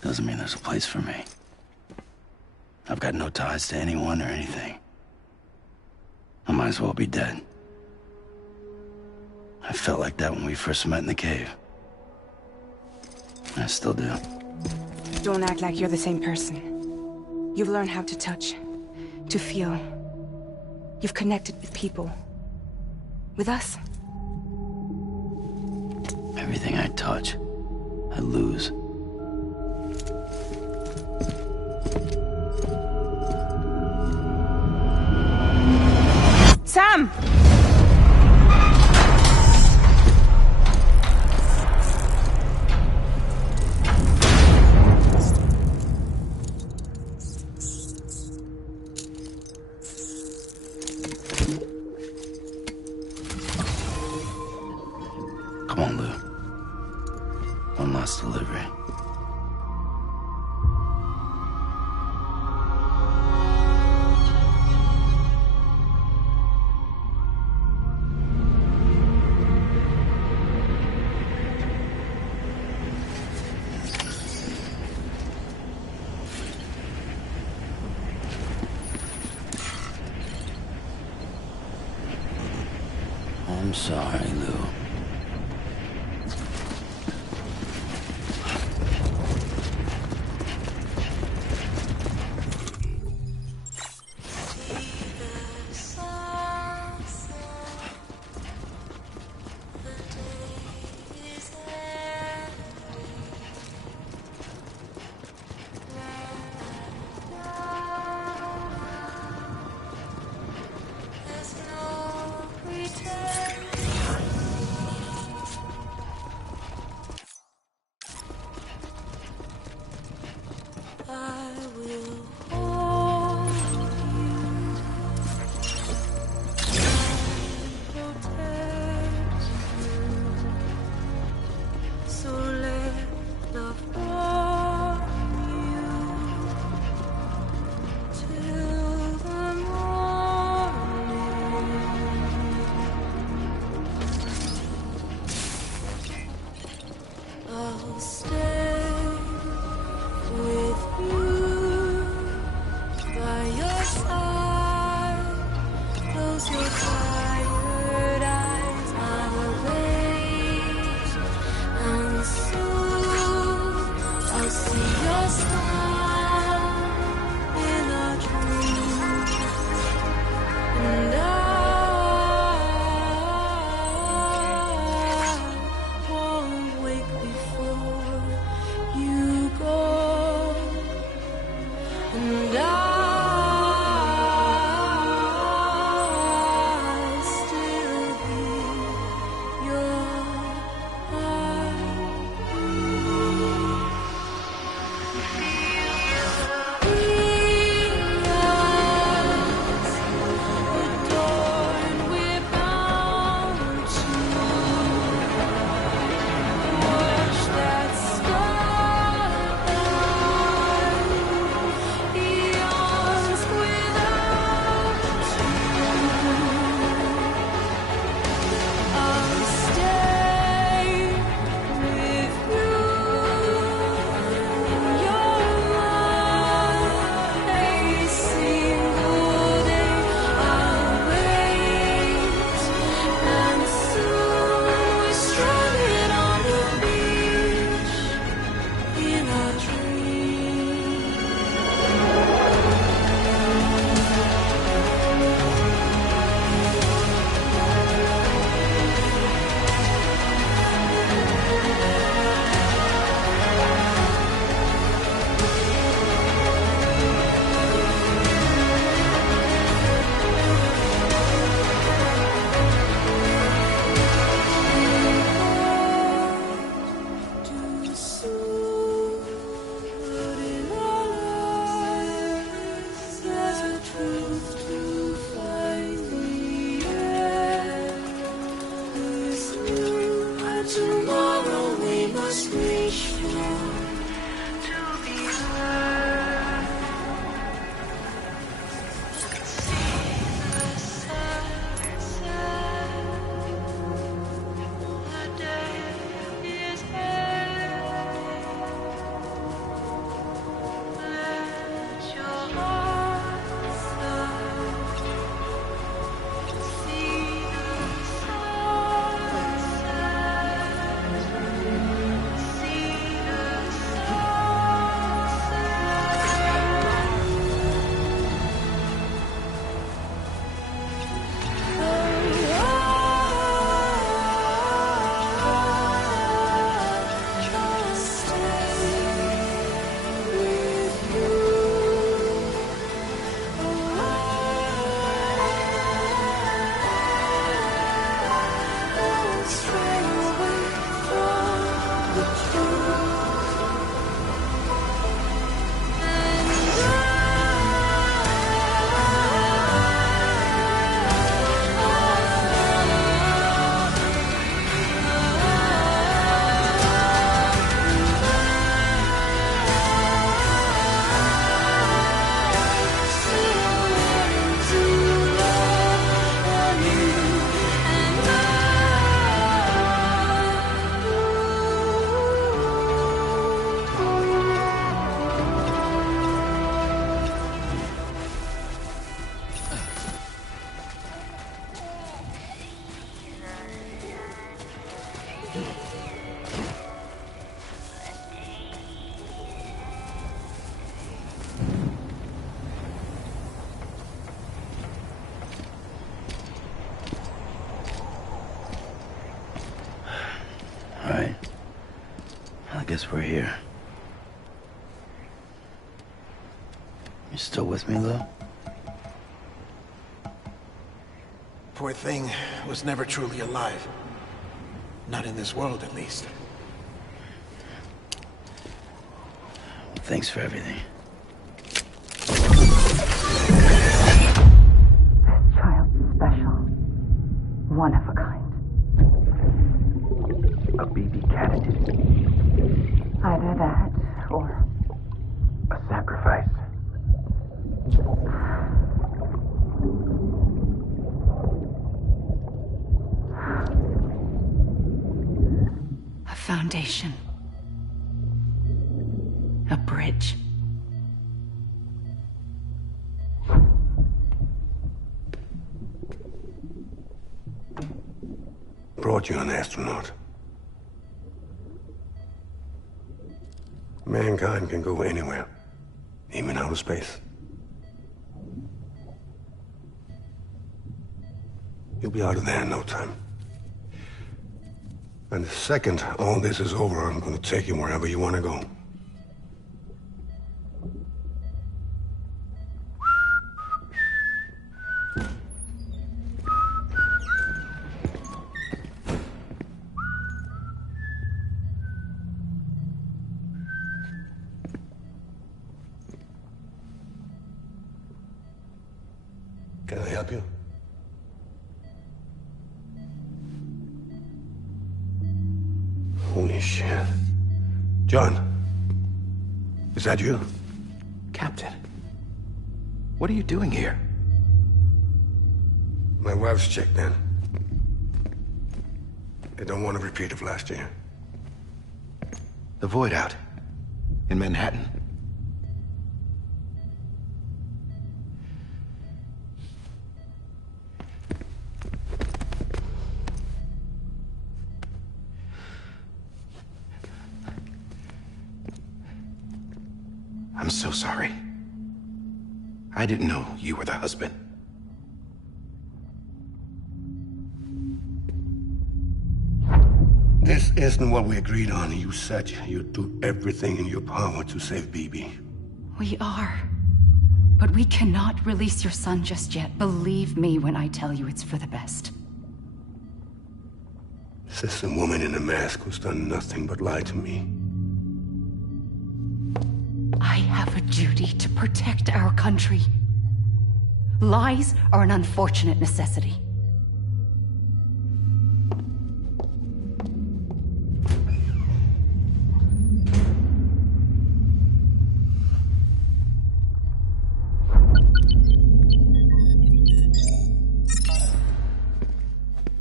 Doesn't mean there's a place for me. I've got no ties to anyone or anything. I might as well be dead. I felt like that when we first met in the cave. I still do. Don't act like you're the same person. You've learned how to touch, to feel. You've connected with people. With us. Everything I touch, I lose. Sam! Come on, Lou. One last delivery. I'm sorry, Lou. guess we're here. You still with me, Lou? Poor thing was never truly alive. Not in this world, at least. Thanks for everything. That child's special. One of a kind. A BB candidate. Either that, or... a sacrifice. A foundation. A bridge. Brought you an astronaut. Mankind can go anywhere, even outer space. You'll be out of there in no time. And the second all this is over, I'm going to take you wherever you want to go. Can I help you? Holy shit. John, is that you? Captain, what are you doing here? My wife's checked in. They don't want a repeat of last year. The Void out. In Manhattan. I'm so sorry. I didn't know you were the husband. This isn't what we agreed on. You said you'd do everything in your power to save BB. We are. But we cannot release your son just yet. Believe me when I tell you it's for the best. This is a woman in a mask who's done nothing but lie to me. I have a duty to protect our country. Lies are an unfortunate necessity.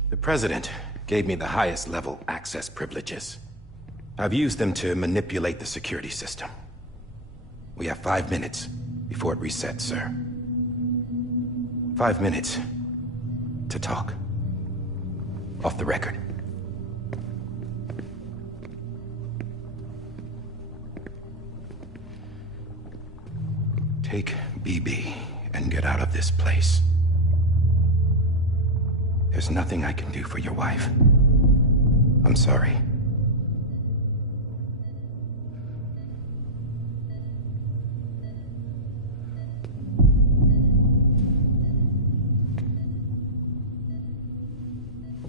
The President gave me the highest level access privileges. I've used them to manipulate the security system. We have 5 minutes before it resets, sir. 5 minutes to talk. Off the record. Take BB and get out of this place. There's nothing I can do for your wife. I'm sorry.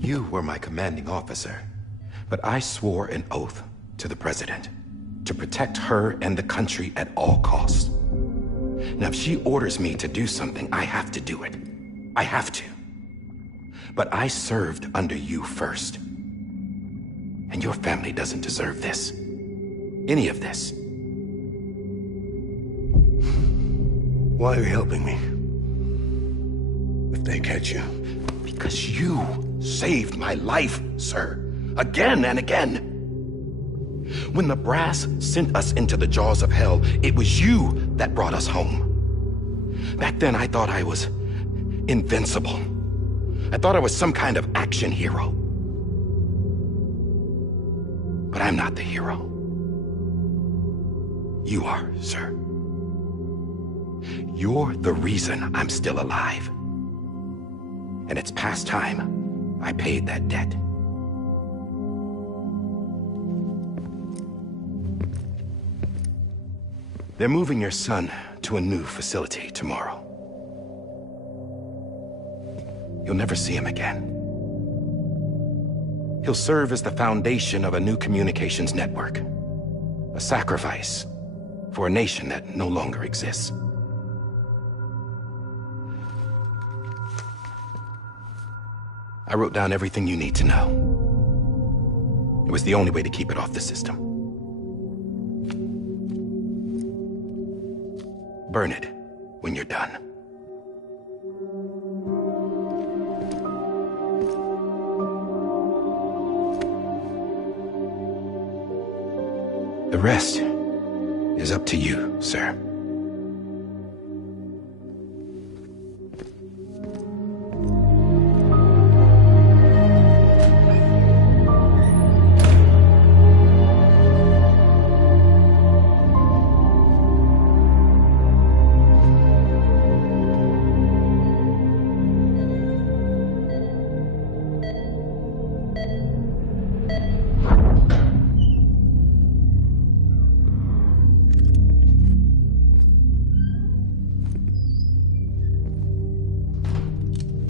You were my commanding officer, but I swore an oath to the President to protect her and the country at all costs. Now, if she orders me to do something, I have to do it. I have to. But I served under you first. And your family doesn't deserve this. Any of this. Why are you helping me? If they catch you. Because you saved my life, sir. Again and again. When the brass sent us into the jaws of hell, it was you that brought us home. Back then, I thought I was invincible. I thought I was some kind of action hero. But I'm not the hero. You are, sir. You're the reason I'm still alive. And it's past time I paid that debt. They're moving your son to a new facility tomorrow. You'll never see him again. He'll serve as the foundation of a new communications network. A sacrifice for a nation that no longer exists. I wrote down everything you need to know. It was the only way to keep it off the system. Burn it when you're done. The rest is up to you, sir.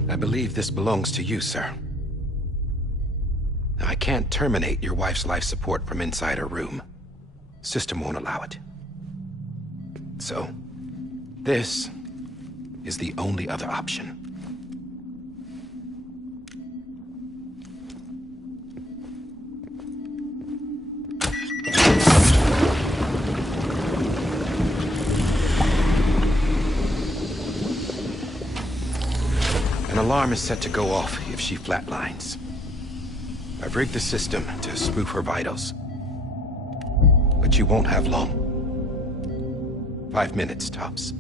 I believe this belongs to you, sir. I can't terminate your wife's life support from inside her room. System won't allow it. So, this is the only other option. An alarm is set to go off if she flatlines. I've rigged the system to spoof her vitals. But you won't have long. 5 minutes, tops.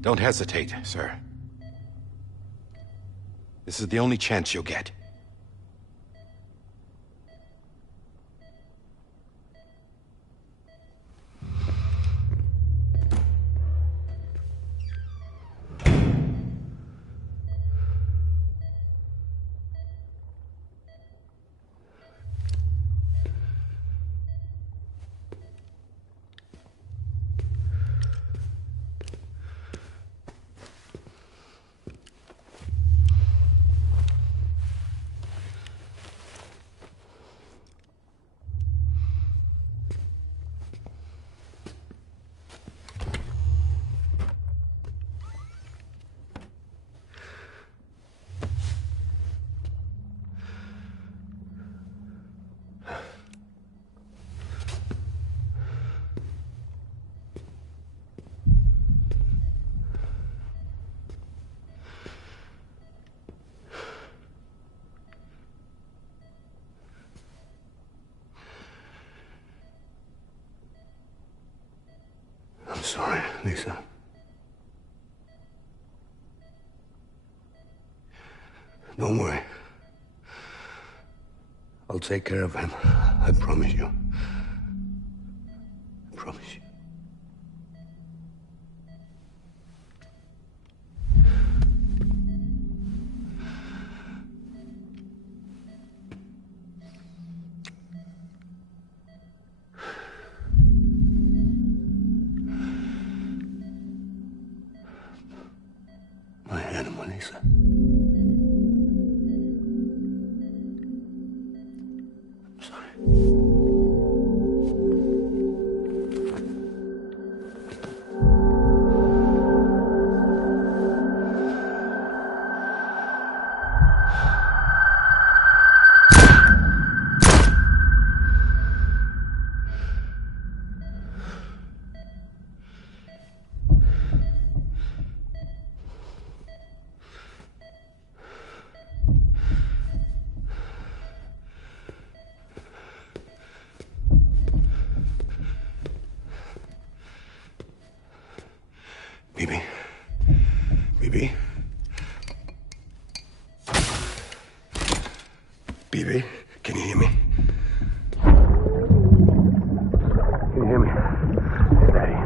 Don't hesitate, sir. This is the only chance you'll get. I'm sorry, Lisa. Don't worry. I'll take care of him. I promise you. I promise you. My animal, Lisa. I'm sorry. Bibi? Bibi? Bibi, can you hear me? Can you hear me? Daddy.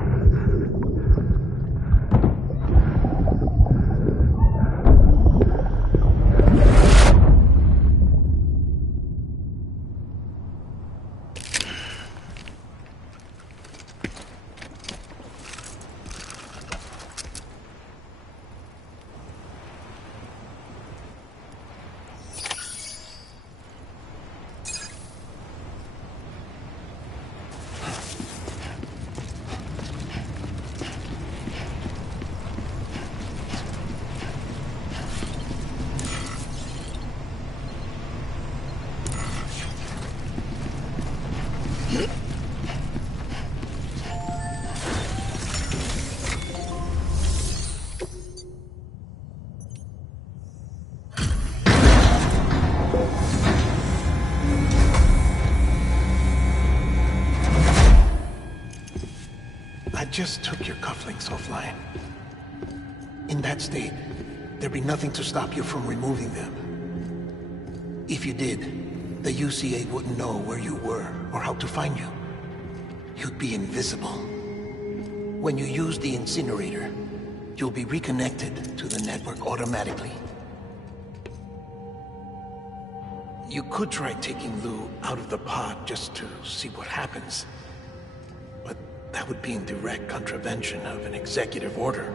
just took your cufflinks offline. In that state, there'd be nothing to stop you from removing them. If you did, the UCA wouldn't know where you were or how to find you. You'd be invisible. When you use the incinerator, you'll be reconnected to the network automatically. You could try taking Lou out of the pod just to see what happens. But that would be in direct contravention of an executive order.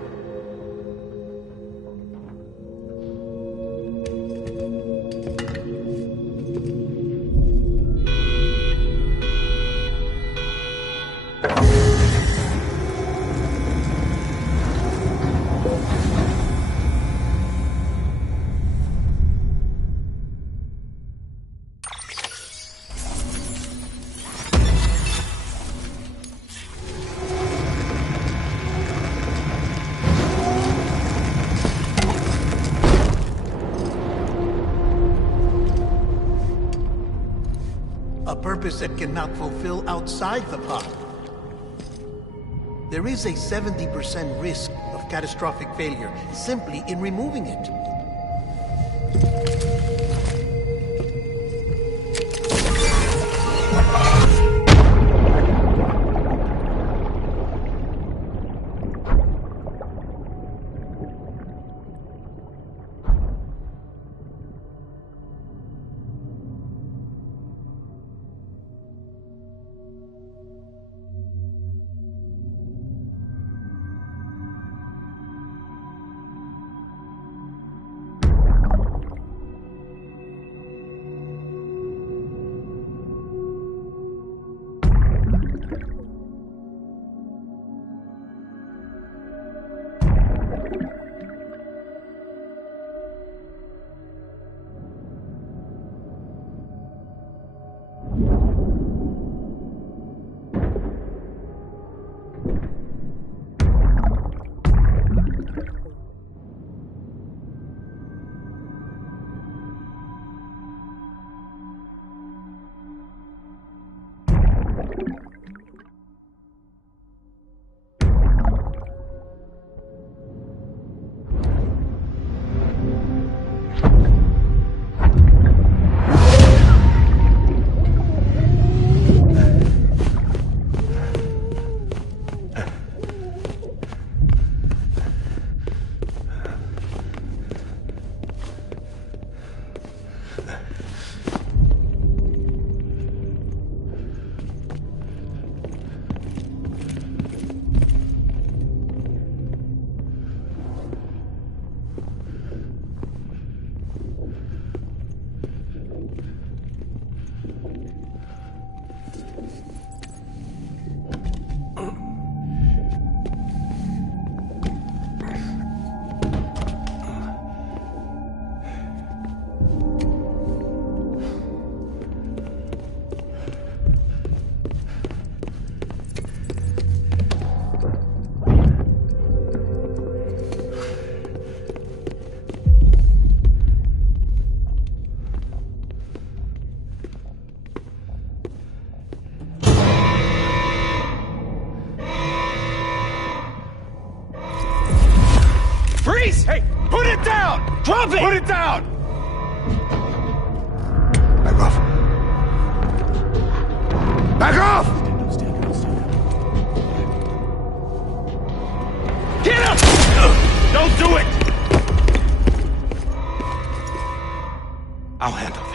That cannot fulfill outside the pod. There is a 70% risk of catastrophic failure simply in removing it. Hey, put it down! Drop it! Put it down! Back off. Back off! Get up! Don't do it! I'll handle this.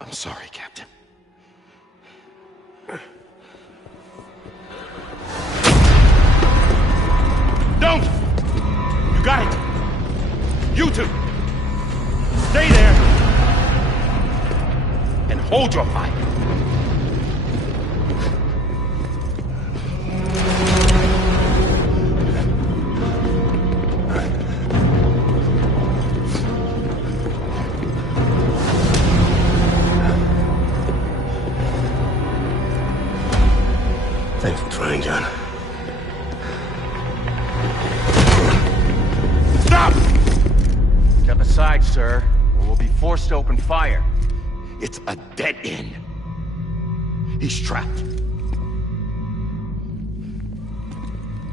I'm sorry, Captain. Don't! You got it! You two! Stay there! And hold your fire. Thanks for trying, John. Stop! Step aside, sir, or we'll be forced to open fire. It's a dead end. He's trapped.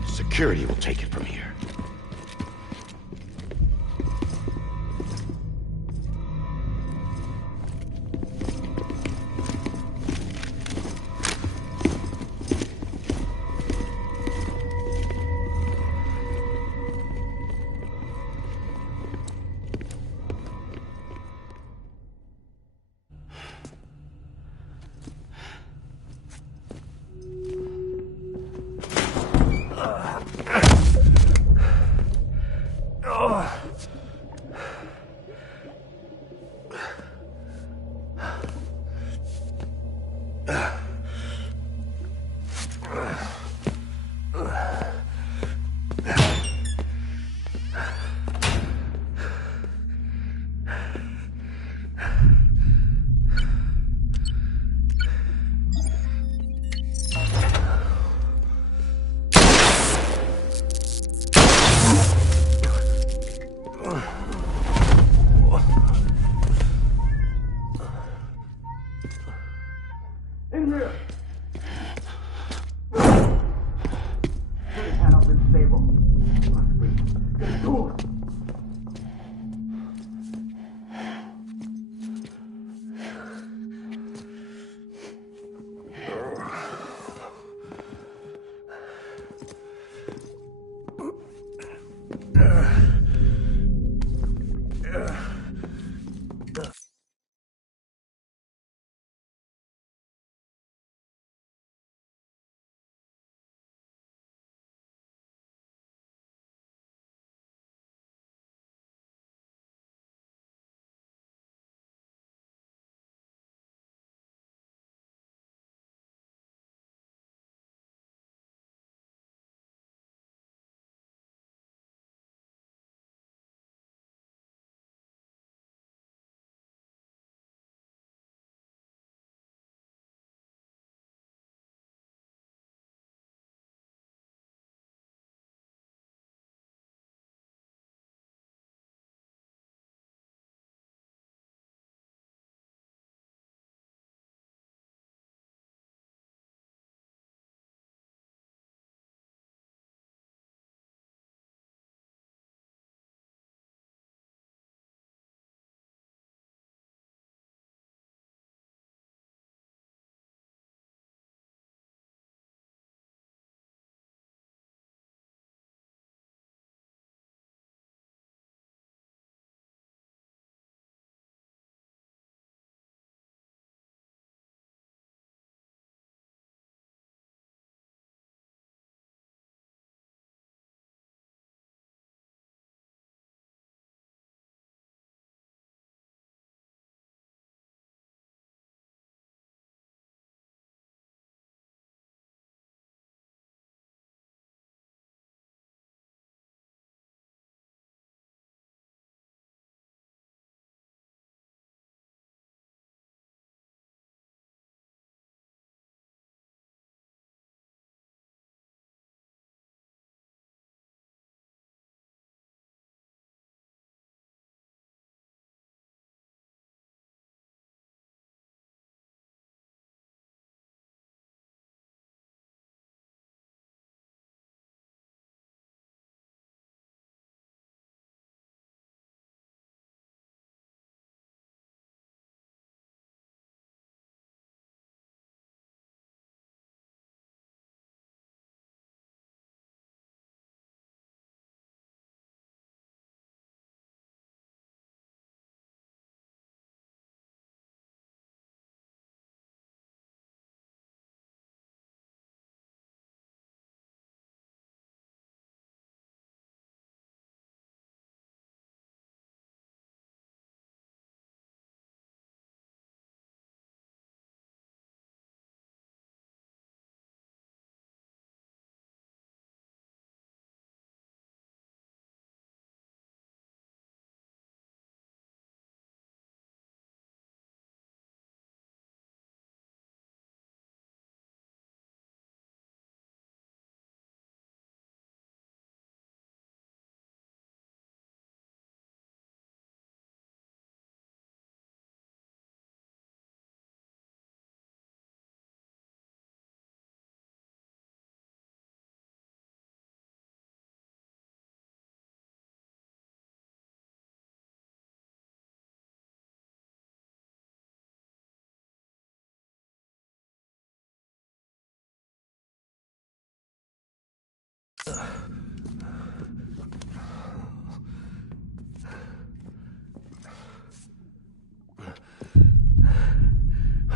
Security will take it from here.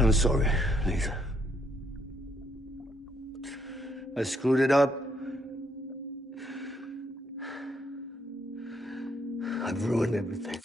I'm sorry, Lisa. I screwed it up. I've ruined everything.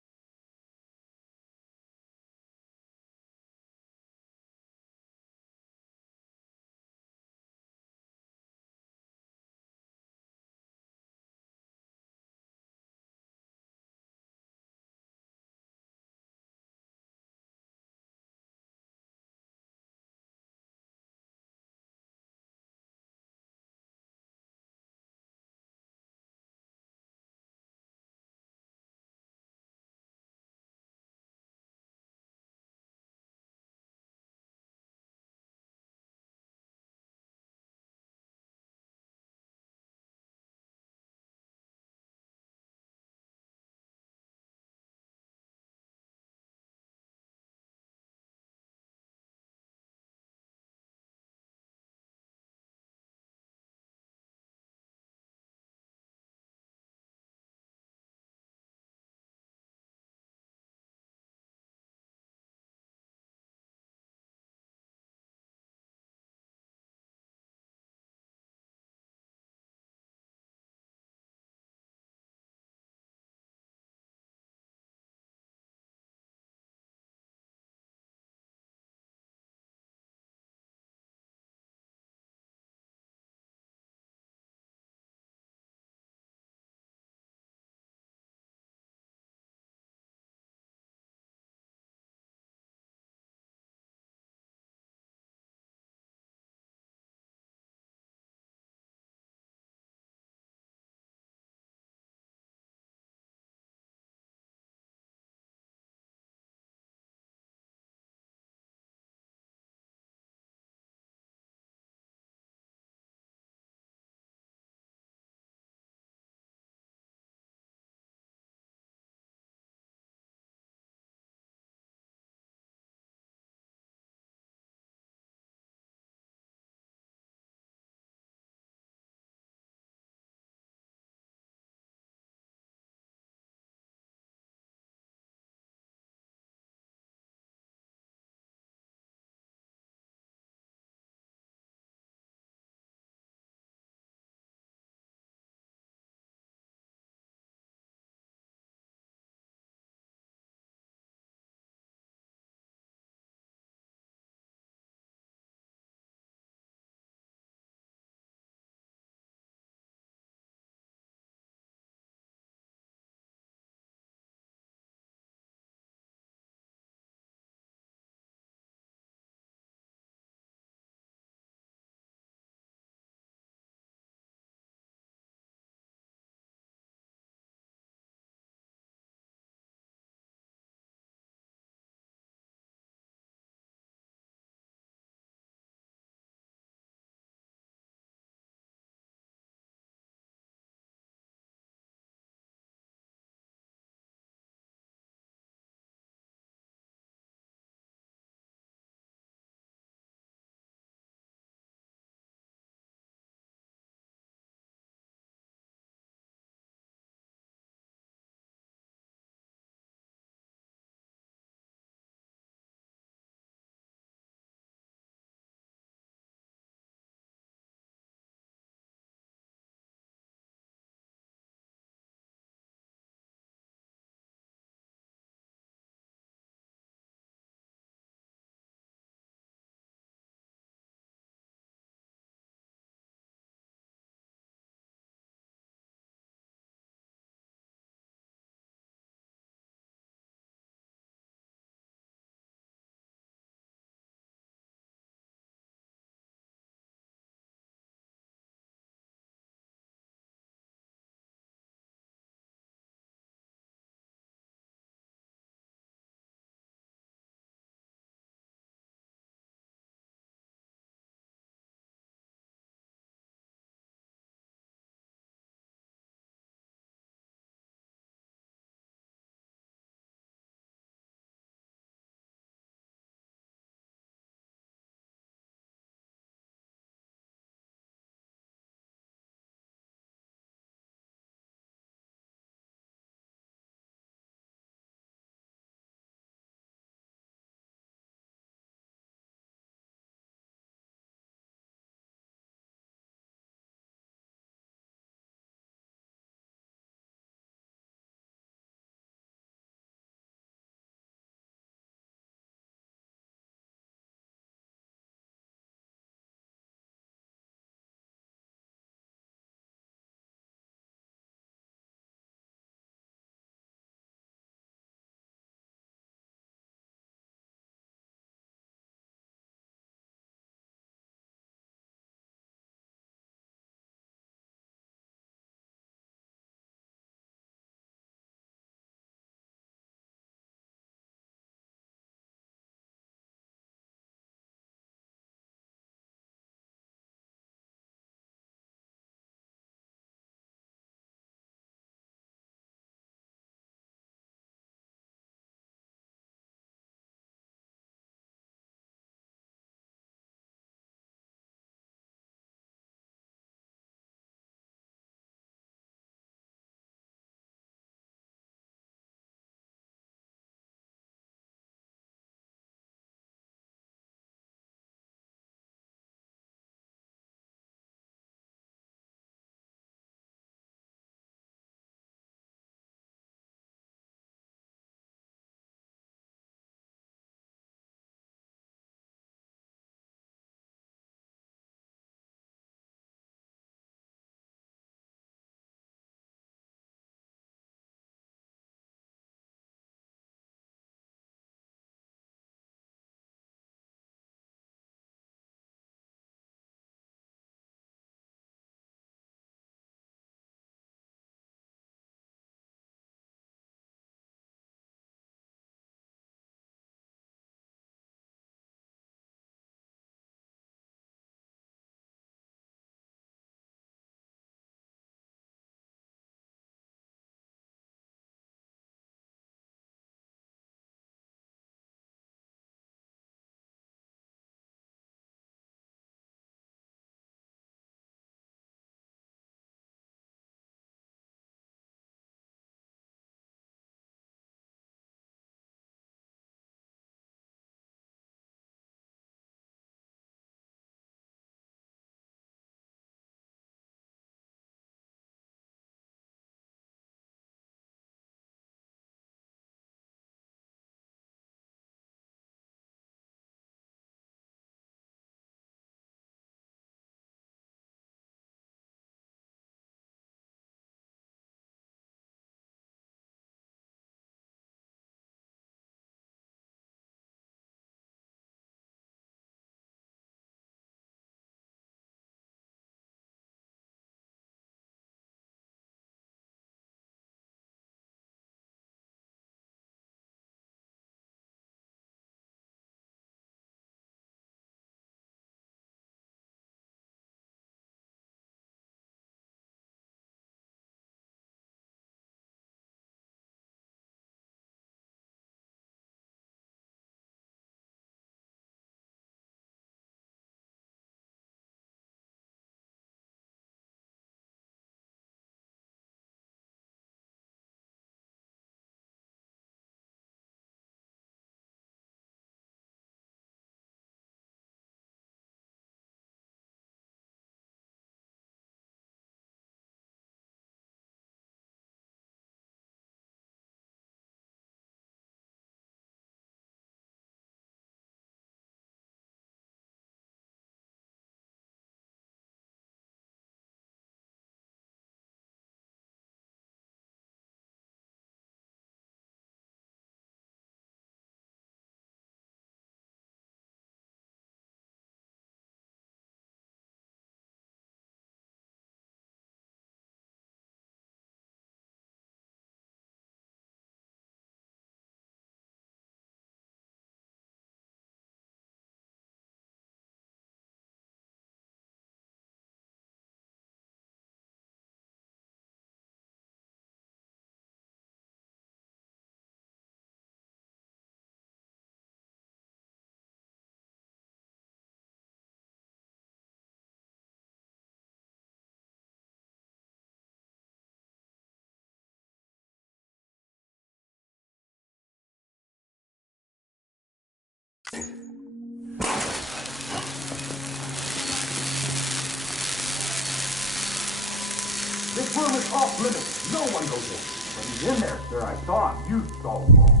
It's off limits. No one goes in. But he's in there, sir. I saw him. You saw him all.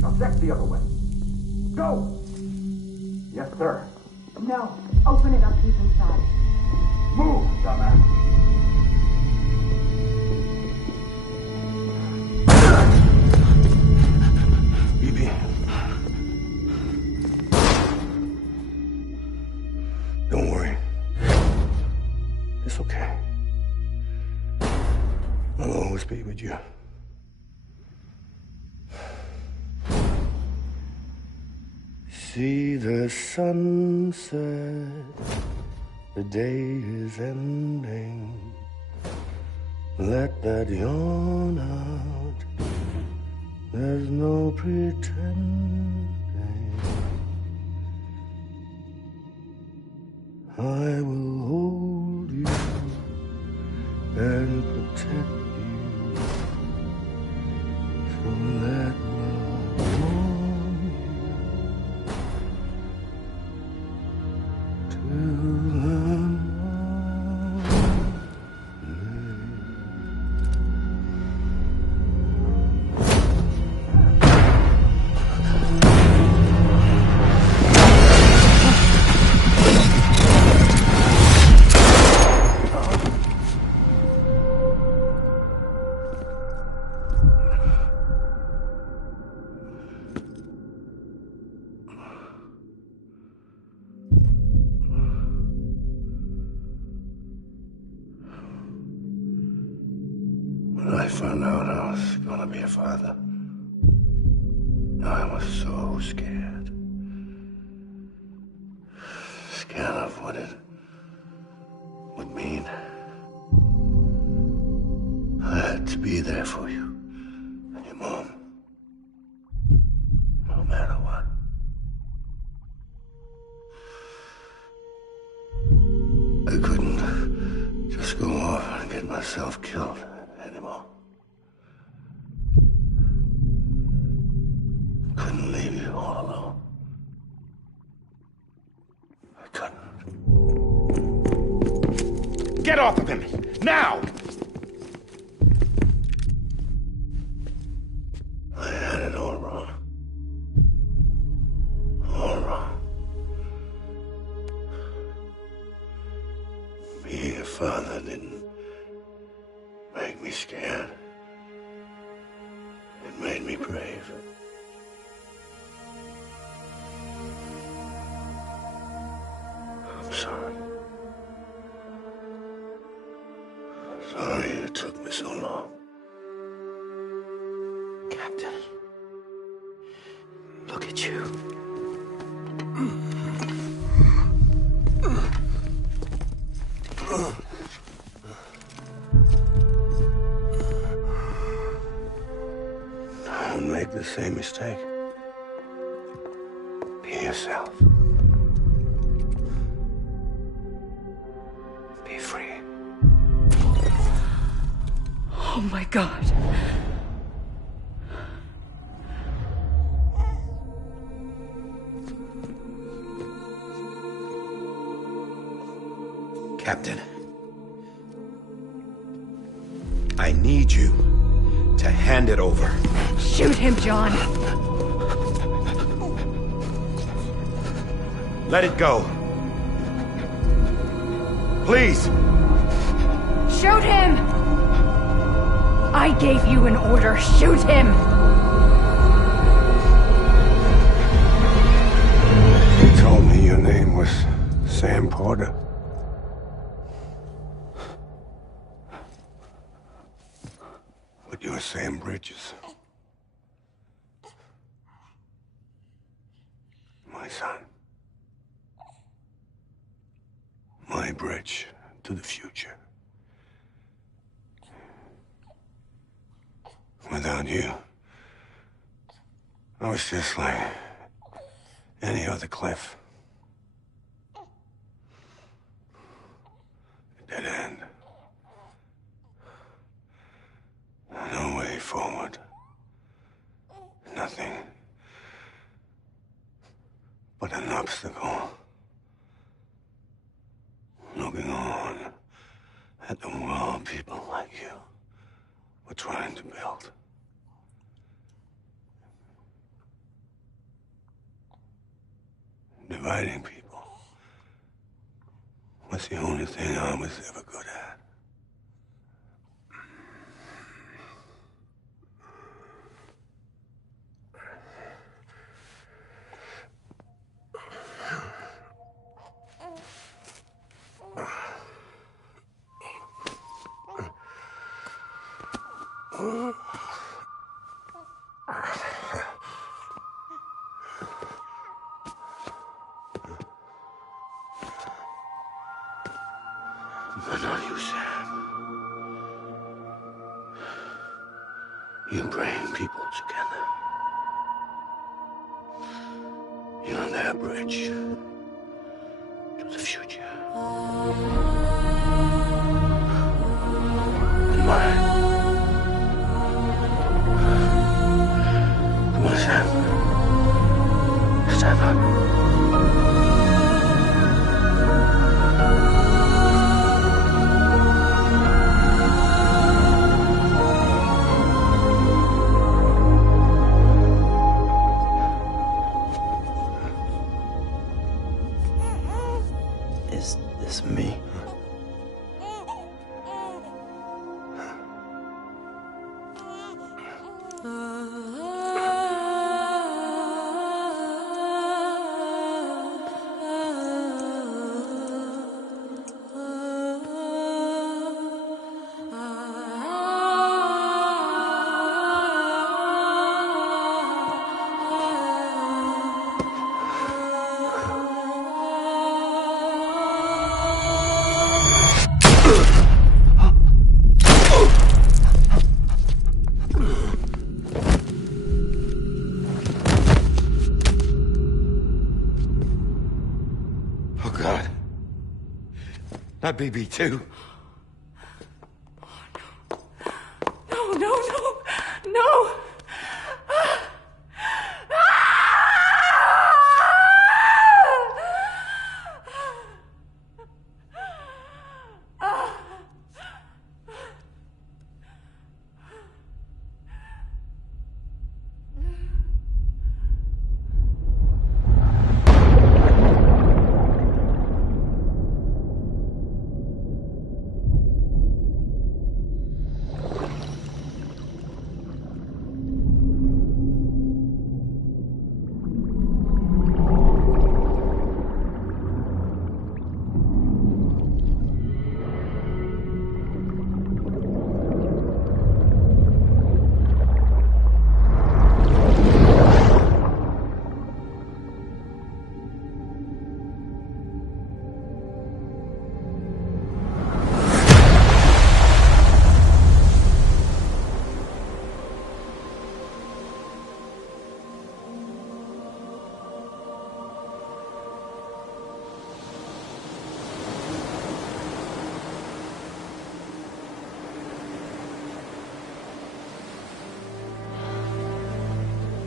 Now check the other way. Go! Yes, sir. No. Open it up. He's inside. Move, dumbass. Evie. Don't worry. It's okay. I'll always be with you. See the sunset, the day is ending. Let that yawn out, there's no pretending. I will hold you and protect you. So let love warm you till the When I found out I was gonna be a father, I was so scared. Scared of what it would mean. I had to be there for you and your mom, no matter what. I couldn't just go off and get myself killed anymore. Couldn't leave you all alone. I couldn't. Get off of him! Now! I had it all wrong. All wrong. Being a father didn't make me scared. It made me brave. I'm sorry. Sorry it took me so long. Captain, look at you. Don't make the same mistake. Be yourself. Be free. Oh my God. Captain, I need you to hand it over. Shoot him, John. Let it go. Please. Shoot him! I gave you an order. Shoot him! You told me your name was Sam Porter. But you're Sam Bridges. My son. My bridge to the future. Without you, I was just like any other Cliff. A dead end. No way forward. Nothing but an obstacle. Looking on at the world people like you. trying to build. Dividing people was the only thing I was ever good at. But not you, Sam. You bring people together. You're on their bridge to the future. And mine. Come on, Sam. Stand up. Is this me? Oh, God. Not BB2. No, no, no, no!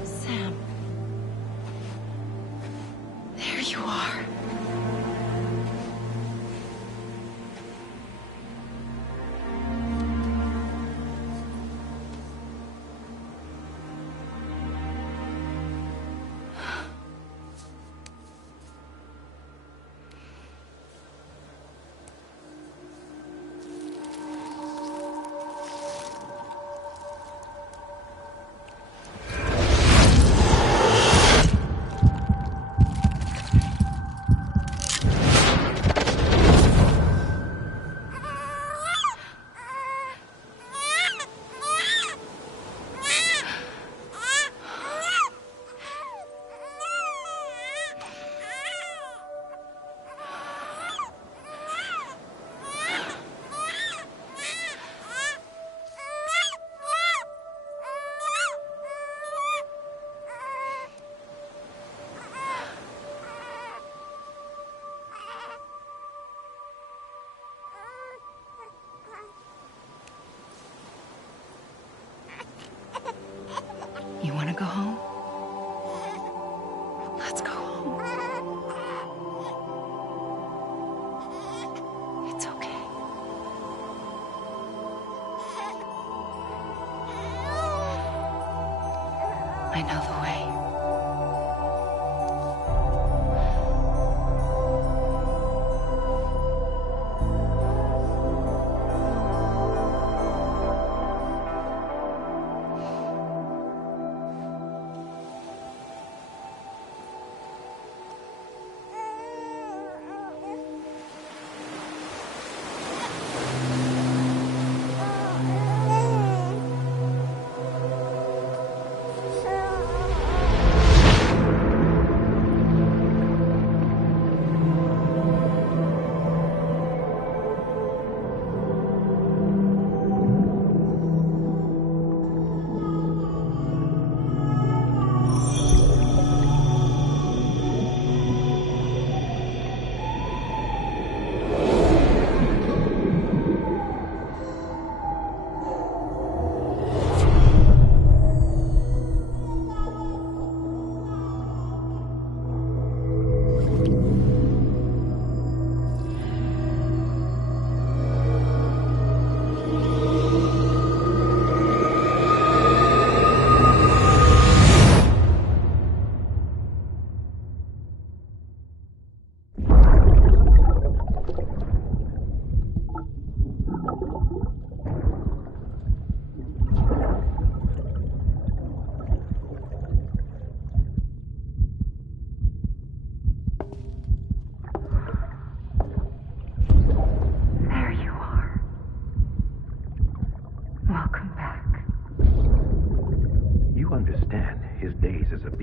Sam. There you are.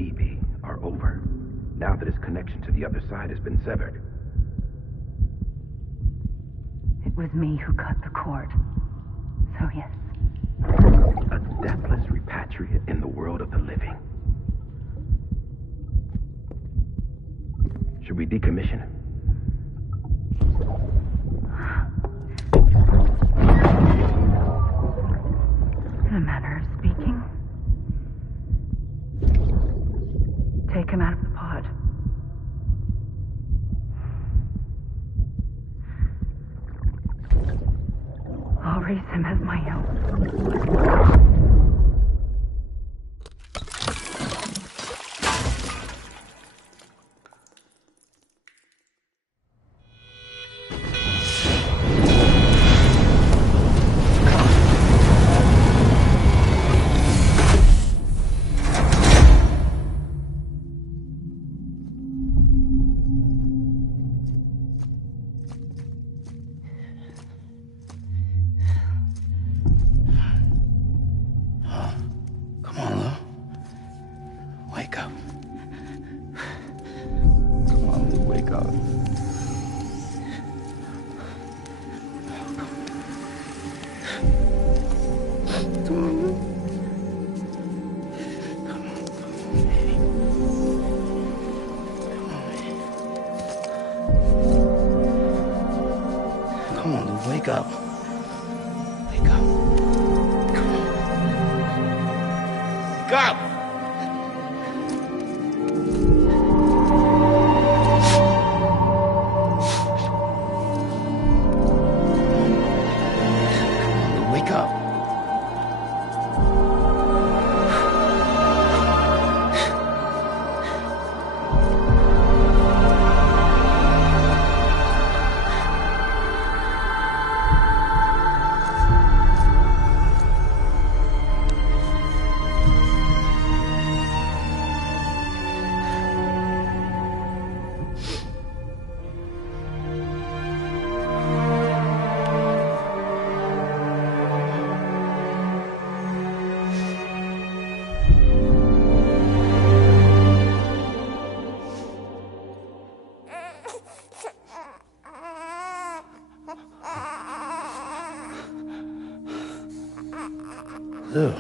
BB are over, now that his connection to the other side has been severed. It was me who cut the cord. So yes. A deathless repatriate in the world of the living. Should we decommission him? In a manner of speaking. Take him out of the pod. I'll raise him as my own. Wake up. Wake up. Come on. Wake up! Wake up. Lou.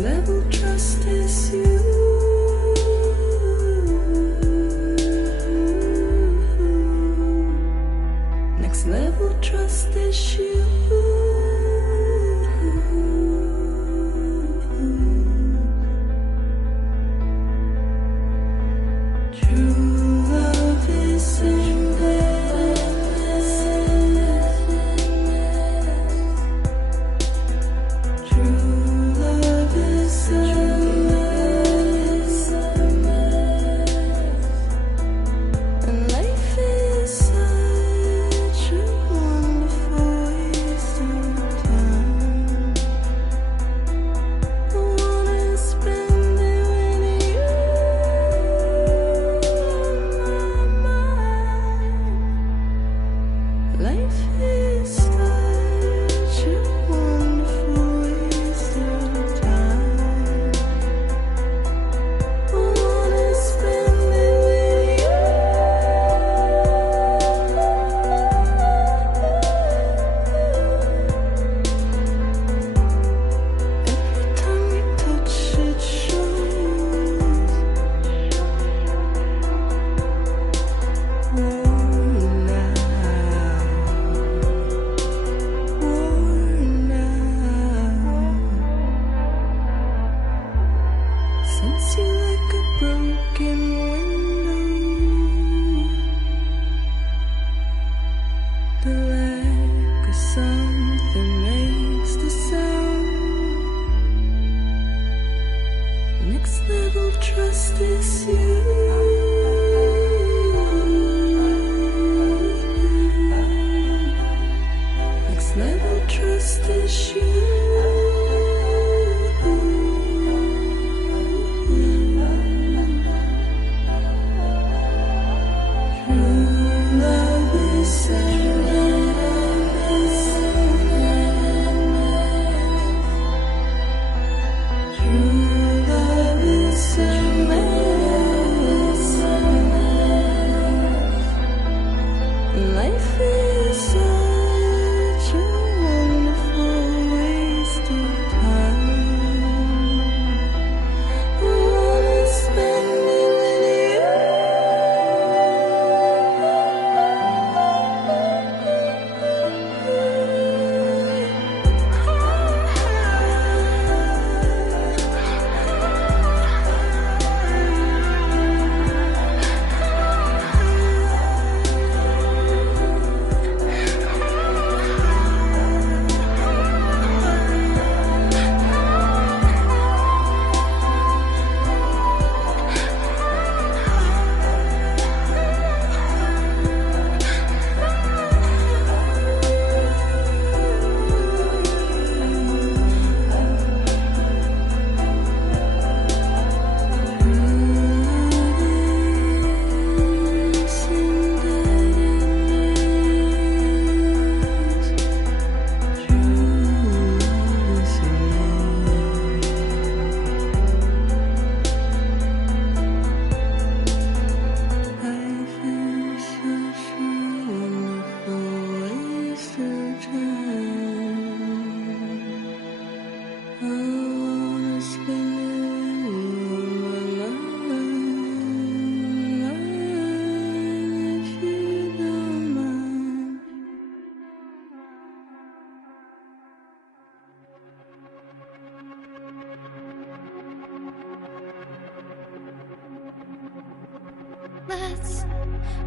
Level trust is you. Let's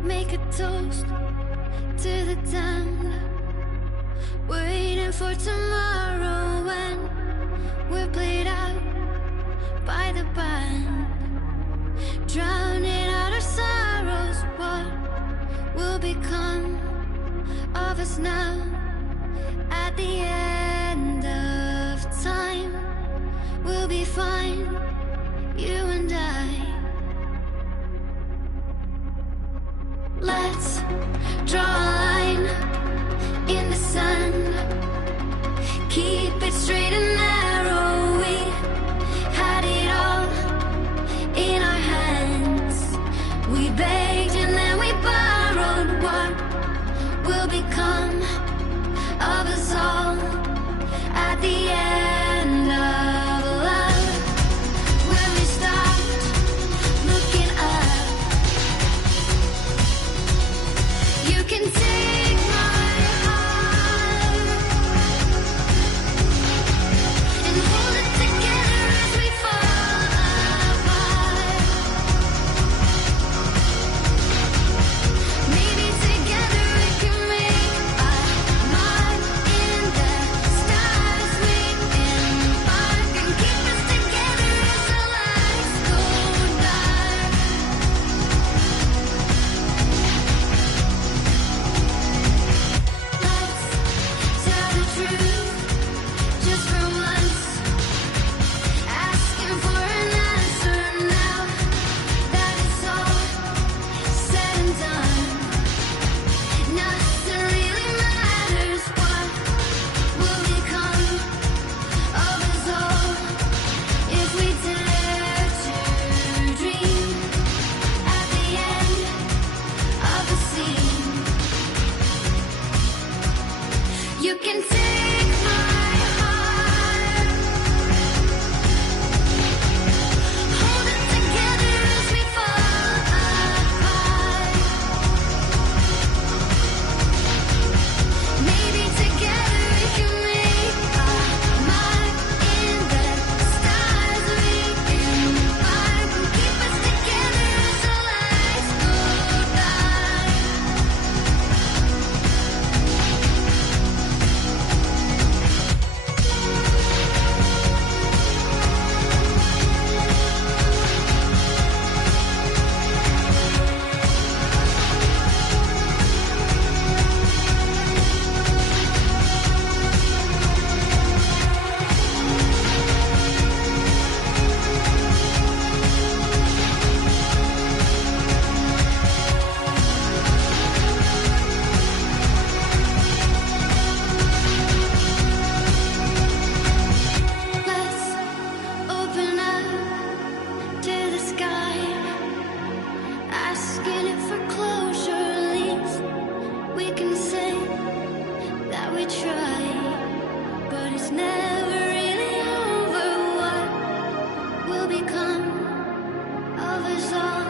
make a toast to the damned, waiting for tomorrow when we're played out by the band, drowning out our sorrows. What will become of us now at the end of time? We'll be fine, you and I. Let's draw a line in the sand, keep it straight and narrow. We had it all in our hands. We begged and then we borrowed. What will become of us all at the end of love? When we stopped looking up, you can take my heart and hold it together as we fall apart. asking it for closure. At least we can say that we tried, but it's never really over. What will become of us all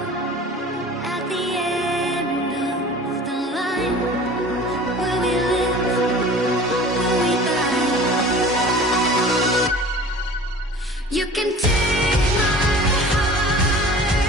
at the end of the line? Will we live? Will we die? You can take my heart.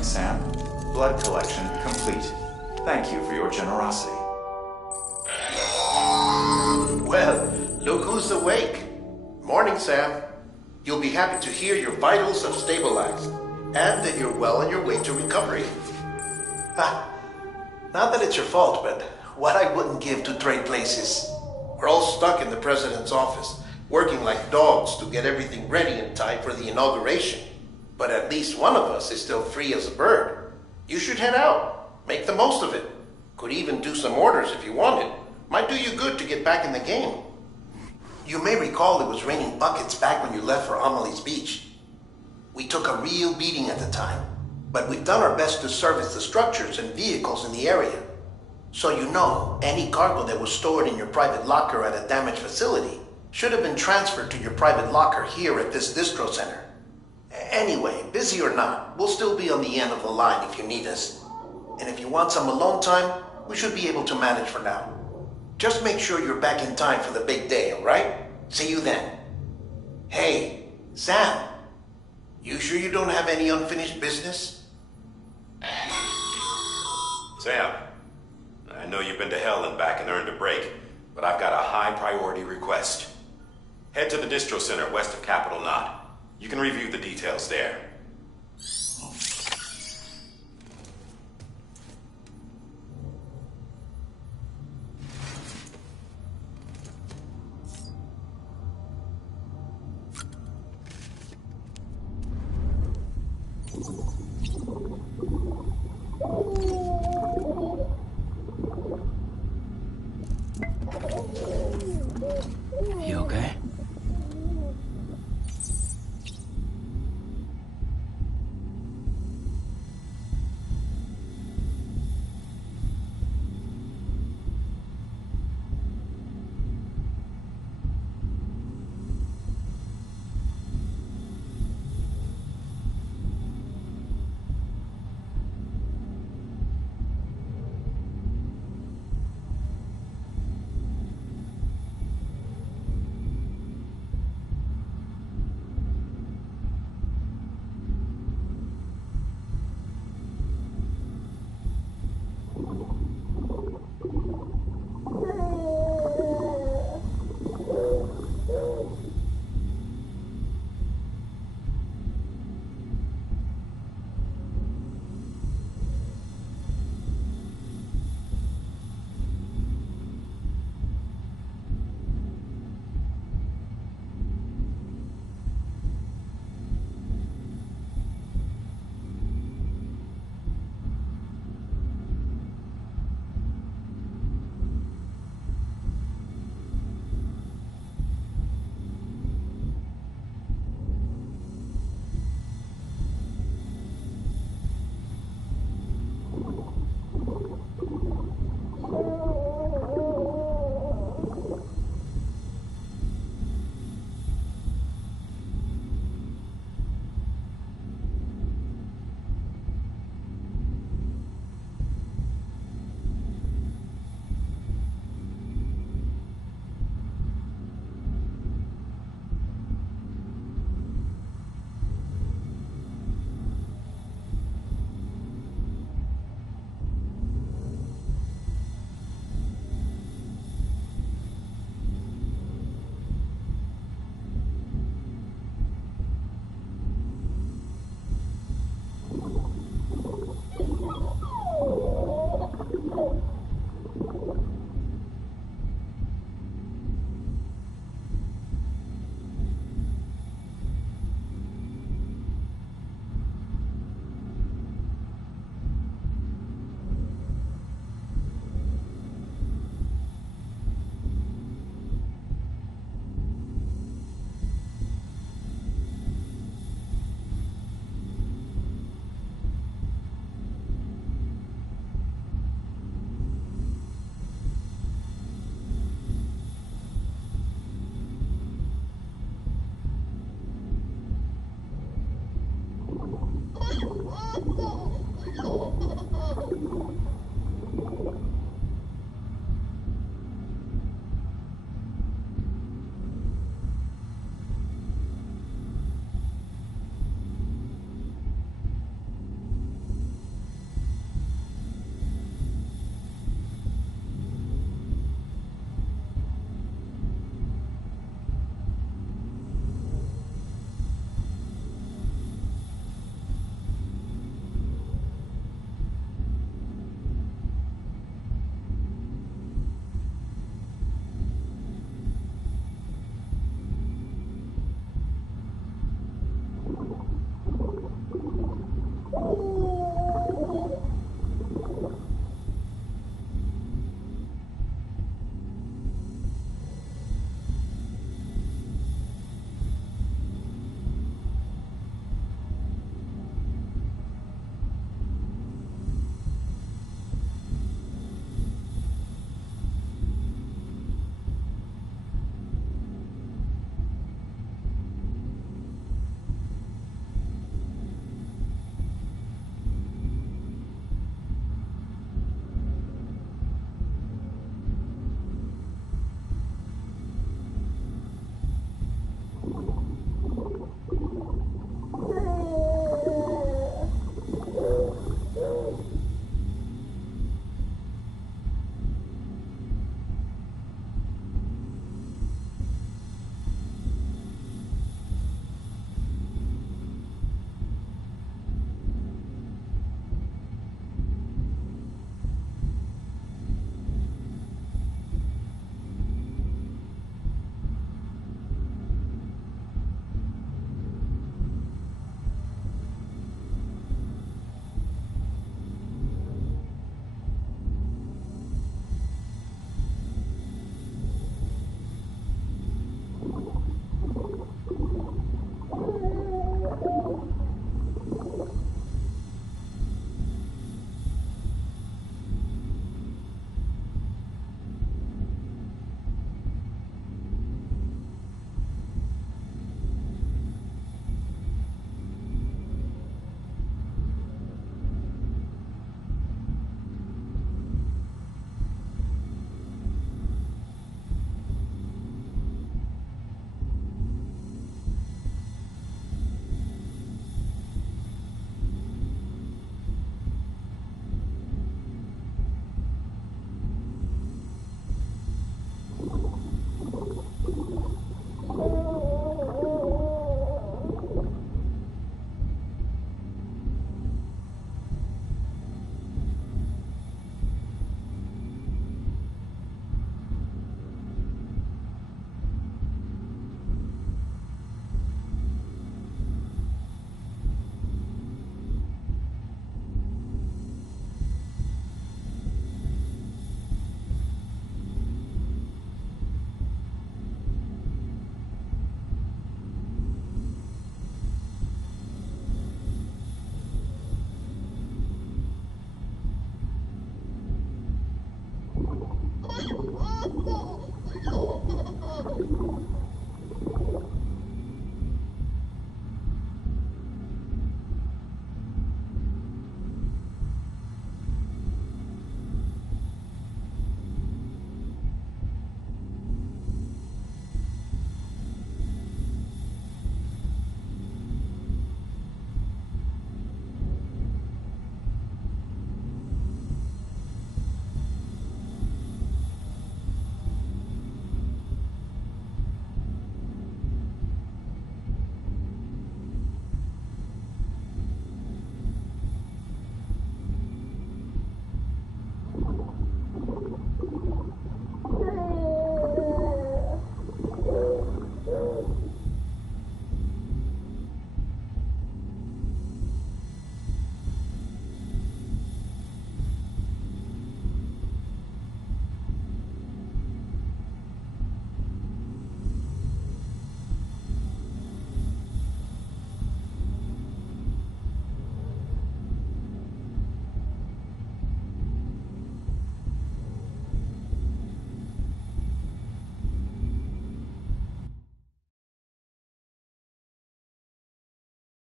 morning, Sam. Blood collection complete. Thank you for your generosity. Well, look who's awake. Morning, Sam. You'll be happy to hear your vitals have stabilized, and that you're well on your way to recovery. Not that it's your fault, but what I wouldn't give to trade places. We're all stuck in the president's office, working like dogs to get everything ready in time for the inauguration. But at least one of us is still free as a bird. You should head out. Make the most of it. Could even do some orders if you wanted. Might do you good to get back in the game. You may recall it was raining buckets back when you left for Amelie's Beach. We took a real beating at the time, but we've done our best to service the structures and vehicles in the area. So you know, any cargo that was stored in your private locker at a damaged facility should have been transferred to your private locker here at this distro center. Anyway, busy or not, we'll still be on the end of the line if you need us. And if you want some alone time, we should be able to manage for now. Just make sure you're back in time for the big day, alright? See you then. Hey, Sam, you sure you don't have any unfinished business? Sam, I know you've been to hell and back and earned a break, but I've got a high priority request. Head to the distro center west of Capital Knot. You can review the details there. You okay?